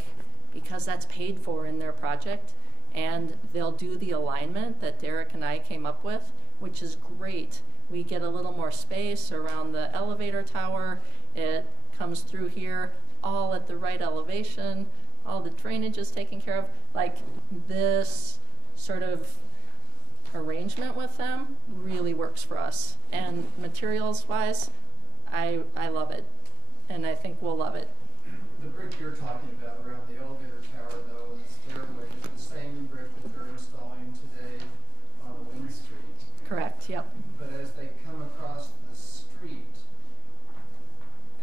because that's paid for in their project, and they'll do the alignment that Derek and I came up with, which is great. We get a little more space around the elevator tower. It comes through here, all at the right elevation, all the drainage is taken care of. Like, this sort of arrangement with them really works for us. And materials wise, I love it, and I think we'll love it. The brick you're talking about around the elevator tower, though, and the stairway is the same brick that they're installing today on the Wynn Street. Correct, yep. But as they come across the street,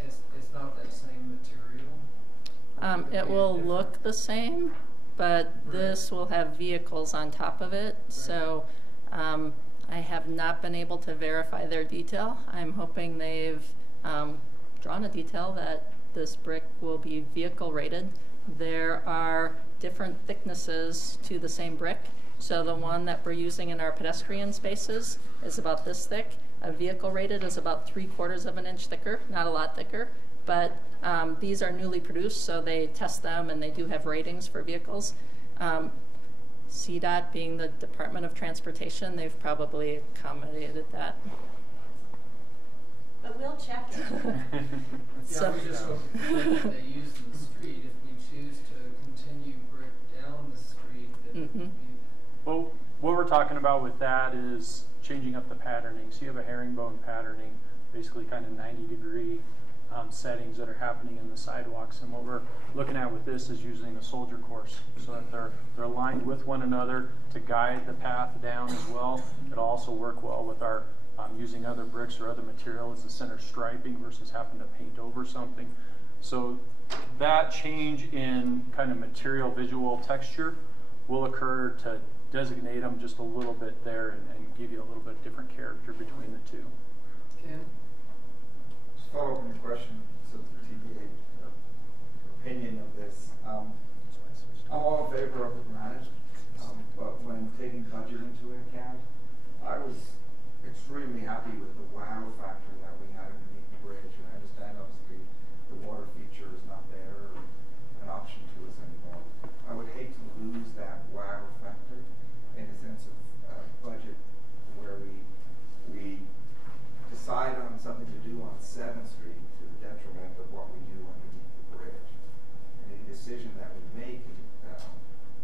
it's not that same material? It will look the same, but this will have vehicles on top of it. Right. So I have not been able to verify their detail. I'm hoping they've drawn a detail that this brick will be vehicle rated. There are different thicknesses to the same brick. So the one that we're using in our pedestrian spaces is about this thick. A vehicle rated is about 3/4 of an inch thicker, not a lot thicker. But these are newly produced, so they test them and they do have ratings for vehicles. CDOT being the Department of Transportation, they've probably accommodated that. But we'll check it. Yeah, we just hope that they use in the street. If we choose to continue brick down the street, then it would be. Well, what we're talking about with that is changing up the patterning. So you have a herringbone patterning, basically kind of 90-degree settings that are happening in the sidewalks. And what we're looking at with this is using a soldier course so that they're aligned with one another to guide the path down as well. It'll also work well with our using other bricks or other material as the center striping versus having to paint over something. So that change in kind of material visual texture will occur to designate them just a little bit there and give you a little bit different character between the two. Ken? Just follow up on your question, so the TPA opinion of this. I'm all in favor of the granite, but when taking budget into account, I was extremely happy with the wow factor that we had underneath the bridge. And I understand, obviously, the water feature is not there or an option to us anymore. I would hate to lose that wow factor in a sense of budget where we decide on something to do on 7th Street to the detriment of what we do underneath the bridge. And any decision that we make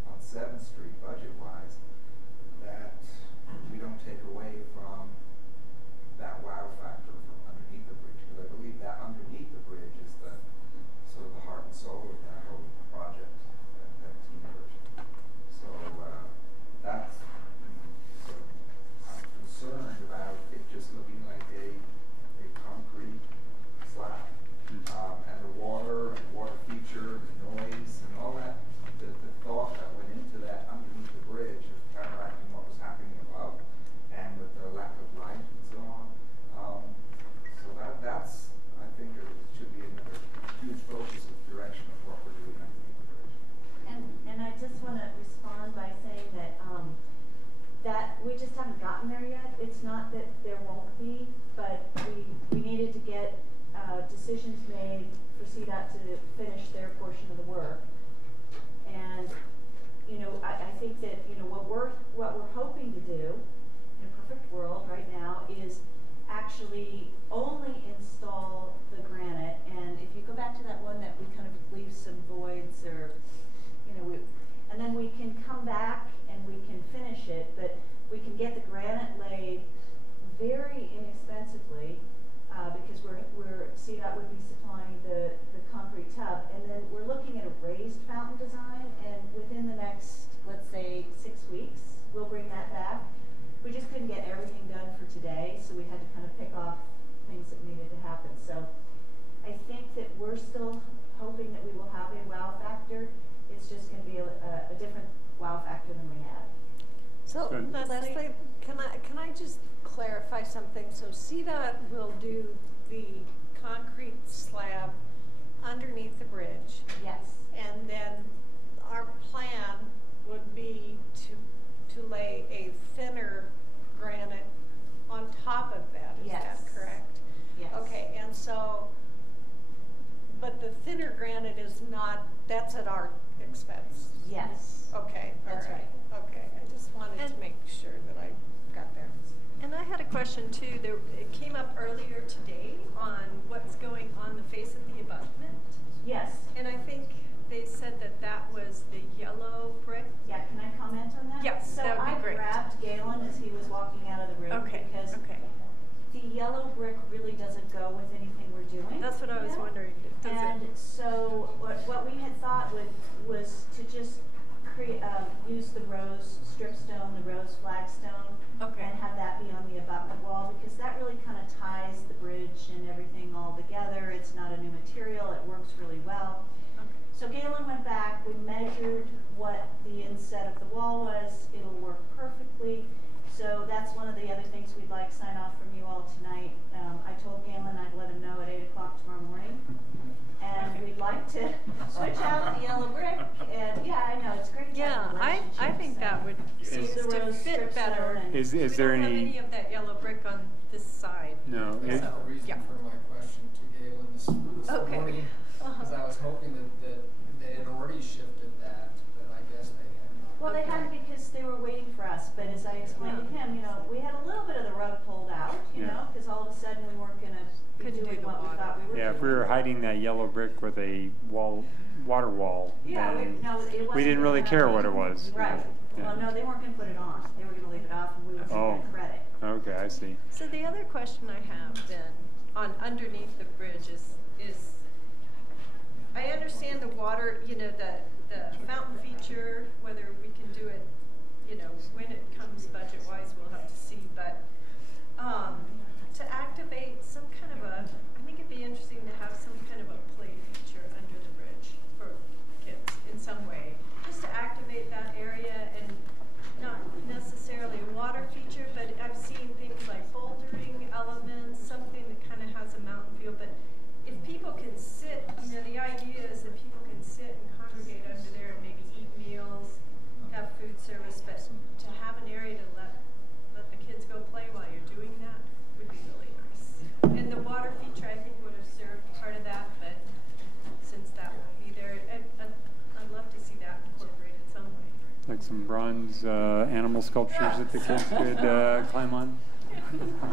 on 7th Street budget-wise, that we don't take away from that wow factor from underneath the bridge, because I believe that underneath the bridge is the sort of the heart and soul of that whole project, that T version. So that's sort of, I'm concerned about it just looking like a concrete slab, and the water feature, the noise, and all that. The thought that went into that underneath the bridge of counteracting what was happening above, and with the lack of light and so on. So that's, I think, should be another huge focus of direction of what we're doing underneath the bridge. And I just want to respond by saying that that we just haven't gotten there yet. It's not that there won't be, but we needed to get decisions made for CDOT to finish their portion of the work. And I think that what we're hoping to do in a perfect world right now is actually only install the granite. And if you go back to that one that we kind of leave some voids, or and then we can come back and we can finish it, but we can get the granite laid very inexpensively because CDOT would be supplying the concrete tub, and then we're looking at a raised fountain design, and within the next, let's say, 6 weeks, we'll bring that back. We just couldn't get everything done for today, so we had to kind of pick off things that needed to happen. So I think that we're still hoping that we will have a wow factor. It's just going to be a different wow factor than we had. So Leslie, can I just clarify something? So CDOT will do the concrete slab underneath the bridge. Yes. And then our plan would be to lay a thinner granite on top of that. Is that correct? Yes. Okay, and so, but the thinner granite is not, that's at our expense. Yes. Okay, that's right. Okay, I just wanted to make sure that I got there. And I had a question too. It came up earlier today on what's going on the face of the abutment. Yes. And I think they said that was the yellow brick. Yeah, can I comment on that? Yes, so that would be great. I grabbed Galen as he was walking out of the room because the yellow brick really doesn't go with anything we're doing. That's what I was wondering. And so what we had thought was to just use the rose stripstone, the rose flagstone, and have that be on the abutment wall, because that really kind of ties the bridge and everything all together. It's not a new material. It works really well. So Galen went back, we measured what the inset of the wall was. It'll work perfectly. So that's one of the other things we'd like sign off from you all tonight. I told Galen I'd let him know at 8 o'clock tomorrow morning. And we'd like to switch out the yellow brick. And yeah, I know, it's great. Yeah, I think that would seem to fit better. Is there we don't have any any of that yellow brick on this side. No. That's the reason for my question to Galen this morning, because I was hoping that they had already shifted that, but I guess they had not. Well, they hadn't, because they were waiting for us. But as I explained to him, we had a little bit of the rug pulled out, because all of a sudden we weren't going to be doing what we thought we were doing. Yeah, if we were hiding that yellow brick with a water wall, then we didn't really care what it was. Right. Yeah. Well, no, they weren't going to put it on. They were going to leave it off, and we were going to credit. Okay, I see. So the other question I have then on underneath the bridge is I understand the water, the fountain feature, whether we can do it, when it comes budget-wise, we'll have to see. But to activate some kind of I think it'd be interesting to have some kind of a play feature under the bridge for kids in some way, just to activate that area, and not necessarily a water feature, but I've seen things like bouldering elements, something that kind of has a mountain feel. But if people can sit, the idea is that people can sit and congregate under there and maybe eat meals, have food service, but to have an area to let the kids go play while you're doing that would be really nice. And the water feature, I think, would have served part of that, but since that won't be there, I'd love to see that incorporated some way. Like some bronze animal sculptures that the kids could climb on.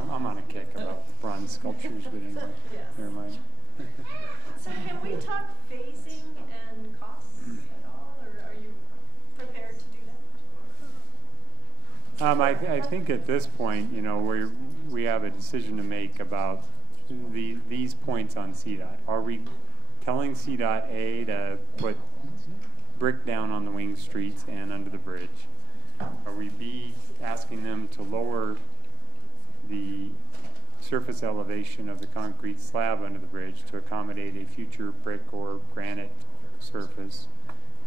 I'm on a kick about bronze sculptures, but anyway, never mind. So can we talk phasing and costs at all, or are you prepared to do that? I think at this point, you know, we have a decision to make about these points on CDOT. Are we telling CDOT A to put brick down on the wing streets and under the bridge? Are we B, asking them to lower the surface elevation of the concrete slab under the bridge to accommodate a future brick or granite surface?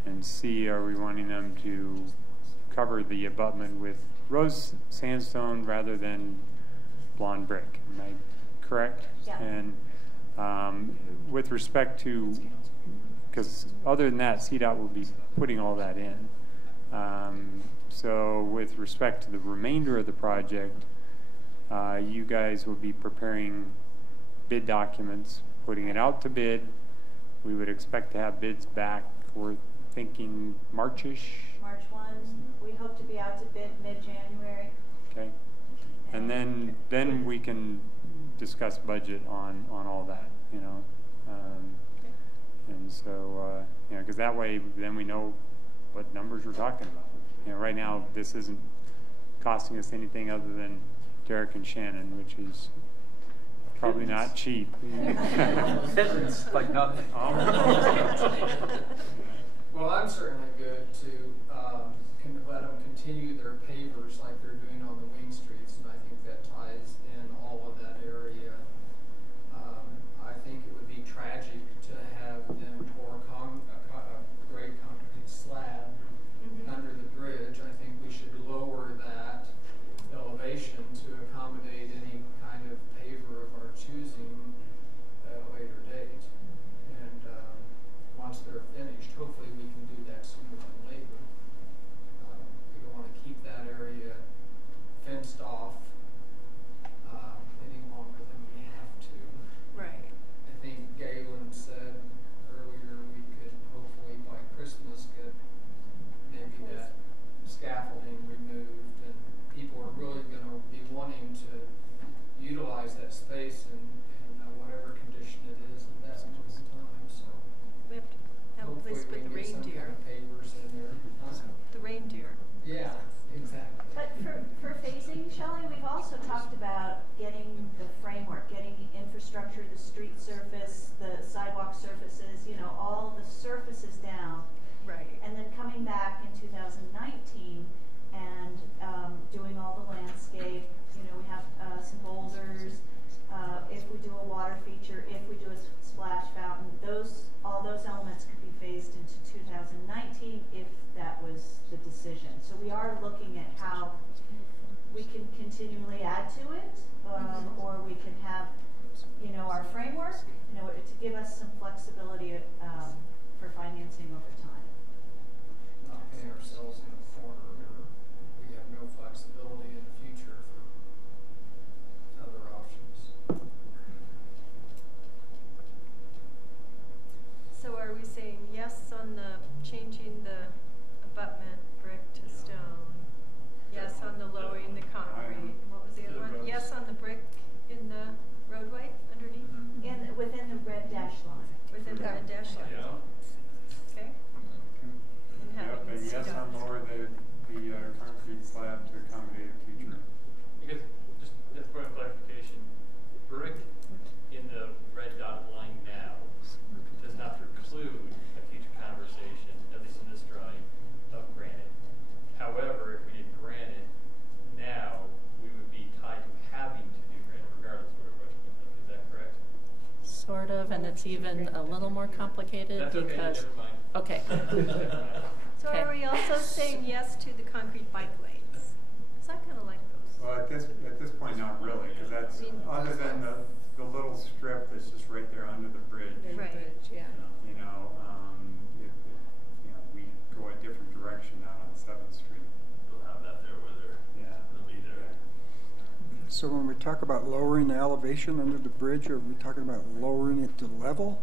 And C, are we wanting them to cover the abutment with rose sandstone rather than blonde brick? Am I correct? Yeah. And with respect to, because other than that, CDOT will be putting all that in. So with respect to the remainder of the project, you guys will be preparing bid documents, putting it out to bid. We would expect to have bids back, we're thinking March-ish. March 1, we hope to be out to bid mid-January. Okay. And then we can discuss budget on all that, you know. And so, you know, because that way then we know what numbers we're talking about. You know, right now this isn't costing us anything other than Derek and Shannon, which is probably not cheap. Pittance, like nothing. Well, I'm certainly good to let them continue their pavers like they're doing on the wing streets, and I think that ties in all of that area. I think it would be tragic to have them pour a great concrete slab under the bridge. I think we should lower that elevation to accommodate any kind of paver of our choosing at a later date. And once they're finished, hopefully we can do that sooner than later. We don't want to keep that area fenced off any longer than we have to. Right. I think Galen said earlier we could hopefully by Christmas get maybe that scaffolding removed, and people are really going to be wanting to utilize that space in whatever condition it is at that point in time. So We have to have a place to put the reindeer. Pavers in there. The reindeer. Yeah, exactly. But for phasing, Shelley, we've also talked about getting the framework, getting the infrastructure, the street surface, the sidewalk surfaces, you know, all the surfaces down. Right. And then coming back in 2019 and doing all the landscape. You know, we have some boulders. If we do a water feature, if we do a splash fountain, all those elements could be phased into 2019 if that was the decision. So we are looking at how we can continually add to it, or we can have, you know, our framework, you know, to give us some flexibility for financing over time. Not putting ourselves in a corner where we have no flexibility in the future for other options. So are we saying yes on the changing the abutment brick to stone? Yes on the lowering the concrete. What was the other one? Yes on the brick in the roadway underneath? Within the red dash line. Within the red dash line. Yeah. Okay. Yep, and yes on lower the concrete slab to accommodate a future. Because, just for clarification, brick in the red dotted line now does not preclude a future conversation, at least in this drawing, of granite. However, if we did granite now, we would be tied to having to do granite regardless of what approach we took. Is that correct? Sort of, and it's even a little more complicated. That's okay, because never mind. Okay. So Okay. are we also saying yes to the concrete bike lanes? Because I kind of like those. Well, at this point, not really, because that's other than the little strip that's just right there under the bridge. Right. Yeah. You know, if you know, we go a different direction out on 7th Street. We'll have that there where they'll be there. So when we talk about lowering the elevation under the bridge, are we talking about lowering it to level?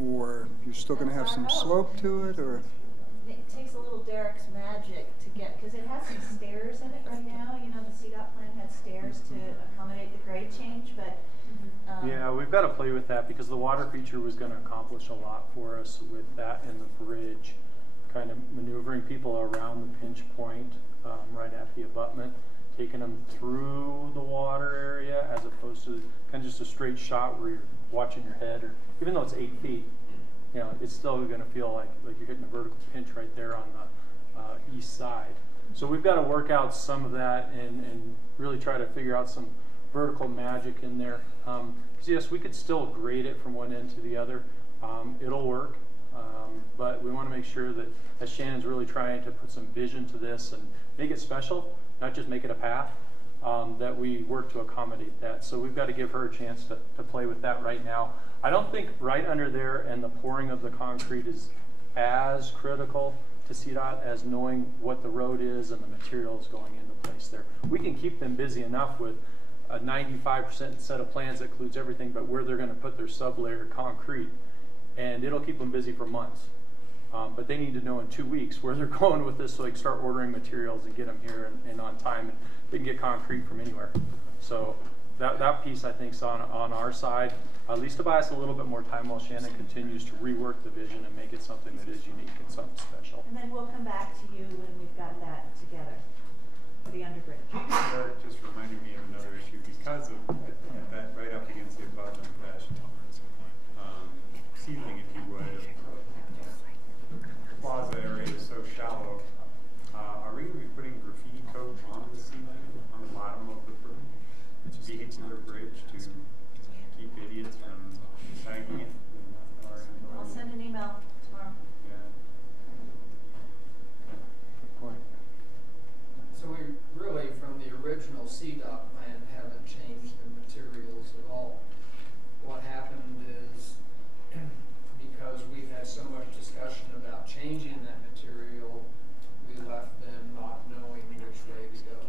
Or you're still going to have some slope to it, or? It takes a little Derek's magic to get, because it has some stairs in it right now. You know, the CDOT plan had stairs to accommodate the grade change, but yeah, we've got to play with that because the water feature was going to accomplish a lot for us with that and the bridge. kind of maneuvering people around the pinch point right at the abutment, taking them through the water area as opposed to kind of just a straight shot where you're watching your head, or even though it's 8 feet, you know, it's still going to feel like you're hitting a vertical pinch right there on the east side. So we've got to work out some of that and really try to figure out some vertical magic in there. Because yes, we could still grade it from one end to the other. It'll work, but we want to make sure that, as Shannon's really trying to put some vision to this and make it special, not just make it a path, that we work to accommodate that. So we've got to give her a chance to play with that right now. I don't think right under there and the pouring of the concrete is as critical to CDOT as knowing what the road is and the materials going into place there. We can keep them busy enough with a 95% set of plans that includes everything but where they're going to put their sub-layer concrete, and it'll keep them busy for months. But they need to know in 2 weeks where they're going with this so they can start ordering materials and get them here and on time, and they can get concrete from anywhere. So that piece, I think, is on our side, at least to buy us a little bit more time while Shannon continues to rework the vision and make it something that is unique and something special. And then we'll come back to you when we've got that together for the underbridge. Eric just reminded me of another issue because of that right up against the abutment, that ceiling, if you would, the plaza area is so shallow. Are we going to be putting graffiti coat on the ceiling, on the bottom of the vehicular bridge to keep idiots from sagging it? I'll send an email tomorrow. Yeah. Good point. So we really, from the original CDOT plan, haven't changed the materials at all. What happened is, because we've had so much discussion about changing that material, we left them not knowing which way to go.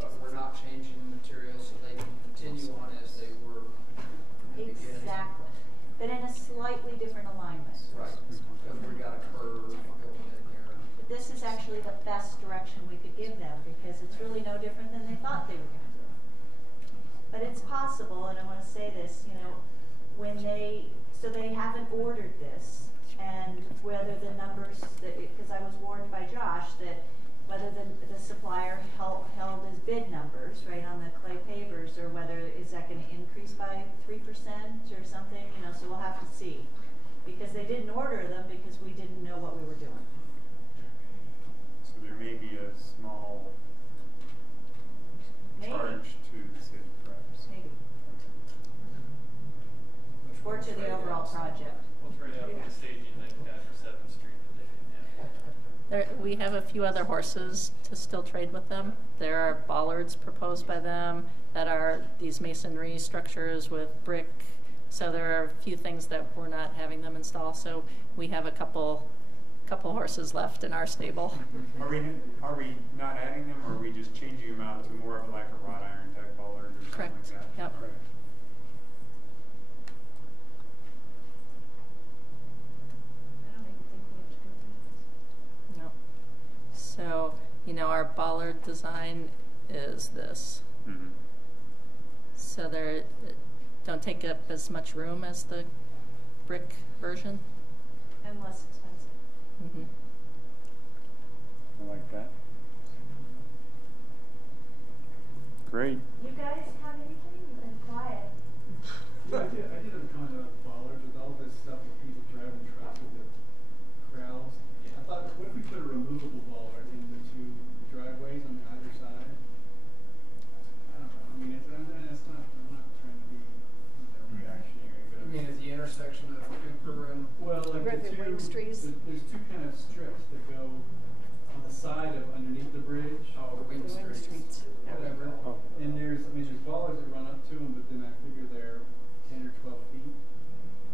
But we're not changing the material so they can continue on as they were in the beginning. Exactly. But in a slightly different alignment. Right, because we got a curve going in there. But this is actually the best direction we could give them because it's really no different than they thought they were going to do. But it's possible, and I want to say this, you know, so they haven't ordered this, and whether the numbers, because I was warned by Josh that whether the supplier held his bid numbers, right, on the clay pavers, or whether is that going to increase by 3% or something, you know, so we'll have to see. Because they didn't order them because we didn't know what we were doing. So there may be a small charge to the city, perhaps. Maybe. Or to the overall project. We'll trade out the staging that we got for 7th Street that they didn't have. We have a few other horses to still trade with them. There are bollards proposed by them that are these masonry structures with brick. So there are a few things that we're not having them install. So we have a couple horses left in our stable. Are we not adding them, or are we just changing them out to more of like a wrought iron type bollard or Correct. something like that? Yep. Correct. No. So, you know, our bollard design is this. Mm-hmm. So they don't take up as much room as the brick version. And less expensive. Mm-hmm. I like that. Great. You guys have anything? You've been quiet. Yeah, I did have a comment about bollards with all this stuff with people driving trucks with the crowds. I thought, what if we put a removable bollard in the two driveways on either side? I don't know. I mean, it's not. I'm not trying to be reactionary, but You mean at the intersection of Cooper and? Well, like the two. There's two kind of strips that go on the side of underneath the bridge. Oh, the wing streets. Whatever. Oh. And there's bollards that run up to them, but then I figure they're 10 or 12 feet.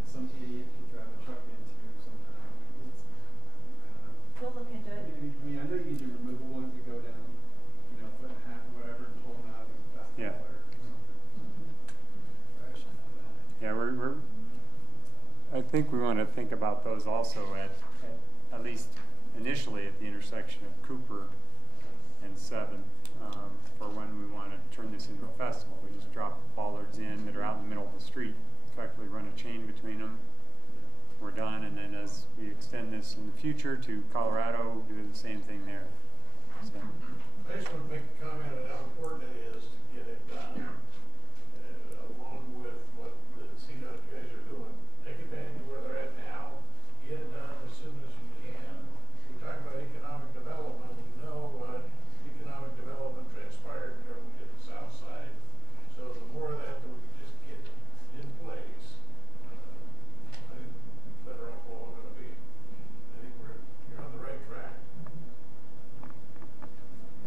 Some idiot could drive a truck into sometime. We'll look into it. I mean, I know you can do removable ones that go down, you know, foot and a half or whatever, and pull them out of the back Yeah. or something. Yeah, I think we want to think about those also at least initially at the intersection of Cooper and 7th for when we want to turn this into a festival. We just drop bollards in that are out in the middle of the street, effectively run a chain between them, we're done. And then as we extend this in the future to Colorado, do the same thing there. So. I just want to make a comment on how important it is to get it done, along with what the CDOT guys are doing. Take advantage of where they're at now, get it done as soon as you can. We talk about economic development. We know what economic development transpired whenever we did the south side. So the more of that we can just get in place, I think the better off we're all going to be. I think you're on the right track.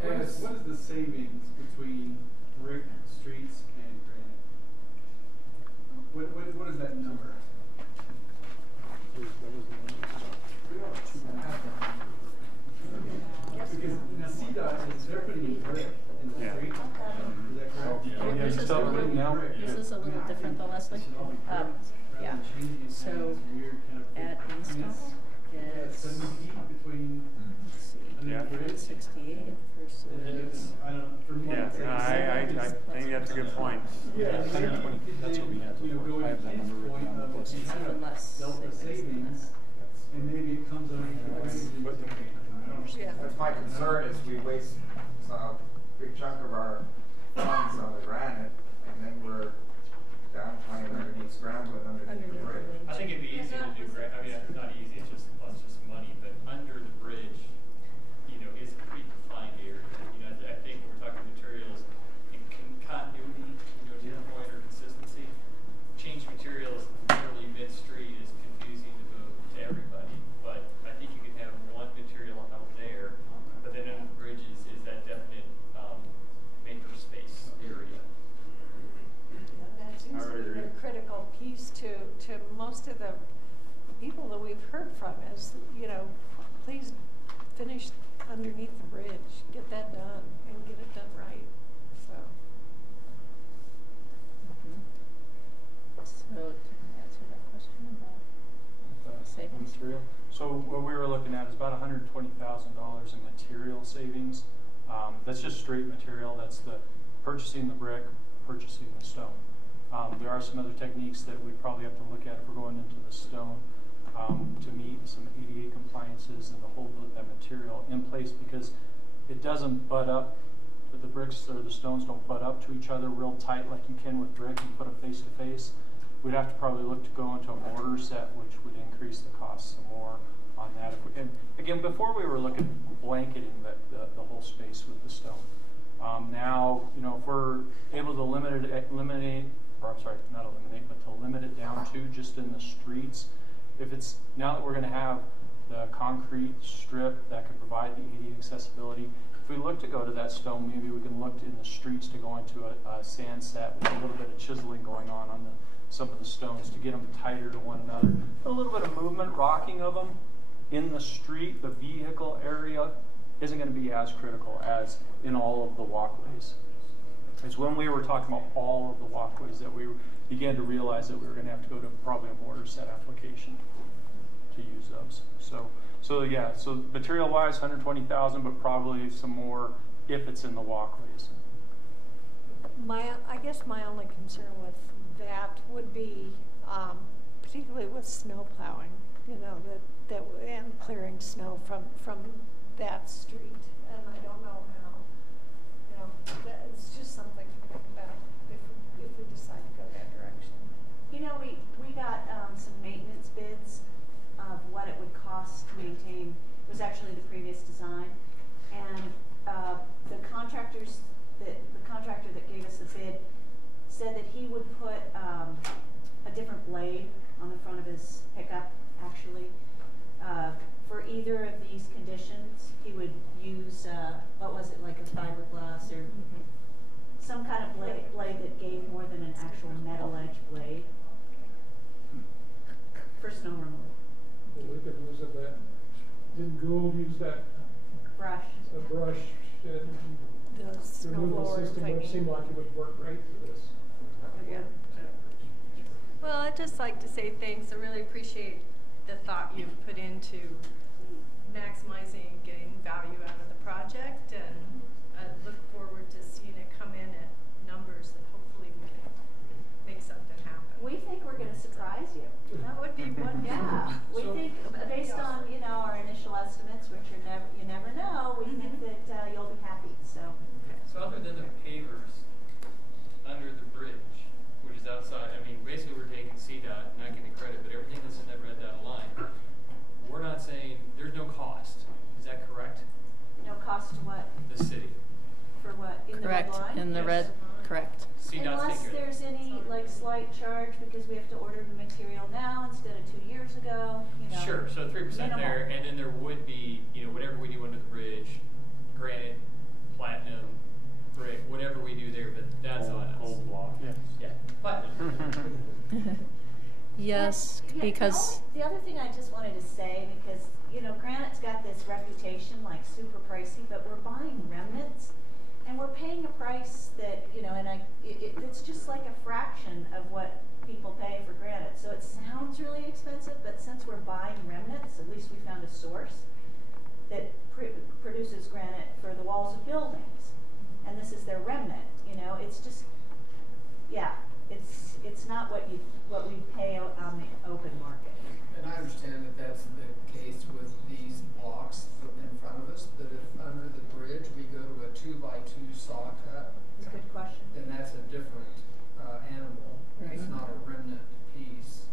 What is the savings between brick, streets, and granite? What is that number? Because now CDOT, they're putting in brick in the street. Is that correct? Yeah, This is a little, now. this is a little different though, Leslie. Yeah. So at install, it's 70 feet between. let's see, Yeah. 168 versus. I don't. For me, Yeah, it's no, I think that's a good point. Yeah, That's what we had. You know, going to Keith's point of if you had a delta savings, and maybe it comes under. Yeah. That's my concern is we waste a big chunk of our funds on the granite, and then we're down playing underneath, scrambling underneath the bridge. I think it'd be easy to do, I mean, not easy, it's just money, but under the bridge, you know, is a pretty defined area. You know, I think we're talking materials and continuity, you know, to your point, or consistency. Change materials literally mid-street is confusing to everybody, but I think you can have one material out there, but then under the bridge is that definite maker space area. That seems to be the critical piece to most of the people that we've heard from is, you know, please finish underneath the bridge, get that done, and get it done right. So. So, can I answer that question about savings? Material. So what we were looking at is about $120,000 in material savings. That's just straight material. That's the purchasing the brick, purchasing the stone. There are some other techniques that we'd probably have to look at if we're going into the stone to meet some ADA compliances and to hold that material in place, because it doesn't butt up. The bricks or the stones don't butt up to each other real tight like you can with brick and put them face to face. We'd have to probably look to go into a mortar set, which would increase the cost some more on that. And again, before we were looking at blanketing the whole space with the stone. Now, you know, if we're able to limit it down to just in the streets, if it's, now that we're going to have the concrete strip that could provide the ADA accessibility, if we look to go to that stone, maybe we can look in the streets to go into a sand set with a little bit of chiseling going on some of the stones to get them tighter to one another. A little bit of movement, rocking of them in the street, the vehicle area, isn't going to be as critical as in all of the walkways. It's when we were talking about all of the walkways that we began to realize that we were going to have to go to probably a mortar set application to use those. So yeah, so material-wise, 120,000, but probably some more if it's in the walkways. I guess my only concern with that would be, particularly with snow plowing, you know, and clearing snow from that street, and I don't know how, you know, it's just something to think about if we decide to go that direction. You know, we got some maintenance bids of what it would cost to maintain. It was actually the previous design, and the contractor that gave us the bid said that he would put a different blade on the front of his pickup. Actually, for either of these conditions, he would use what was it, like a fiberglass or some kind of blade that gave more than an actual metal edge blade for snow removal. Well, we could use it that. Didn't Gould use that brush? A brush removal system would seem like it would work great for this. Yeah. Well, I'd just like to say thanks. I really appreciate the thought you've put into maximizing getting value out of the project, and I look forward to seeing it come in at numbers that hopefully we can make something happen. We think we're going to surprise you. That would be wonderful. Yeah. charge because we have to order the material now instead of 2 years ago? You know, Sure, so 3% minimal. there, and then there would be, you know, whatever we do under the bridge, granite, platinum, brick, whatever we do there, but that's on us. Gold block. Yes. Yeah, platinum. Yes, Yeah, because the other thing I just wanted to say, because, you know, granite's got this reputation like super pricey, but we're buying remnants and we're paying a price that, you know, and it's just like a fraction of what people pay for granite. So it sounds really expensive, but since we're buying remnants, at least we found a source that produces granite for the walls of buildings. And this is their remnant, you know, it's just, yeah, it's not what we pay on the open market. And I understand that that's the case with these blocks in front of us, that if under the bridge we go to a 2x2 saw cut, That's a good question. then that's a different animal. Right. It's not a remnant piece,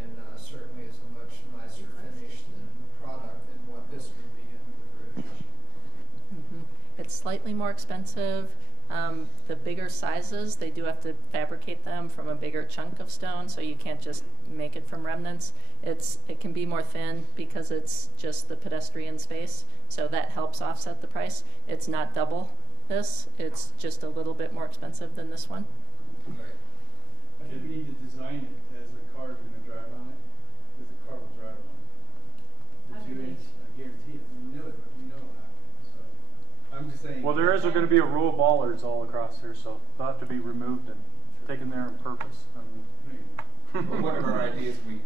and certainly is a much nicer finish than product than what this would be under the bridge. it's slightly more expensive. The bigger sizes, they do have to fabricate them from a bigger chunk of stone, so you can't just make it from remnants. It can be more thin because it's just the pedestrian space, so that helps offset the price. It's not double this, it's just a little bit more expensive than this one. Right. I think we need to design it as the car is going to drive on it, because the car will drive on it. The 2-inch, I guarantee it. We know it, but we know it. So I'm just saying. Well, there is going to be a row of bollards all across here, so they'll have to be removed and taken there on purpose. Well, one of our ideas, we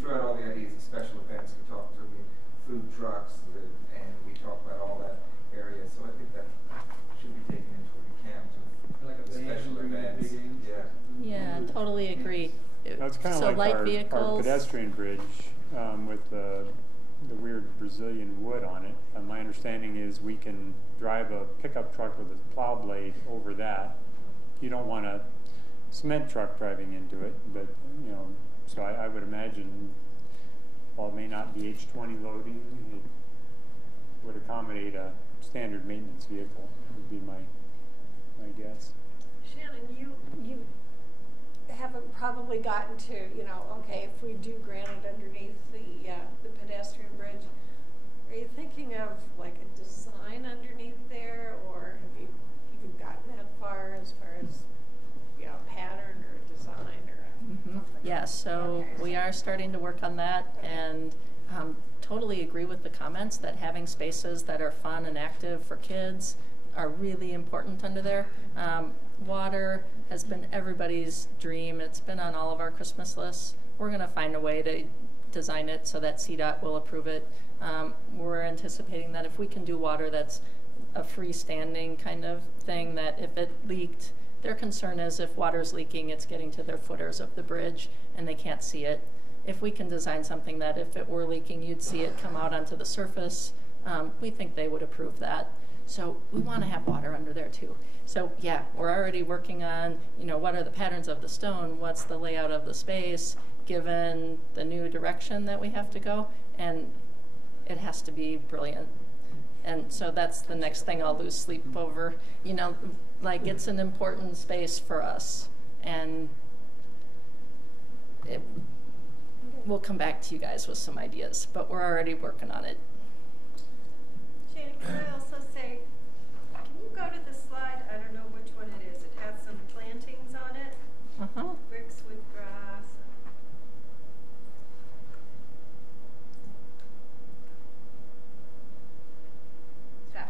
threw out all the ideas of special events. We talked to the food trucks, and we talked about all that area. So I think that should be taken into account of Like a special events. Yeah, totally agree. That's kind of So like light our vehicles. pedestrian bridge with the weird Brazilian wood on it. My understanding is we can drive a pickup truck with a plow blade over that. You don't want a cement truck driving into it, but you know, so I would imagine, while it may not be H20 loading, it would accommodate a standard maintenance vehicle, would be my guess. Shannon, you haven't probably gotten to, you know, okay, if we do granite underneath the pedestrian bridge, are you thinking of like a design underneath there, or have you even gotten that far as you know, a pattern or a design or a Yeah, so we are starting to work on that, and totally agree with the comments that having spaces that are fun and active for kids are really important under there. Water has been everybody's dream. It's been on all of our Christmas lists. We're going to find a way to design it so that CDOT will approve it. We're anticipating that if we can do water that's a freestanding kind of thing, that if it leaked, their concern is if water's leaking, it's getting to their footers of the bridge and they can't see it. If we can design something that if it were leaking, you'd see it come out onto the surface, we think they would approve that. So we want to have water under there too. So yeah, we're already working on, you know, what are the patterns of the stone, what's the layout of the space, given the new direction that we have to go, and it has to be brilliant. And so that's the next thing I'll lose sleep over. You know, like it's an important space for us, and we'll come back to you guys with some ideas, but we're already working on it. Shannon, can I also say, can you go to the slide? I don't know which one it is. It has some plantings on it. Bricks with grass.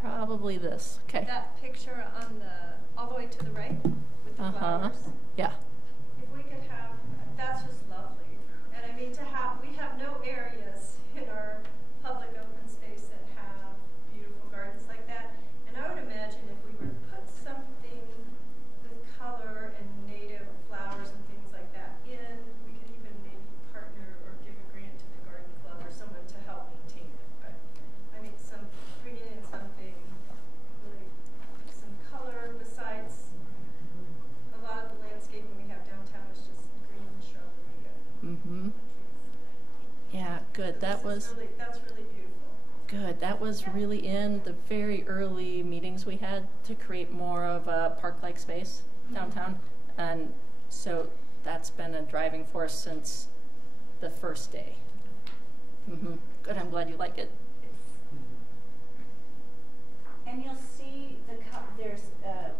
Probably this. Okay. That picture on all the way to the right with the flowers. Yeah. If we could have, that's just lovely. And I mean, we have no areas in our public open space that have beautiful gardens like that. And I would imagine if we were to put something with color and native flowers and things like that in, we could even maybe partner or give a grant to the garden club or someone to help maintain it. But I mean, bringing in something really, some color besides a lot of the landscaping we have downtown is just green shrubbery. Yeah, good. That's really beautiful. Good. That was really in the very early meetings we had to create more of a park-like space downtown. And so that's been a driving force since the first day. Good, I'm glad you like it. And you'll see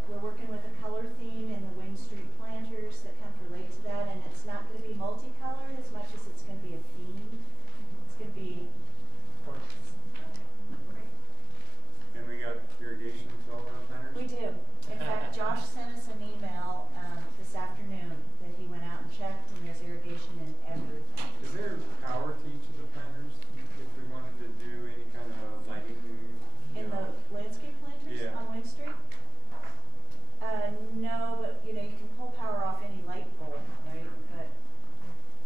we're working with a color theme in the Wing Street planters that kind of relate to that, and it's not going to be multicolored as much as it's going to be a theme. It's going to be And we got irrigation solar planters? We do. In fact, Josh sent us an email this afternoon that he went out and checked, and there's irrigation in everything. Is there power to each of the planters if we wanted to do any kind of lighting? In the landscape planters on Wing Street? No, but you can pull power off any light pole, right? But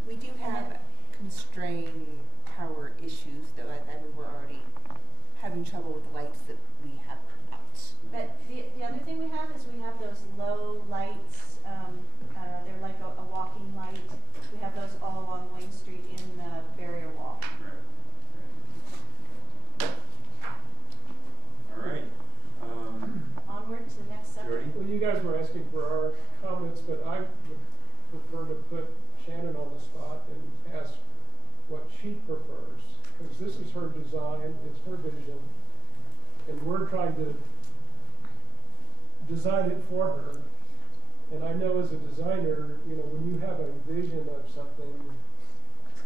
we do have constrained power issues, though. I mean, we're already having trouble with lights that we have out. But the other thing we have is we have those low lights. They're like a walking light. We have those all along Wing Street in the barrier wall. All right. Onward to the next subject. Well, you guys were asking for our comments, but I would prefer to put Shannon on the spot and ask what she prefers, because this is her design, it's her vision, and we're trying to design it for her. And I know as a designer, when you have a vision of something,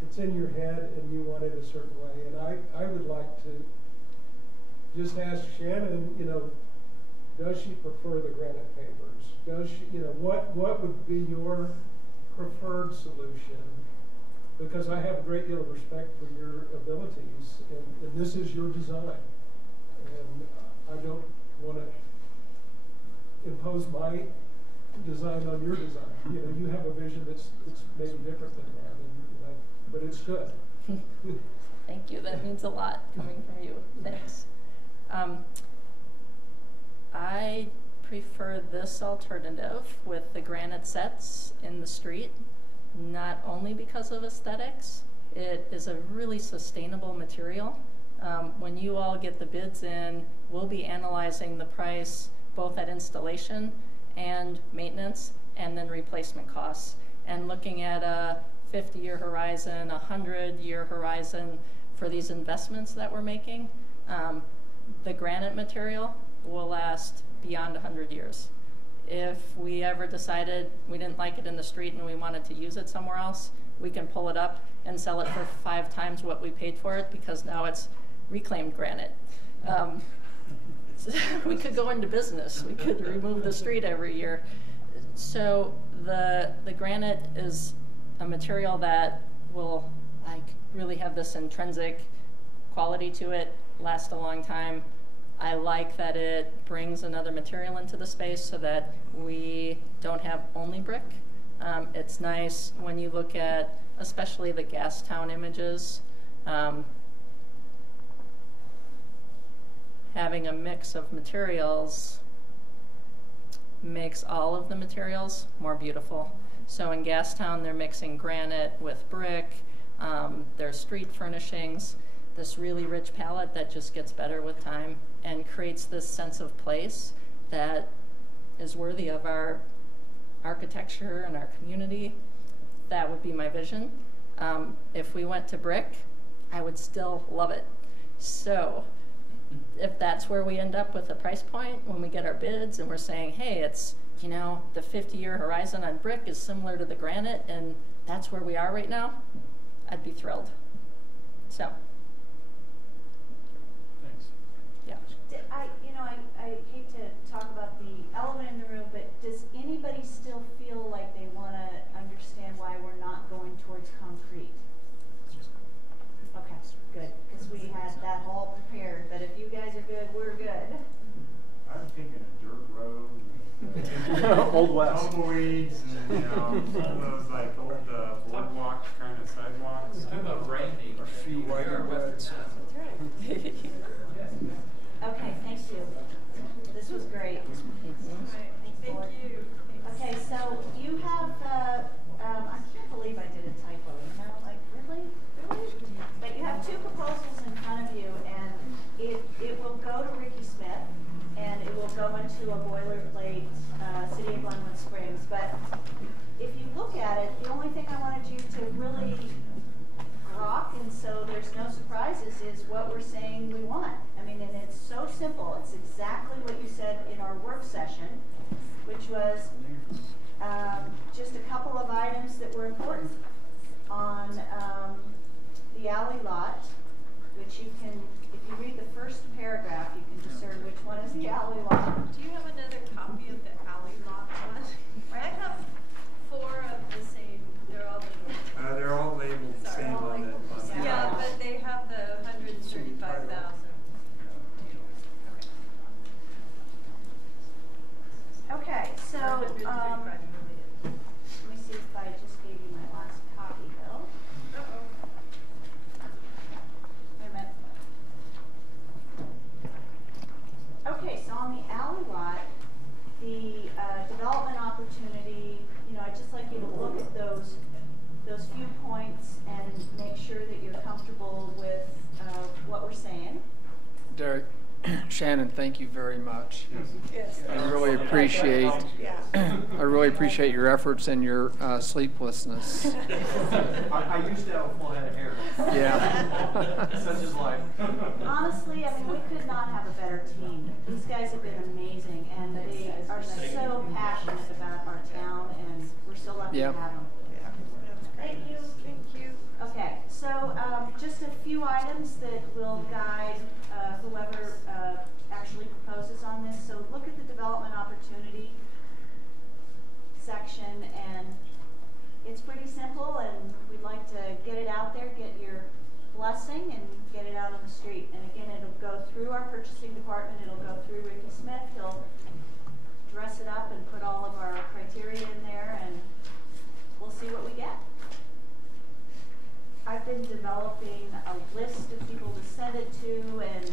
it's in your head and you want it a certain way. And I would like to just ask Shannon, does she prefer the granite pavers? Does she, what would be your preferred solution? Because I have a great deal of respect for your abilities, and this is your design. And I don't want to impose my design on your design. You have a vision that's maybe different than that, but it's good. Thank you. That means a lot coming from you. Thanks. I prefer this alternative with the granite sets in the street, not only because of aesthetics. It is a really sustainable material. When you all get the bids in, we'll be analyzing the price both at installation and maintenance, and then replacement costs, and looking at a 50-year horizon, a 100-year horizon for these investments that we're making. The granite material will last beyond 100 years. If we ever decided we didn't like it in the street and we wanted to use it somewhere else, we can pull it up and sell it for 5 times what we paid for it, because now it's reclaimed granite. We could go into business. We could remove the street every year. So the granite is a material that will really have this intrinsic quality to it, last a long time. I like that it brings another material into the space so that we don't have only brick. It's nice when you look at, especially the Gastown images, having a mix of materials makes all of the materials more beautiful. So in Gastown, they're mixing granite with brick. There's street furnishings, this really rich palette that just gets better with time and creates this sense of place that is worthy of our architecture and our community. That would be my vision. If we went to brick, I would still love it. So if that's where we end up with a price point when we get our bids and we're saying, hey, it's, the 50-year horizon on brick is similar to the granite, and that's where we are right now, I'd be thrilled. So. Thanks. Yeah. I hate to talk about the elephant in the room, but does anybody still feel like they want to understand why we're not going towards concrete? Okay, good, because we had that all prepared, but if you guys are good, we're good. I'm thinking a dirt road. Old West. Tumbleweeds and, all those old boardwalk kind of sidewalks. How about rainy? A few wider roads. That's right. Okay, thank you. This was great. Thank you. Okay, so you have, I can't believe I did a typo, really? But you have 2 proposals in front of you, and it will go to Ricky Smith, and it will go into a boilerplate City of Glenwood Springs. But if you look at it, thing I wanted you to really grok, and so there's no surprises, is what we're saying we want. I mean, and it's so simple. It's exactly what you said in our work session, which was just a couple of items that were important. On the alley lot, which you can, if you read the first paragraph, you can discern which one is the alley lot. Do you have another copy of the alley lot one? I have 4 of the same. They're all labeled. They're all labeled the same on that. Yeah, but they have the 135,000. Okay, so let me see if I just gave you my last copy, Bill. Wait a minute. Okay, so on the alley lot, the development opportunity, you know, I'd just like you to look at those few points and make sure that you're comfortable with what we're saying. Derek, Shannon, thank you very much. Yes. I really appreciate your efforts and your sleeplessness. I used to have a full head of hair. Yeah. Such is life. Honestly, I mean, we could not have a better team. These guys have been amazing, and they are so passionate about our town, and we're so lucky to have them. Thank you. Thank you. Okay, so just a few items that will guide whoever actually proposes on this. So look at the development opportunity section, and it's pretty simple, and we'd like to get it out there, get your blessing, and get it out on the street. And again, it'll go through our purchasing department, it'll go through Ricky Smith, he'll dress it up and put all of our criteria in there, and we'll see what we get. I've been developing a list of people to send it to, and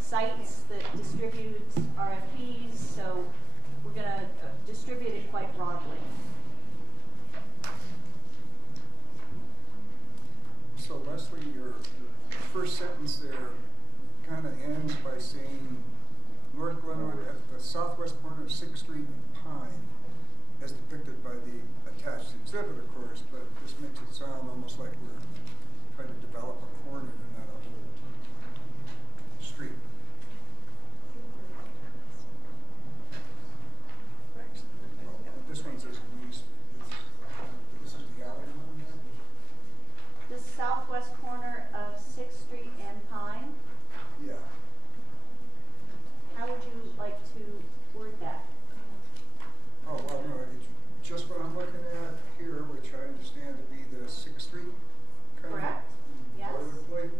sites that distribute RFPs, so we're going to distribute it quite broadly. So Leslie, your first sentence there kind of ends by saying North Glenwood at the southwest corner of 6th Street and Pine, as depicted by the attached exhibit, of course, but this makes it sound almost like we're trying to develop a corner and not a whole street. Well, this one says east. This is the alley one there? The southwest corner of 6th Street and Pine? Yeah. How would you like to word that? Oh, well, no, it's just what I'm looking at here, which I understand to be the 6th Street kind Correct. of Yes. boilerplate.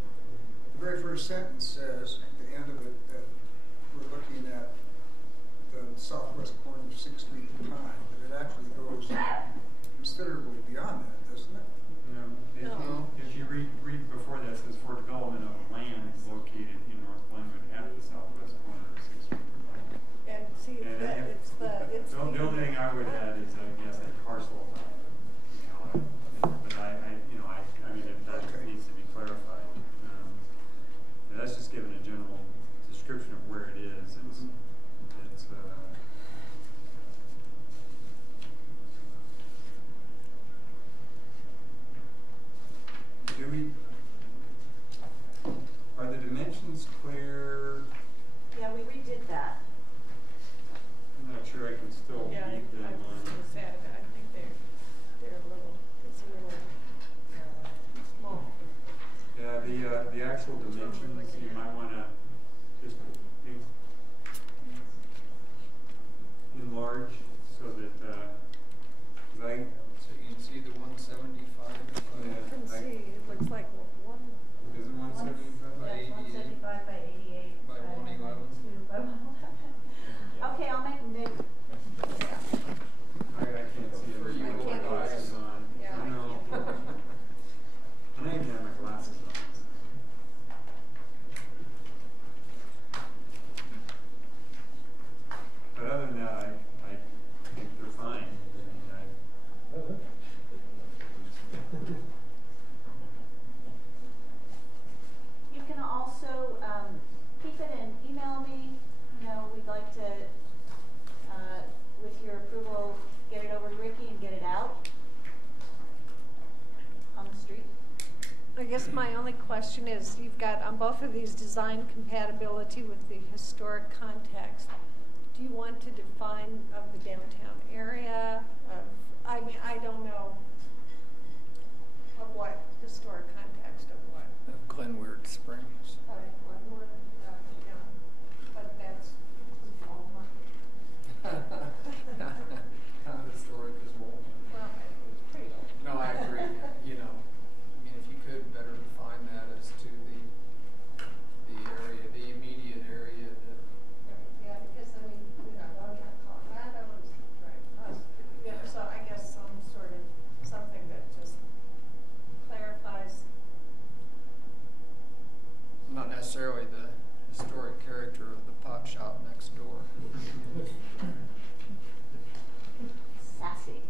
The very first sentence says, at the end of it, that we're looking at the southwest corner of 6th Street and Pine, but it actually goes considerably beyond that, doesn't it? If you read before that, it says for development of land located in North Glenwood at the southwest corner of 6th Street. And see, The only thing I would add is, I guess, a parcel. But I mean, if that needs to be clarified. That's just giving a general description of where it is. It's guess my only question is, you've got on both of these design compatibility with the historic context. Do you want to define of the downtown area? I mean, I don't know of what historic context of what. Of Glenwood Springs. Glenwood, yeah, but that's Walmart. Not historic as well. Well, it's pretty old. No, I agree. You know, I mean, if you could better define that as to the area, the immediate area that. Yeah, because I mean, you know, Colorado is right. Yeah, so I guess some sort of something that just clarifies. Not necessarily the historic character of the pot shop next door. Sassy.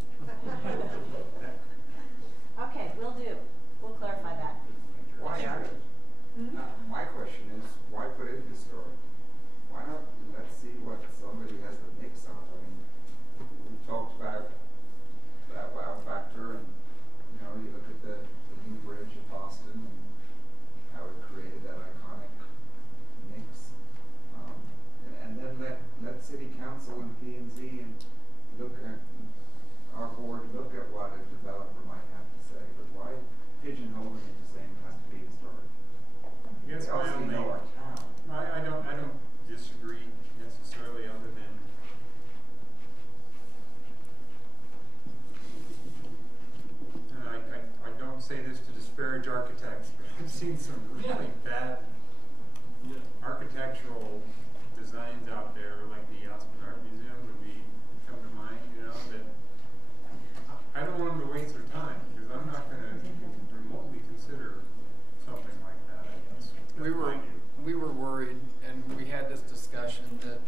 Okay, will do. We'll clarify that. Why add it? My question is, why put in historic? Why not, let's see what somebody has to mix of. I mean, we talked about that wow factor, and, you know, you look at the new bridge in Boston and how it created that iconic mix. And then let city council and P&Z and look at, our board look at what a developer might have to say, but why pigeonhole it into saying it has to be historic? I guess my Also, only, know our town. I don't disagree necessarily, other than I don't say this to disparage architects, but I've seen some really bad architectural designs out there, like the Aspen Art Museum would come to mind, you know, that I don't want them to waste their time, because I'm not going to remotely consider something like that, I guess. We were worried, and we had this discussion that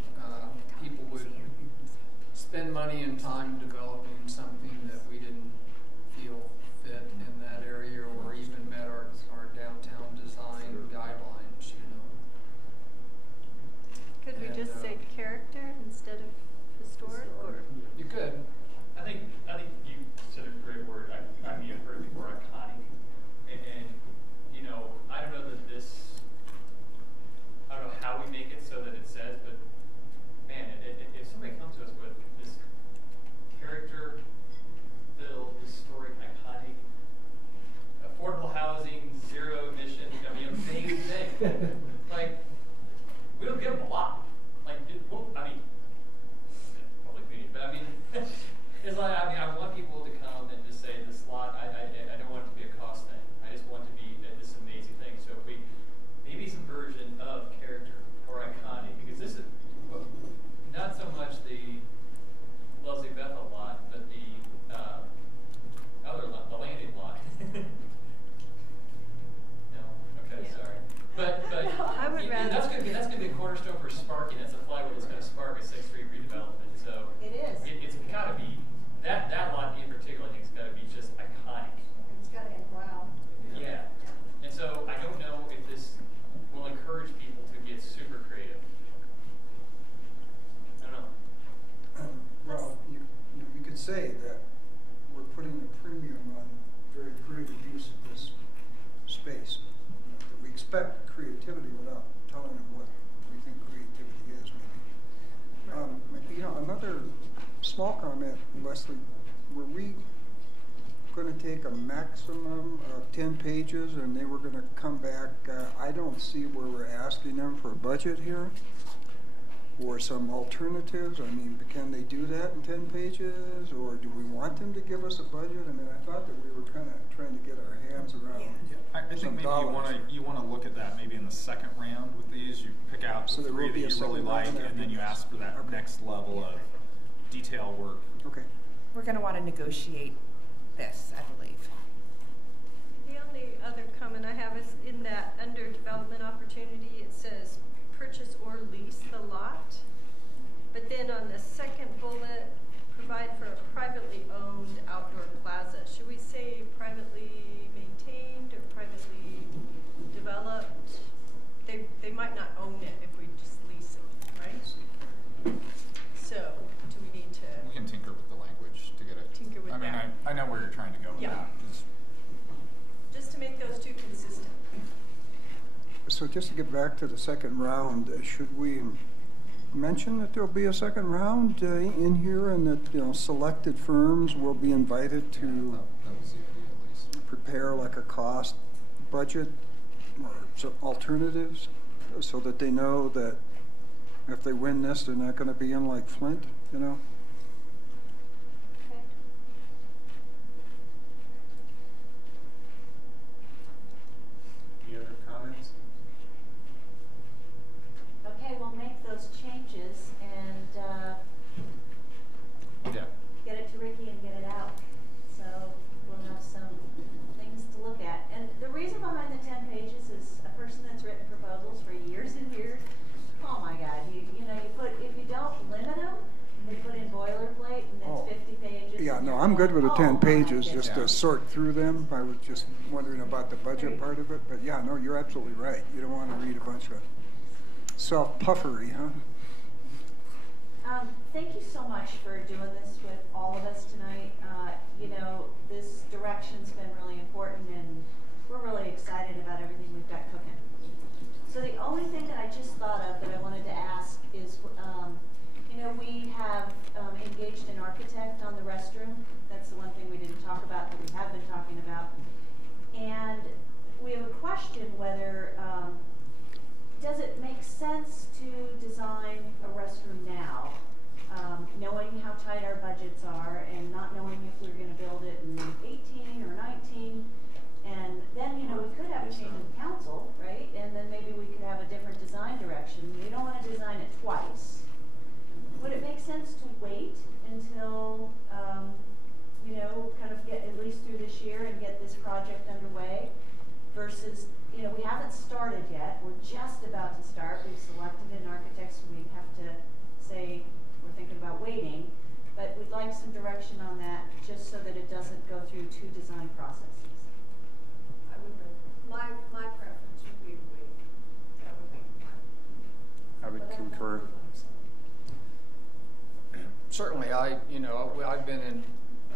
people would spend money and time developing something that we didn't feel fit in that area, or even met our downtown design guidelines, you know. Could we just say character instead of historic, or? You could. I think you said a great word. I mean, I've heard it before, iconic. And you know, I don't know how we make it so that it says, but man, if somebody comes to us with this character-filled, historic, iconic, affordable housing, zero emission, I mean, amazing thing, like, we'll give them a lot. Like, I mean, public meeting, but I mean, it's like, I mean, I want people to come and just say this lot, I don't want it to be a cost thing. I just want it to be this amazing thing. So if we, maybe some version of character or iconic, because this is not so much the Leslie Bethel lot, but the other lot, the landing lot. No? Okay, yeah. Sorry. But I would rather. That's gonna be a cornerstone for sparking. That's a flywheel that's gonna spark a 6th Street redevelopment. So it is. It's gotta be that lot in particular. I think it's gotta be just iconic. It's gotta have wow. Yeah. And so I don't know if this will encourage people to get super creative. I don't know. Well, you could say that we're putting a premium on very creative use of this space. That we expect creativity without telling them what we think creativity is, maybe. You know, another small comment, Leslie, were we going to take a maximum of 10 pages and they were going to come back? I don't see where we're asking them for a budget here or some alternatives. I mean, can they do that in 10 pages, or do we want them to give us a budget? I mean, I thought that we were kind of trying to get our hands around. Yeah. I think maybe you want to look at that maybe in the second round with these. You pick out the three that you really like, and then you ask for that next level of detail work. Okay. We're going to want to negotiate this, I believe. The only other comment I have is in that under development opportunity, it says purchase or lease the lot. But then on the second bullet, provide for a privately owned outdoor plaza. Should we say privately maintained or privately developed? They might not own it if we just lease it, right? So do we need to? We can tinker with the language to get it. Tinker with that. I mean, I know where you're trying to go with that. just to make those two consistent. So just to get back to the second round, should we mention that there'll be a second round in here, and that selected firms will be invited to prepare like a cost budget or some alternatives, so that they know that if they win this, they're not going to be in like Flint, you know? Any other comments? Okay, we'll make those changes and get it to Ricky and get it out. So we'll have some things to look at. And the reason behind the 10 pages is a person that's written proposals for years and years. Oh my God, you know, you put, if you don't limit them, they put in boilerplate and it's 50 pages. Yeah, no, I'm good with the 10 pages just to sort through them. I was just wondering about the budget part of it, but yeah, no, you're absolutely right. You don't want to read a bunch of self-puffery, huh? Thank you so much for doing this with all of us tonight. You know, this direction's been really important, and we're really excited about everything we've got cooking. So the only thing that I just thought of that I wanted to ask is, you know, we have engaged an architect on the restroom. That's the one thing we didn't talk about that we have been talking about. And we have a question whether, does it make sense to design a restroom now, knowing how tight our budgets are and not knowing if we're going to build it in 18 or 19? And then, you know, we could have a change of council, right? And then maybe we could have a different design direction. We don't want to design it twice. Would it make sense to wait until, you know, kind of get at least through this year and get this project underway versus, you know, we haven't started yet. We're just about to start. We've selected an architect, so we have to say we're thinking about waiting. But we'd like some direction on that just so that it doesn't go through two design processes. I would, my preference would be to wait. That would be mine. I would concur. Certainly, I've been in,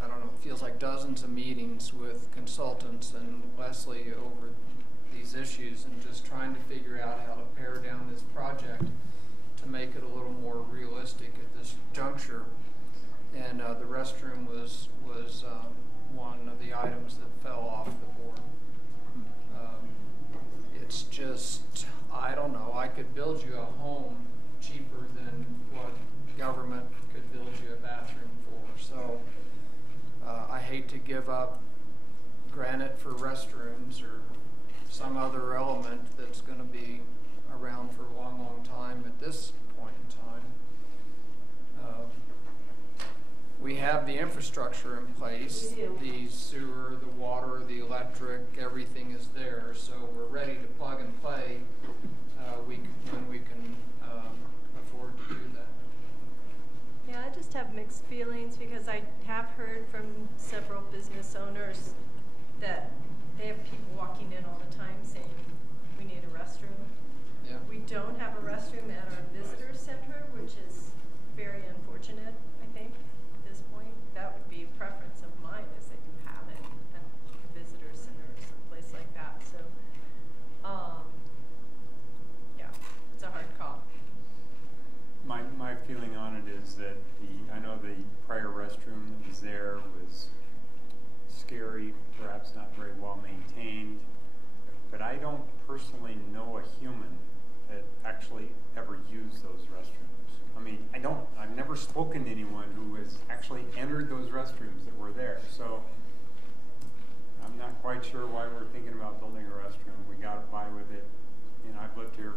I don't know, it feels like dozens of meetings with consultants and Leslie over these issues and just trying to figure out how to pare down this project to make it a little more realistic at this juncture. And the restroom was one of the items that fell off the board. It's just, I don't know, I could build you a home cheaper than what government could build you a bathroom for. So I hate to give up granite for restrooms or some other element that's going to be around for a long, long time at this point in time. We have the infrastructure in place, the sewer, the water, the electric, everything is there, so we're ready to plug and play when we can afford to do that. Yeah, I just have mixed feelings because I have heard from several business owners that they have people walking in all the time saying, we need a restroom. Yeah. We don't have a restroom at our visitor center, which is very unfortunate, I think, at this point. That would be a preference of mine, is that you have it at a visitor center or someplace like that. So, yeah, it's a hard call. My feeling on it is that I know the prior restroom that was there was scary, perhaps not very well maintained, but I don't personally know a human that actually ever used those restrooms. I mean, I've never spoken to anyone who has actually entered those restrooms that were there. So I'm not quite sure why we're thinking about building a restroom. We got by with it. You know, I've lived here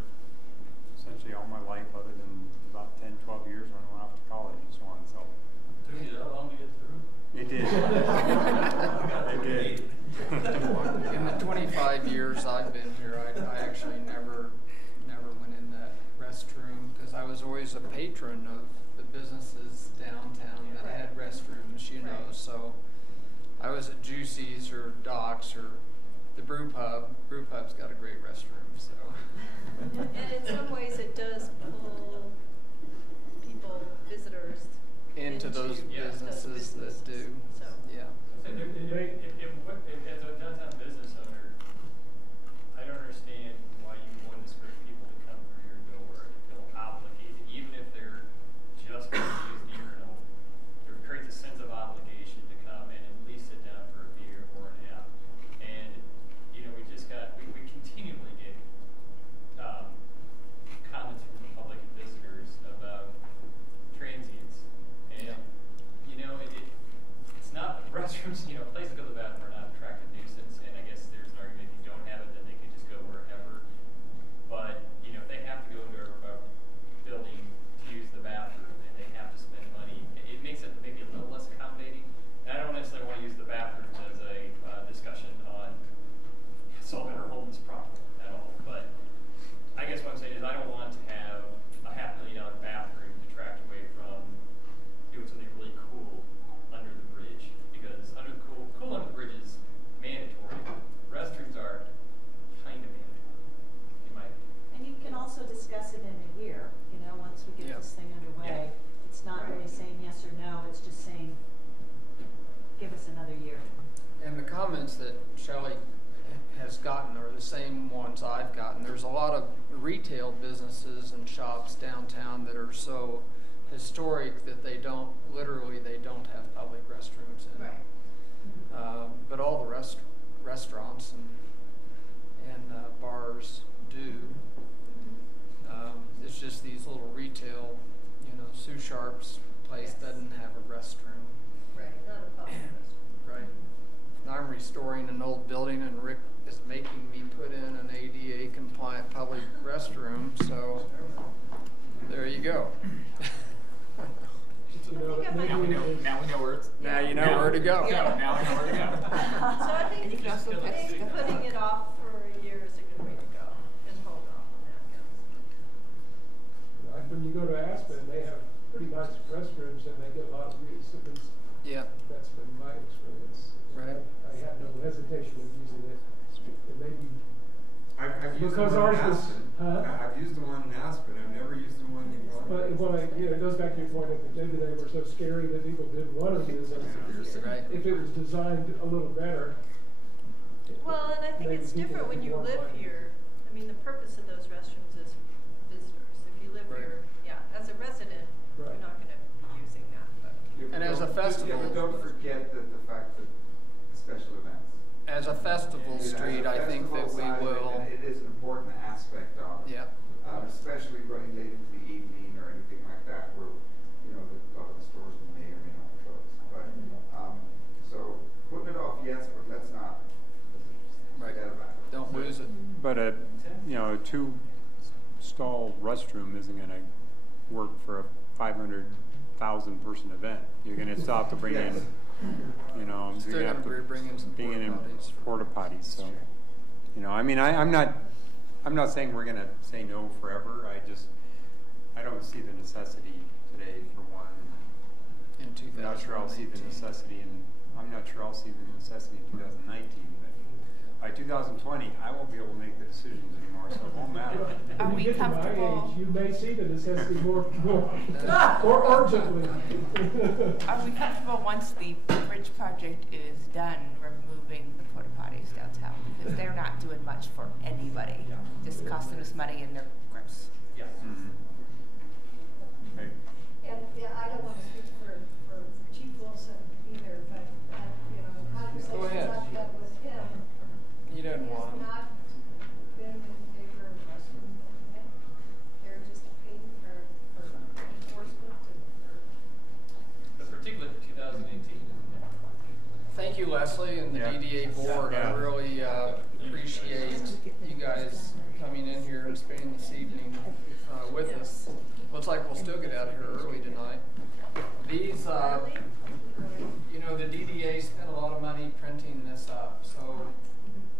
essentially all my life other than about 10, 12 years when I went off to college and so on. So took you that long to get through? It did. It did. In the 25 years I've been here, I actually never went in that restroom because I was always a patron of the businesses downtown that had restrooms, you know. So I was at Juicy's or Doc's or the Brew Pub. Brew Pub's got a great restroom, so. And in some ways it does pull people, visitors, into those businesses that do. So. Yeah. If as a downtown business owner, comments that Shelley has gotten are the same ones I've gotten. There's a lot of retail businesses and shops downtown that are so historic that they don't have public restrooms in. Right. But all the restaurants and bars do. It's just these little retail, Sue Sharp's place doesn't have a restroom. Right, not a public restroom. Right. And I'm restoring an old building, and Rick is making me put in an ADA compliant public restroom, so there you go. Now we know where it's. Now you know where to go. Now we know where to go. So I think putting it off for a year is a good way to go and hold off on that. Like when you go to Aspen, they have pretty nice restrooms and they get a lot of use. Yeah. That's been my experience. Right. I had no hesitation of using it. It may be I've used because the one ours in was, Aspen. I've used the one in Aspen. I've never used the one in Glenwood. But it goes back to your point that maybe they were so scary that people didn't want to use them. Right. If it was designed a little better. Well, and I think it's different when you live here. I mean, the purpose of those restrooms is visitors. If you live here, as a resident, you're not going to be using that. But. And as a festival, but don't forget that the fact that special events. As a festival street, I think that we will. It is an important aspect of it. Yeah. Especially running late into the evening or anything like that, where a lot of the stores may or may not close. But so putting it off, yes, but let's not forget about it. Don't lose it. But a 2-stall restroom isn't going to work for a 500,000 person event. You're going to stop to bring in. You're going to have to bring in porta potties. So, I mean, I'm not saying we're going to say no forever. I don't see the necessity today for one. In 2019. I'm not sure I'll see the necessity in 2019. But by 2020, I won't be able to make the decisions anymore, so it won't matter. Are we comfortable? Age, you may see the necessity more urgently. Are we comfortable once the bridge project is done removing the porta potties downtown? Because they're not doing much for anybody. Just costing us money and they're gross. Yeah. Okay. And I don't want to speak for Chief Wilson either, but conversations I've had with him. He doesn't want them. Not been in favor of restrooms. They're just a pain for enforcement and But particularly for 2018. Thank you, Leslie, and the DDA board. I really appreciate you guys coming in here and spending this evening with us. Looks like we'll still get out of here early tonight. These, the DDA spent a lot of money printing this up, so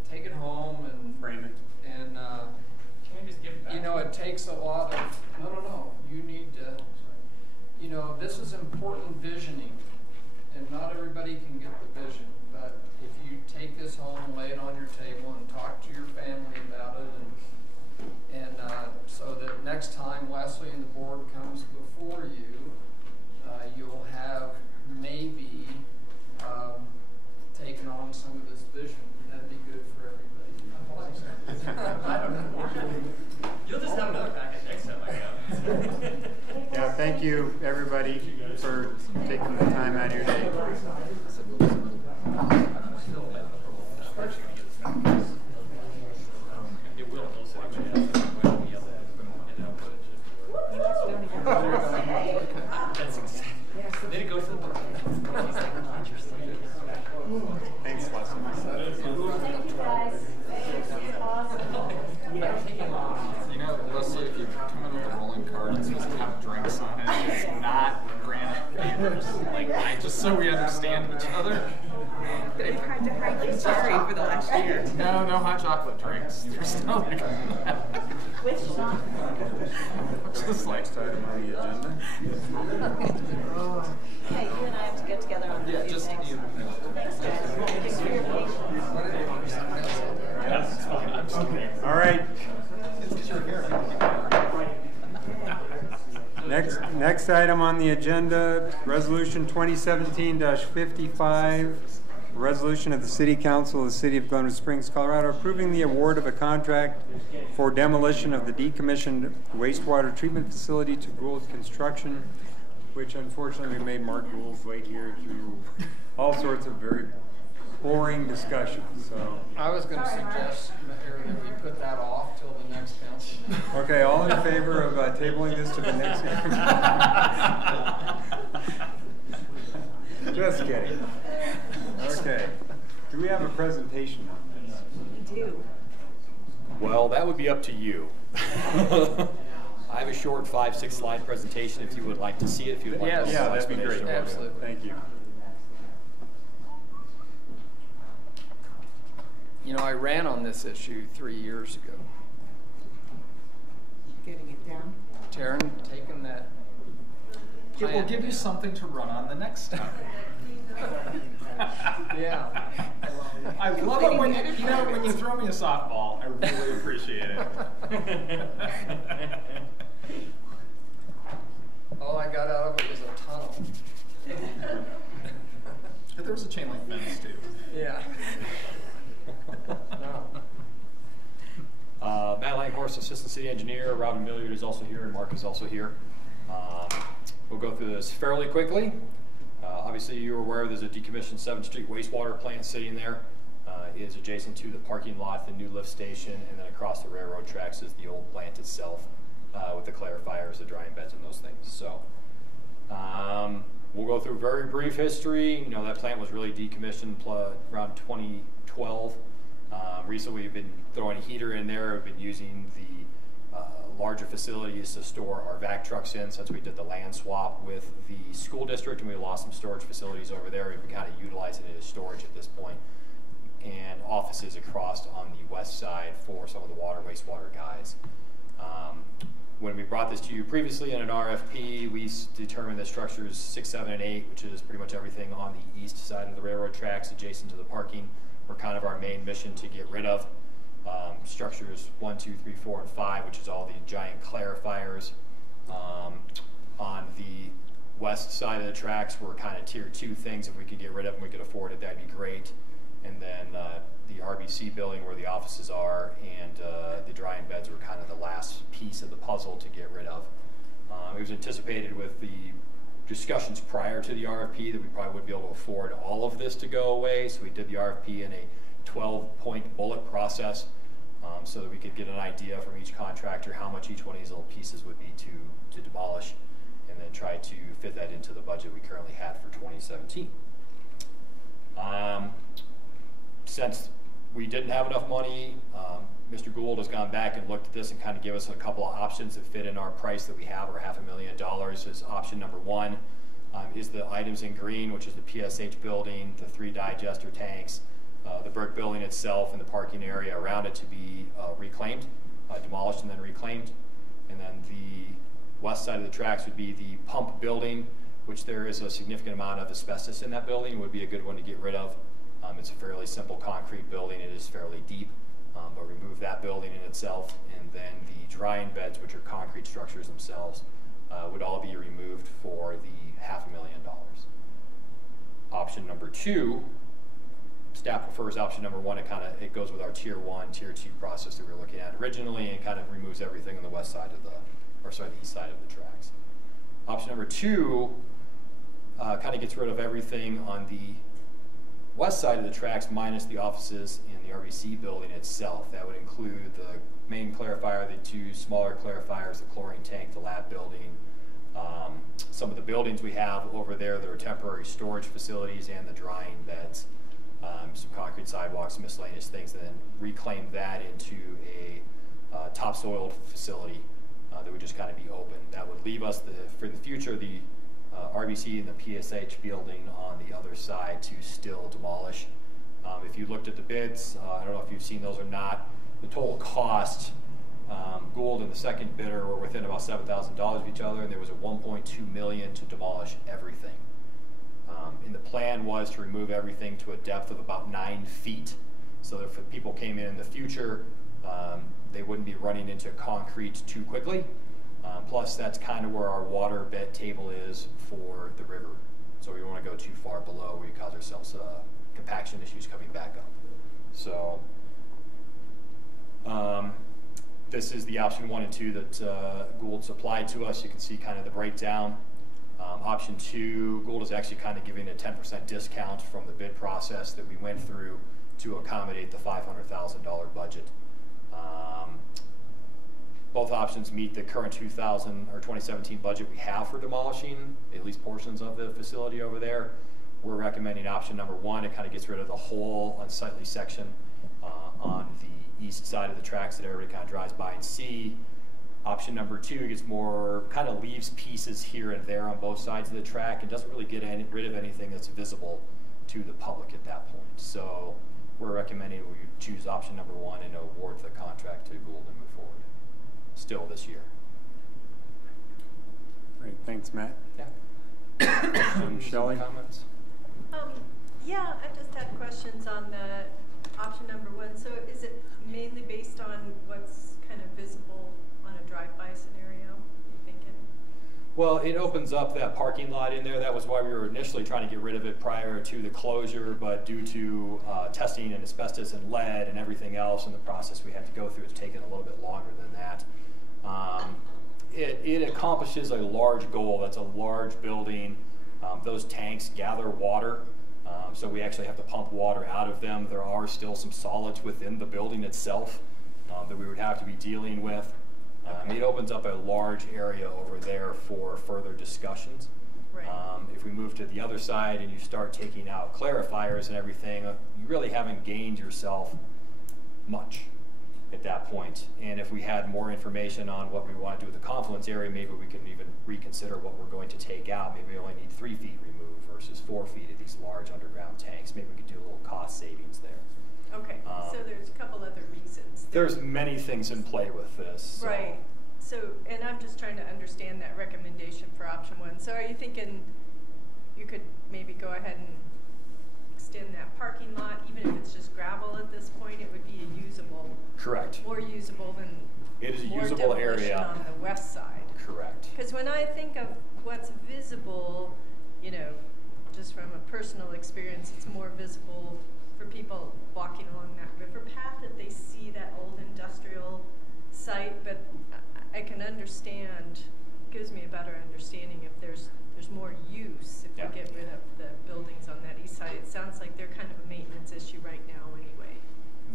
take it home and frame it. And can we just give it back? It takes a lot of. No. You need to. This is important visioning, and not everybody can get the vision. But if you take this home and lay it on your table and talk to your family about it, and so that next time Leslie and the board comes before you, you'll have maybe taken on some of this vision. That'd be good for everybody. I don't know. You'll just have another packet next time I come. Yeah, thank you, everybody, for taking the time out of your day. It will. That's exactly. Then it goes to the book. Thanks, Leslie. Thank you, guys. Leslie, if you come in with a rolling cart and supposed to have drinks on it, it's not granite papers. Just so we understand each other. They've tried to hide your cherry for the last year. No hot chocolate drinks. There's no Which one? Just like item on the agenda. Hey, you and I have to get together on a few things. Thanks, guys. Thanks for your patience. All right. Next item on the agenda, Resolution 2017-55, A resolution of the City Council of the City of Glenwood Springs, Colorado, approving the award of a contract for demolition of the decommissioned wastewater treatment facility to Gould Construction, which unfortunately we made Mark Gould wait here through all sorts of very boring discussions. So I was going to suggest, Mayor, that we put that off till the next council meeting. okay, all in favor of tabling this to the next meeting? Just kidding. Okay. Do we have a presentation on this? We do. Well, that would be up to you. I have a short 5-6 slide presentation if you would like to see it. If you would like to see yeah, that'd be great. Absolutely. Thank you. You know, I ran on this issue 3 years ago. Getting it down. Taryn, taking that. It will give you something to run on the next time. Yeah. I love it when when you throw me a softball. I really appreciate it. All I got out of it was a tunnel. But there was a chain link fence too. Yeah. Matt Langhorst, Assistant City Engineer. Robin Milliard is also here, and Mark is also here. We'll go through this fairly quickly. Obviously, you're aware there's a decommissioned 7th Street wastewater plant sitting there. It is adjacent to the parking lot, the new lift station, and then across the railroad tracks is the old plant itself with the clarifiers, the drying beds, and those things. So we'll go through very brief history. You know, that plant was really decommissioned around 2012. Recently, we've been throwing a heater in there. We've been using the larger facilities to store our vac trucks in since we did the land swap with the school district and we lost some storage facilities over there. We've been kind of utilizing it as storage at this point, and offices across on the west side for some of the water wastewater guys. When we brought this to you previously in an RFP, we determined that structures 6, 7, and 8, which is pretty much everything on the east side of the railroad tracks adjacent to the parking, were kind of our main mission to get rid of. Structures 1, 2, 3, 4, and 5, which is all the giant clarifiers. On the west side of the tracks were kind of tier 2 things. If we could get rid of them, we could afford it, that'd be great. And then the RBC building where the offices are and the drying beds were kind of the last piece of the puzzle to get rid of. It was anticipated with the discussions prior to the RFP that we probably wouldn't be able to afford all of this to go away, so we did the RFP in a 12-point bullet process so that we could get an idea from each contractor how much each one of these little pieces would be to demolish, and then try to fit that into the budget we currently had for 2017. Since we didn't have enough money, Mr. Gould has gone back and looked at this and kind of give us a couple of options that fit in our price that we have, or $500,000. Is option number 1 is the items in green, which is the PSH building, the 3 digester tanks, the brick building itself, and the parking area around it to be reclaimed, demolished and then reclaimed. And then the west side of the tracks would be the pump building, which there is a significant amount of asbestos in that building. It would be a good one to get rid of. It's a fairly simple concrete building. It is fairly deep, but remove that building in itself. And then the drying beds, which are concrete structures themselves, would all be removed for the $500,000. Option number 2, staff prefers option number 1. It goes with our tier 1, tier 2 process that we were looking at originally, and kind of removes everything on the west side of the east side of the tracks. Option number 2 kind of gets rid of everything on the west side of the tracks minus the offices in the RBC building itself. That would include the main clarifier, the 2 smaller clarifiers, the chlorine tank, the lab building, some of the buildings we have over there that are temporary storage facilities, and the drying beds, some concrete sidewalks, miscellaneous things, and then reclaim that into a topsoil facility that would just kind of be open. That would leave us, for the future, the RBC and the PSH building on the other side to still demolish. If you looked at the bids, I don't know if you've seen those or not, the total cost, Gould and the second bidder were within about $7,000 of each other, and there was a $1.2 million to demolish everything. And the plan was to remove everything to a depth of about 9 feet, so that if people came in the future, they wouldn't be running into concrete too quickly. Plus, that's kind of where our water bed table is for the river. So we don't want to go too far below where we cause ourselves compaction issues coming back up. So this is the option 1 and 2 that Gould supplied to us. You can see kind of the breakdown. Option 2, Gould is actually kind of giving a 10% discount from the bid process that we went through to accommodate the $500,000 budget. Both options meet the current 2017 budget we have for demolishing at least portions of the facility over there. We're recommending option number 1. It kind of gets rid of the whole unsightly section on the east side of the tracks that everybody kind of drives by and see. Option number 2 gets more, kind of leaves pieces here and there on both sides of the track and doesn't really get rid of anything that's visible to the public at that point. So we're recommending we choose option number 1 and award the contract to Gould and move forward still this year. Great, thanks, Matt. Yeah. Shelley? Comments? Yeah, I just had questions on the option number 1. So is it mainly based on what's kind of visible on a drive-by scenario, you thinking? Well, it opens up that parking lot in there. That was why we were initially trying to get rid of it prior to the closure, but due to testing and asbestos and lead and everything else in the process we had to go through, it's taken a little bit longer than that. It accomplishes a large goal. That's a large building. Those tanks gather water, so we actually have to pump water out of them. There are still some solids within the building itself that we would have to be dealing with. It opens up a large area over there for further discussions. Right. If we move to the other side and you start taking out clarifiers and everything, you really haven't gained yourself much at that point. And if we had more information on what we want to do with the confluence area, maybe we can even reconsider what we're going to take out. Maybe we only need 3 feet removed versus 4 feet of these large underground tanks. Maybe we could do a little cost savings there. Okay, so there's a couple other reasons. There's many things in play with this. So. Right. So, and I'm just trying to understand that recommendation for option 1. So are you thinking you could maybe go ahead and extend that parking lot, even if it's just gravel at this point, it would be a usable. Correct. More usable than it is a more usable area on the west side. Correct. Because when I think of what's visible, you know, just from a personal experience, it's more visible for people walking along that river path that they see that old industrial site, but I can understand, gives me a better understanding if there's more use if we get rid of the buildings on that east side. It sounds like they're kind of a maintenance issue right now anyway.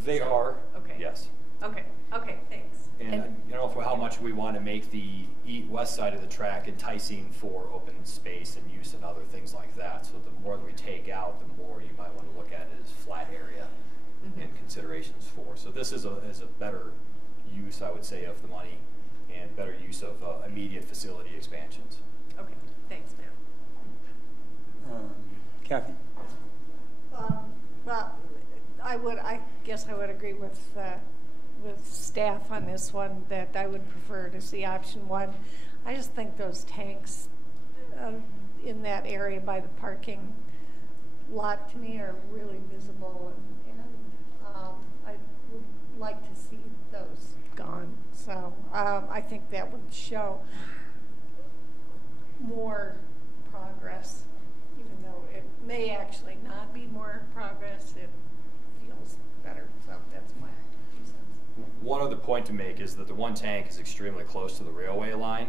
They are. Okay. Yes. Okay. Okay. Thanks. And you know, for how much we want to make the west side of the track enticing for open space and use and other things like that. So the more that we take out, the more you might want to look at it as flat area and considerations for. So this is a better use, I would say, of the money and better use of immediate facility expansions. Okay. Thanks, ma'am. Kathy. Well, I guess I would agree with staff on this one, that I would prefer to see option 1. I just think those tanks in that area by the parking lot to me are really visible, and I would like to see those gone. So I think that would show more progress, even though it may actually not be more progress. It feels better. So that's my 2 cents. One other point to make is that the one tank is extremely close to the railway line.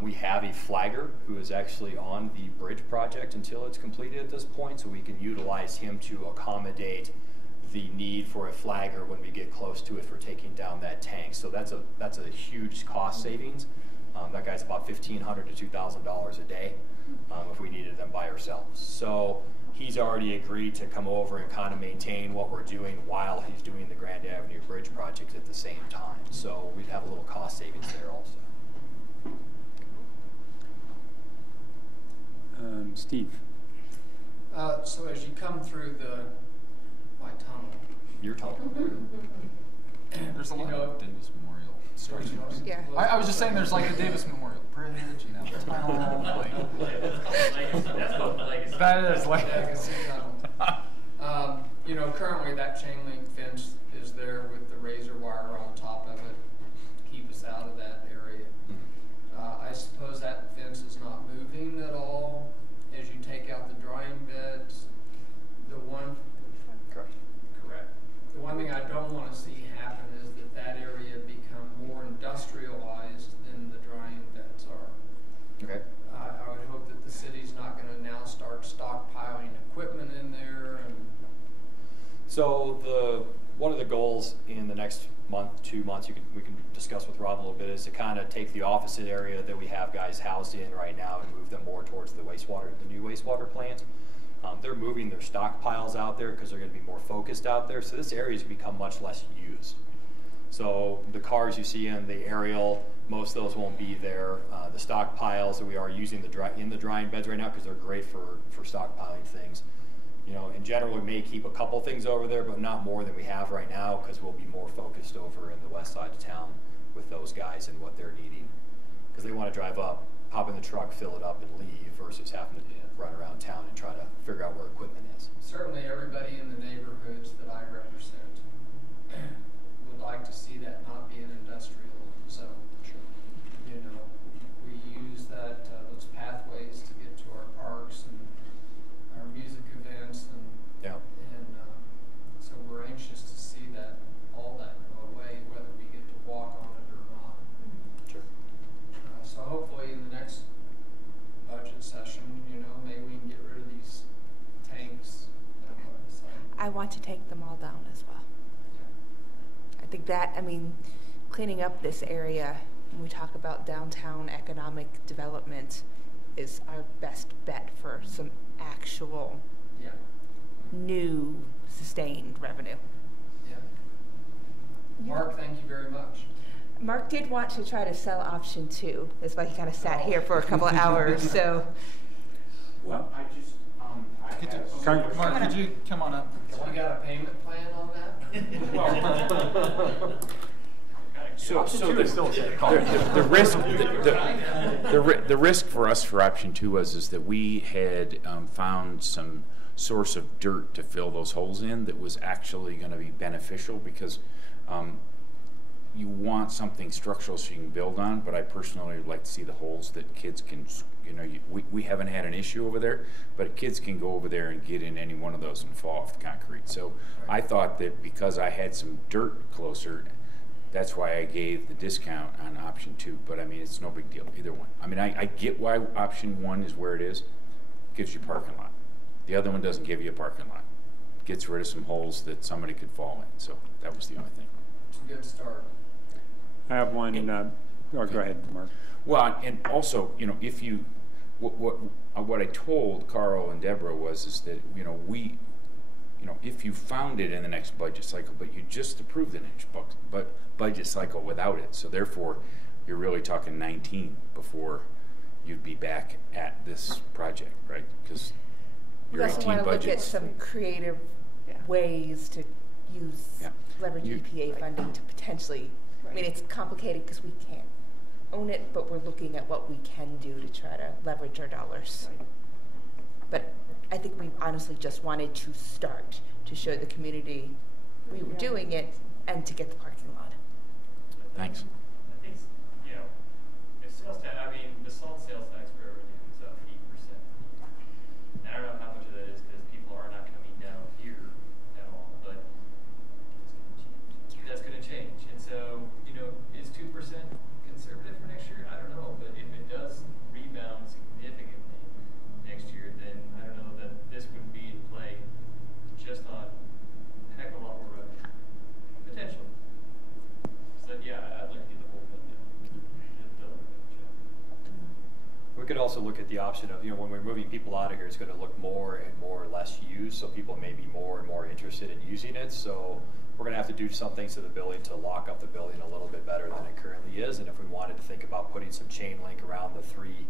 We have a flagger who is actually on the bridge project until it's completed at this point, so we can utilize him to accommodate the need for a flagger when we get close to it for taking down that tank. So that's a huge cost savings. That guy's about $1,500 to $2,000 a day if we needed them by ourselves. So he's already agreed to come over and kind of maintain what we're doing while he's doing the Grand Avenue Bridge project at the same time. So we'd have a little cost savings there also. Steve. So as you come through the white tunnel. Your tunnel. There's a lot of Davis Memorial structures. Yeah. I was just saying there's like the Davis Memorial Bridge, you know, tunnel. That is like legacy tunnel. You know, currently that chain link fence is there with the razor wire on top of it to keep us out of that area. I suppose that fence is not moving at all. As you take out the drying beds, The one, correct. The one thing I don't want to see happen is that area become more industrialized than the drying beds are. Okay. I would hope that the city's not going to now start stockpiling equipment in there. And so one of the goals in the next month, 2 months, we can discuss with Rob a little bit, is to kind of take the office area that we have guys housed in right now and move them more towards the new wastewater plant. They're moving their stockpiles out there because they're going to be more focused out there. So this area has become much less used. So the cars you see in the aerial, most of those won't be there. The stockpiles that we are using in the drying beds right now, because they're great for stockpiling things. You know, in general, we may keep a couple things over there, but not more than we have right now, because we'll be more focused over in the west side of town with those guys and what they're needing. Because they want to drive up, hop in the truck, fill it up, and leave, versus having to run around town and try to figure out where equipment is. certainly everybody in the neighborhoods that I represent would like to see that not be an industrial zone. Sure. You know, we use that those pathways to get to our parks and our music events, and so we're anxious to see that all that go away, whether we get to walk on it or not. Sure. So hopefully in the next budget session, you know, maybe we can get rid of these tanks. I want to take them all down as well. I think that, I mean, cleaning up this area, when we talk about downtown economic development, is our best bet for some actual new sustained revenue. Yeah. Mark, thank you very much. Mark did want to try to sell option 2. That's why he kind of sat here for a couple of hours. So. Well, I just, Mark, could you come on up? We got a payment plan on that? So the risk for us for option 2 is that we had found some source of dirt to fill those holes in that was actually going to be beneficial, because you want something structural so you can build on, but I personally would like to see the holes that kids can, you know, we haven't had an issue over there, but kids can go over there and get in any one of those and fall off the concrete. So I thought that because I had some dirt closer, that's why I gave the discount on option 2, but I mean, it's no big deal, either one. I mean, I get why option 1 is where it is. Gives you a parking lot. The other one doesn't give you a parking lot. Gets rid of some holes that somebody could fall in, so that was the only thing. It's a good start. I have one, go ahead, Mark. Well, and also, you know, if you, what I told Carl and Deborah is that, you know, if you found it in the next budget cycle, but you just approved the next budget cycle without it, so therefore you're really talking 19 before you'd be back at this project, right? Because we also want to look at some creative ways to use leverage EPA funding to potentially. I mean, it's complicated because we can't own it, but we're looking at what we can do to try to leverage our dollars. But I think we honestly just wanted to start to show the community we were doing it and to get the parking lot. Thanks. I think, you know, if sales tax, I mean, the salt sales tax revenue is up 8%. And I don't know how much of that is because people are not coming down here at all, but that's going to change. And so, you know, is 2% conservative for next year? I don't know, but if it does rebound significantly next year, then I don't know that this would be in play just on a heck of a lot more revenue. Potentially. So yeah, I'd like to get the whole thing done. We could also look at the option of, you know, when we're moving people out of here, it's going to look more and more less used, so people may be more and more interested in using it. So we're going to have to do some things to the building to lock up the building a little bit better than it currently is. And if we wanted to think about putting some chain link around the 3,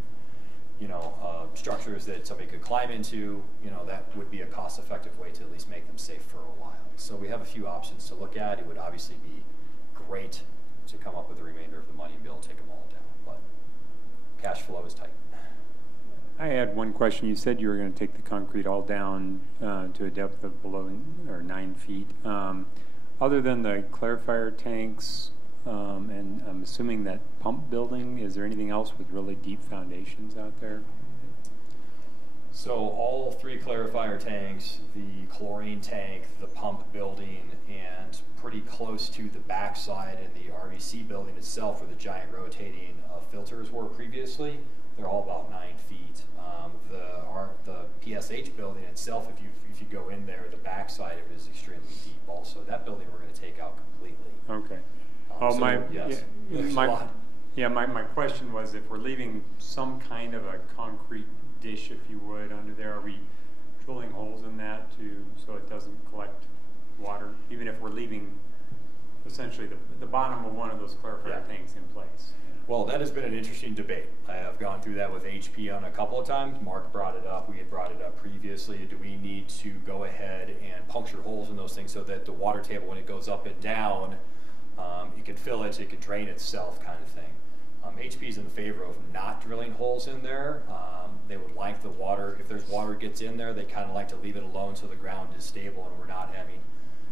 you know, structures that somebody could climb into, you know, that would be a cost-effective way to at least make them safe for a while. So we have a few options to look at. It would obviously be great to come up with the remainder of the money and be able to take them all down, but cash flow is tight. I had one question. You said you were going to take the concrete all down to a depth of below 9 feet. Other than the clarifier tanks, and I'm assuming that pump building, is there anything else with really deep foundations out there? So all 3 clarifier tanks, the chlorine tank, the pump building, and pretty close to the backside in the RDC building itself where the giant rotating filters were previously, they're all about 9 feet. The PSH building itself, if you go in there, the backside of it is extremely deep also. That building we're going to take out completely. Okay. My question was, if we're leaving some kind of a concrete dish, if you would, under there, are we drilling holes in that so it doesn't collect water, even if we're leaving essentially the bottom of one of those clarifier tanks in place? Well, that has been an interesting debate. I have gone through that with HP on a couple of times. Mark brought it up. We had brought it up previously. Do we need to go ahead and puncture holes in those things so that the water table, when it goes up and down, it can fill it, it can drain itself, kind of thing? HP is in favor of not drilling holes in there. They would like the water, if there's water gets in there, they kind of like to leave it alone so the ground is stable and we're not having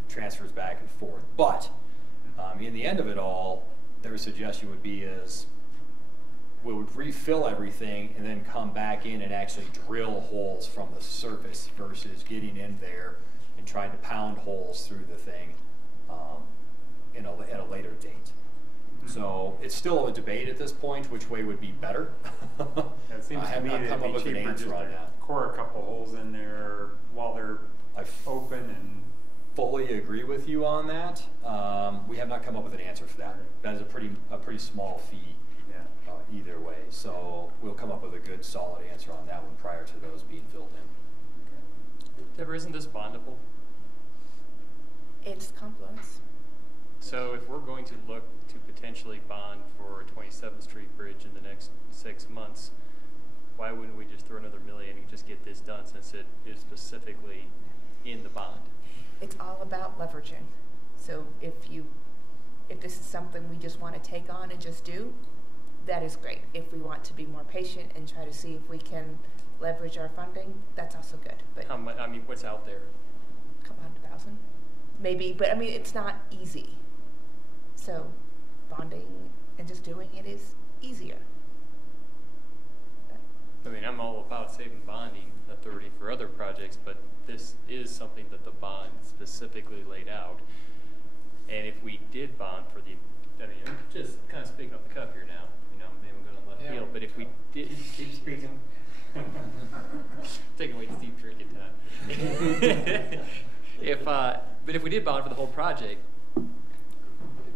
transfers back and forth. But in the end of it all, their suggestion would be is we would refill everything and then come back in and actually drill holes from the surface versus getting in there and trying to pound holes through the thing at a later date. So it's still a debate at this point, which way would be better. It seems to me that it'd be cheaper just to core a couple holes in there while they're open. And fully agree with you on that. We have not come up with an answer for that. That is a pretty small fee either way. So we'll come up with a good solid answer on that one prior to those being filled in. Okay. Deborah, isn't this bondable? It's confluence. So if we're going to look to potentially bond for 27th Street Bridge in the next 6 months, why wouldn't we just throw another $1 million and just get this done, since it is specifically in the bond? It's all about leveraging. So if this is something we just want to take on and just do, that is great. If we want to be more patient and try to see if we can leverage our funding, that's also good. But how much? I mean, what's out there? Couple $100,000, maybe. But I mean, it's not easy. So bonding and just doing it is easier. I mean, I'm all about saving bonding authority for other projects, but this is something that the bond specifically laid out. And if we did bond for the, I mean, I'm just kind of speaking off the cuff here now, maybe I'm going to let it feel, but if we did, keep speaking. Taking away Steve drinking time. But if we did bond for the whole project,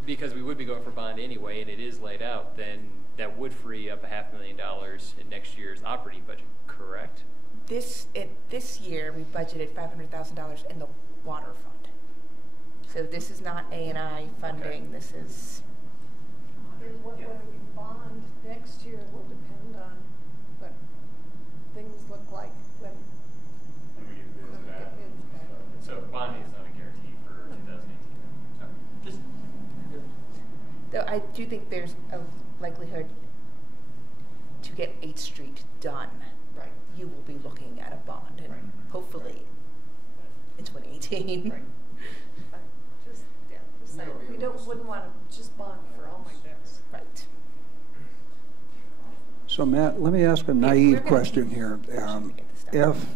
because we would be going for bond anyway, and it is laid out, then that would free up $500,000 in next year's operating budget, correct? This year we budgeted $500,000 in the water fund. So this is not A&I funding. Okay. This is. Whether we bond next year will depend on what things look like when we get bids back. So bonding is not a guarantee for 2018. So just. Though I do think there's a likelihood to get 8th Street done. Right. You will be looking at a bond, and hopefully in 2018. Right. So we wouldn't want to just bond for all my debts. Right. So Matt, let me ask a naive question here. If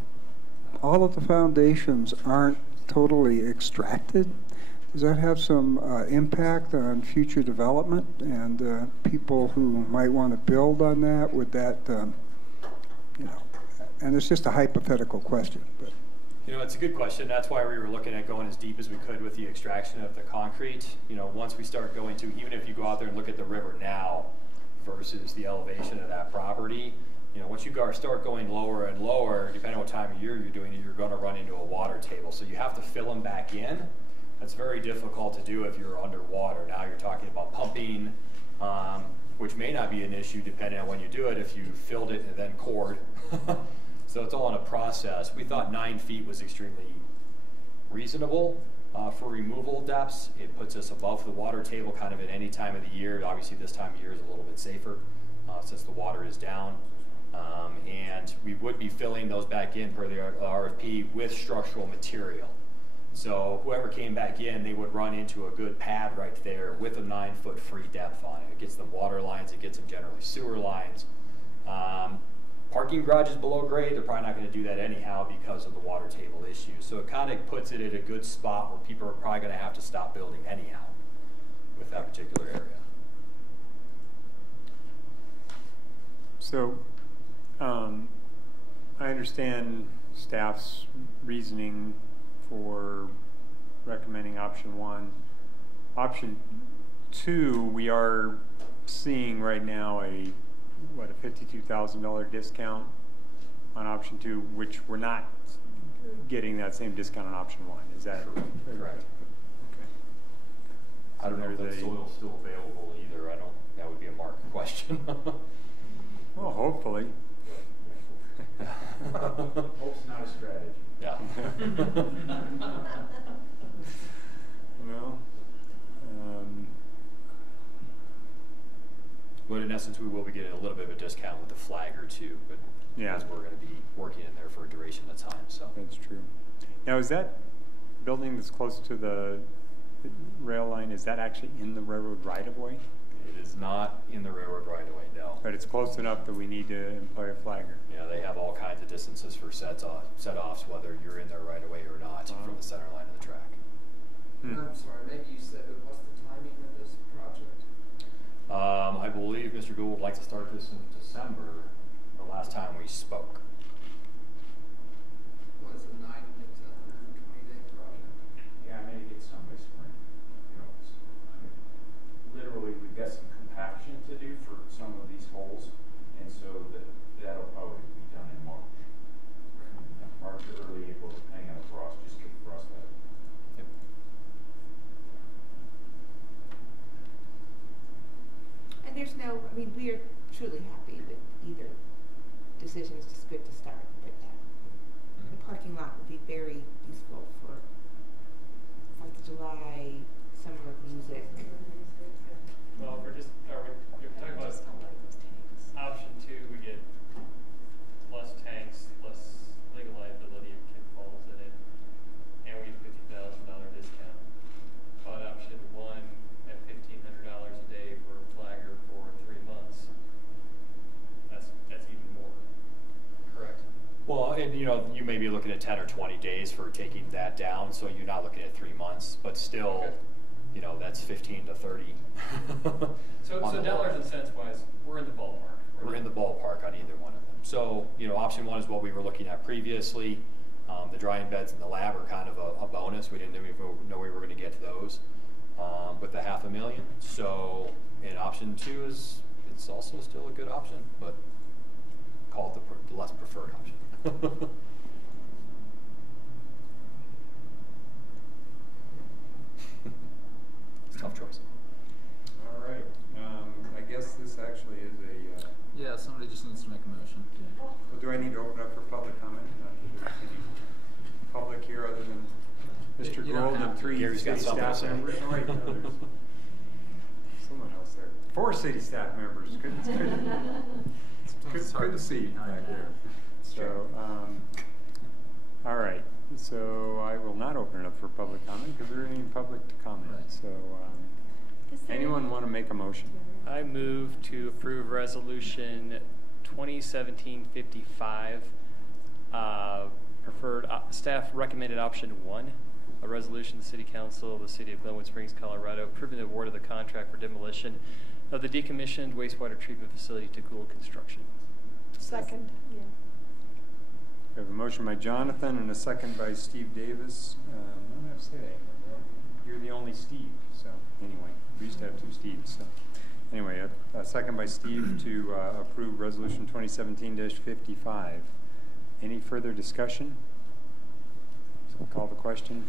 all of the foundations aren't totally extracted, does that have some impact on future development and people who might want to build on that? Would that, and it's just a hypothetical question. But. It's a good question. That's why we were looking at going as deep as we could with the extraction of the concrete. Once we start going to, even if you go out there and look at the river now versus the elevation of that property, once you start going lower and lower, depending on what time of year you're doing it, you're going to run into a water table. So you have to fill them back in. That's very difficult to do if you're underwater. Now you're talking about pumping, which may not be an issue depending on when you do it, if you filled it and then cored. So it's all in a process. We thought 9 feet was extremely reasonable for removal depths. It puts us above the water table kind of at any time of the year. Obviously this time of year is a little bit safer since the water is down. And we would be filling those back in per the RFP with structural material. So whoever came back in, they would run into a good pad right there with a 9-foot free depth on it. It gets them water lines, it gets them generally sewer lines. parking garages below grade, they're probably not going to do that anyhow because of the water table issue. So it kind of puts it at a good spot where people are probably going to have to stop building anyhow with that particular area. So, I understand staff's reasoning for recommending option 1. Option 2, we are seeing right now a $52,000 discount on option 2, which we're not getting that same discount on option 1. Is that correct? Okay. I don't know if that soil's still available either. That would be a Mark question. Well, hopefully. Hope's not a strategy. Yeah. Well, but in essence, we will be getting a little bit of a discount with the flagger too, but yeah, because we're going to be working in there for a duration of time. So that's true. Now, is that building that's close to the rail line, is that actually in the railroad right-of-way? It is not in the railroad right-of-way, no. But it's close enough that we need to employ a flagger. Yeah, they have all kinds of distances for set-offs, whether you're in there right-of-way or not, from the center line of the track. I'm sorry, maybe you said, what's the timing of this project? I believe Mr. Gould would like to start this in December, the last time we spoke. What is it, 120-day project? Yeah, maybe get some by spring. You know, literally, we've got some compaction to do for some of these holes, and so that'll probably be done in March. March or early April, depending on the frost. Just get the frost out. Yep. And there's no, I mean, we are truly happy with either decision. It's just good to start. But the parking lot will be very useful for 4th of July, summer music. Well, you're talking about option 2, we get less tanks, less legal liability if kid falls in it, and we get $50,000 discount. But option 1 at $1,500 a day for a flagger for 3 months, that's even more, correct? Well, and you may be looking at 10 or 20 days for taking that down, so you're not looking at 3 months, but still, that's 15 to 30. So dollars and cents wise, we're in the ballpark. We're in the ballpark on either one of them. So, option 1 is what we were looking at previously. The drying beds and the lab are kind of a bonus. We didn't even know we were going to get to those with the $500,000. So, and option 2 it's also still a good option, but call it the less preferred option. It's a tough choice. All right. I guess this actually is a... yeah, somebody just needs to make a motion. Well, do I need to open up for public comment? Not that there's any public here other than Mr. Gould and 3 Gary's city staff members. Oh, wait, no, there's someone else there. 4 city staff members. Good to see you back there. So, all right. So I will not open it up for public comment because there isn't any public to comment. Right. So, anyone want to make a motion? I move to approve resolution 2017-55. Preferred staff recommended option 1, a resolution of the City Council of the City of Glenwood Springs, Colorado, approving the award of the contract for demolition of the decommissioned wastewater treatment facility to Gould Construction. Second. Yeah. We have a motion by Jonathan and a second by Steve Davis. I don't have to say that anymore. You're the only Steve. So anyway, we used to have 2 Steves. So anyway, a second by Steve to approve resolution 2017-55. Any further discussion? So we'll call the question.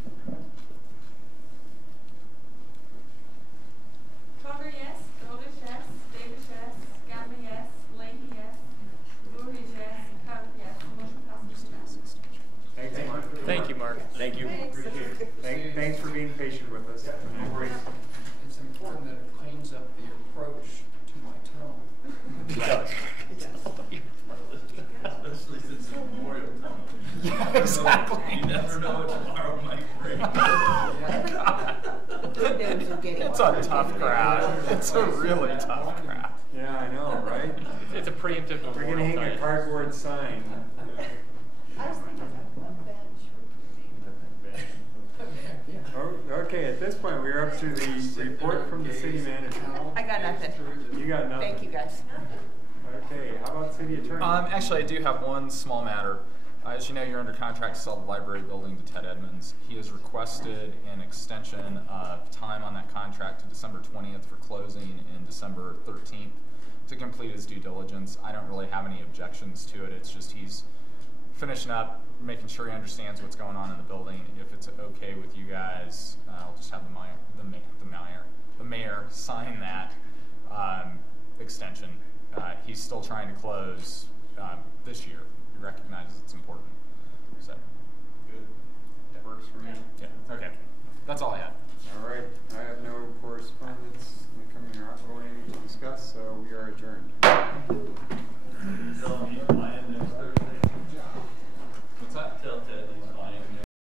Cover yes, Goldish yes, Davis yes, Gamma yes, Leahy yes, Voorhees yes, Cobb yes. Motion passes. Thanks, Mark. Thank you, Mark. Thank you. Appreciate it. Thanks for being patient with us. It's important that it cleans up the approach to my tone. Especially since it's Memorial Time. Yeah, exactly. You never know what tomorrow might bring. It's a tough crowd. It's a really tough crowd. Yeah, I know, right? It's a preemptive We're memorial. gonna hang a cardboard sign. I was thinking of a bench. Okay, at this point, we're up to the report from the city manager. I got nothing. You got nothing? Thank you, guys. Okay, how about city attorney? Actually, I do have one small matter. As you know, you're under contract to sell the library building to Ted Edmonds. He has requested an extension of time on that contract to December 20th for closing and December 13th to complete his due diligence. I don't really have any objections to it. It's just he's finishing up, making sure he understands what's going on in the building. If it's okay with you guys, I'll just have the mayor sign that extension. He's still trying to close this year. He recognizes it's important. So good. That works for me. yeah. Okay. That's all I have.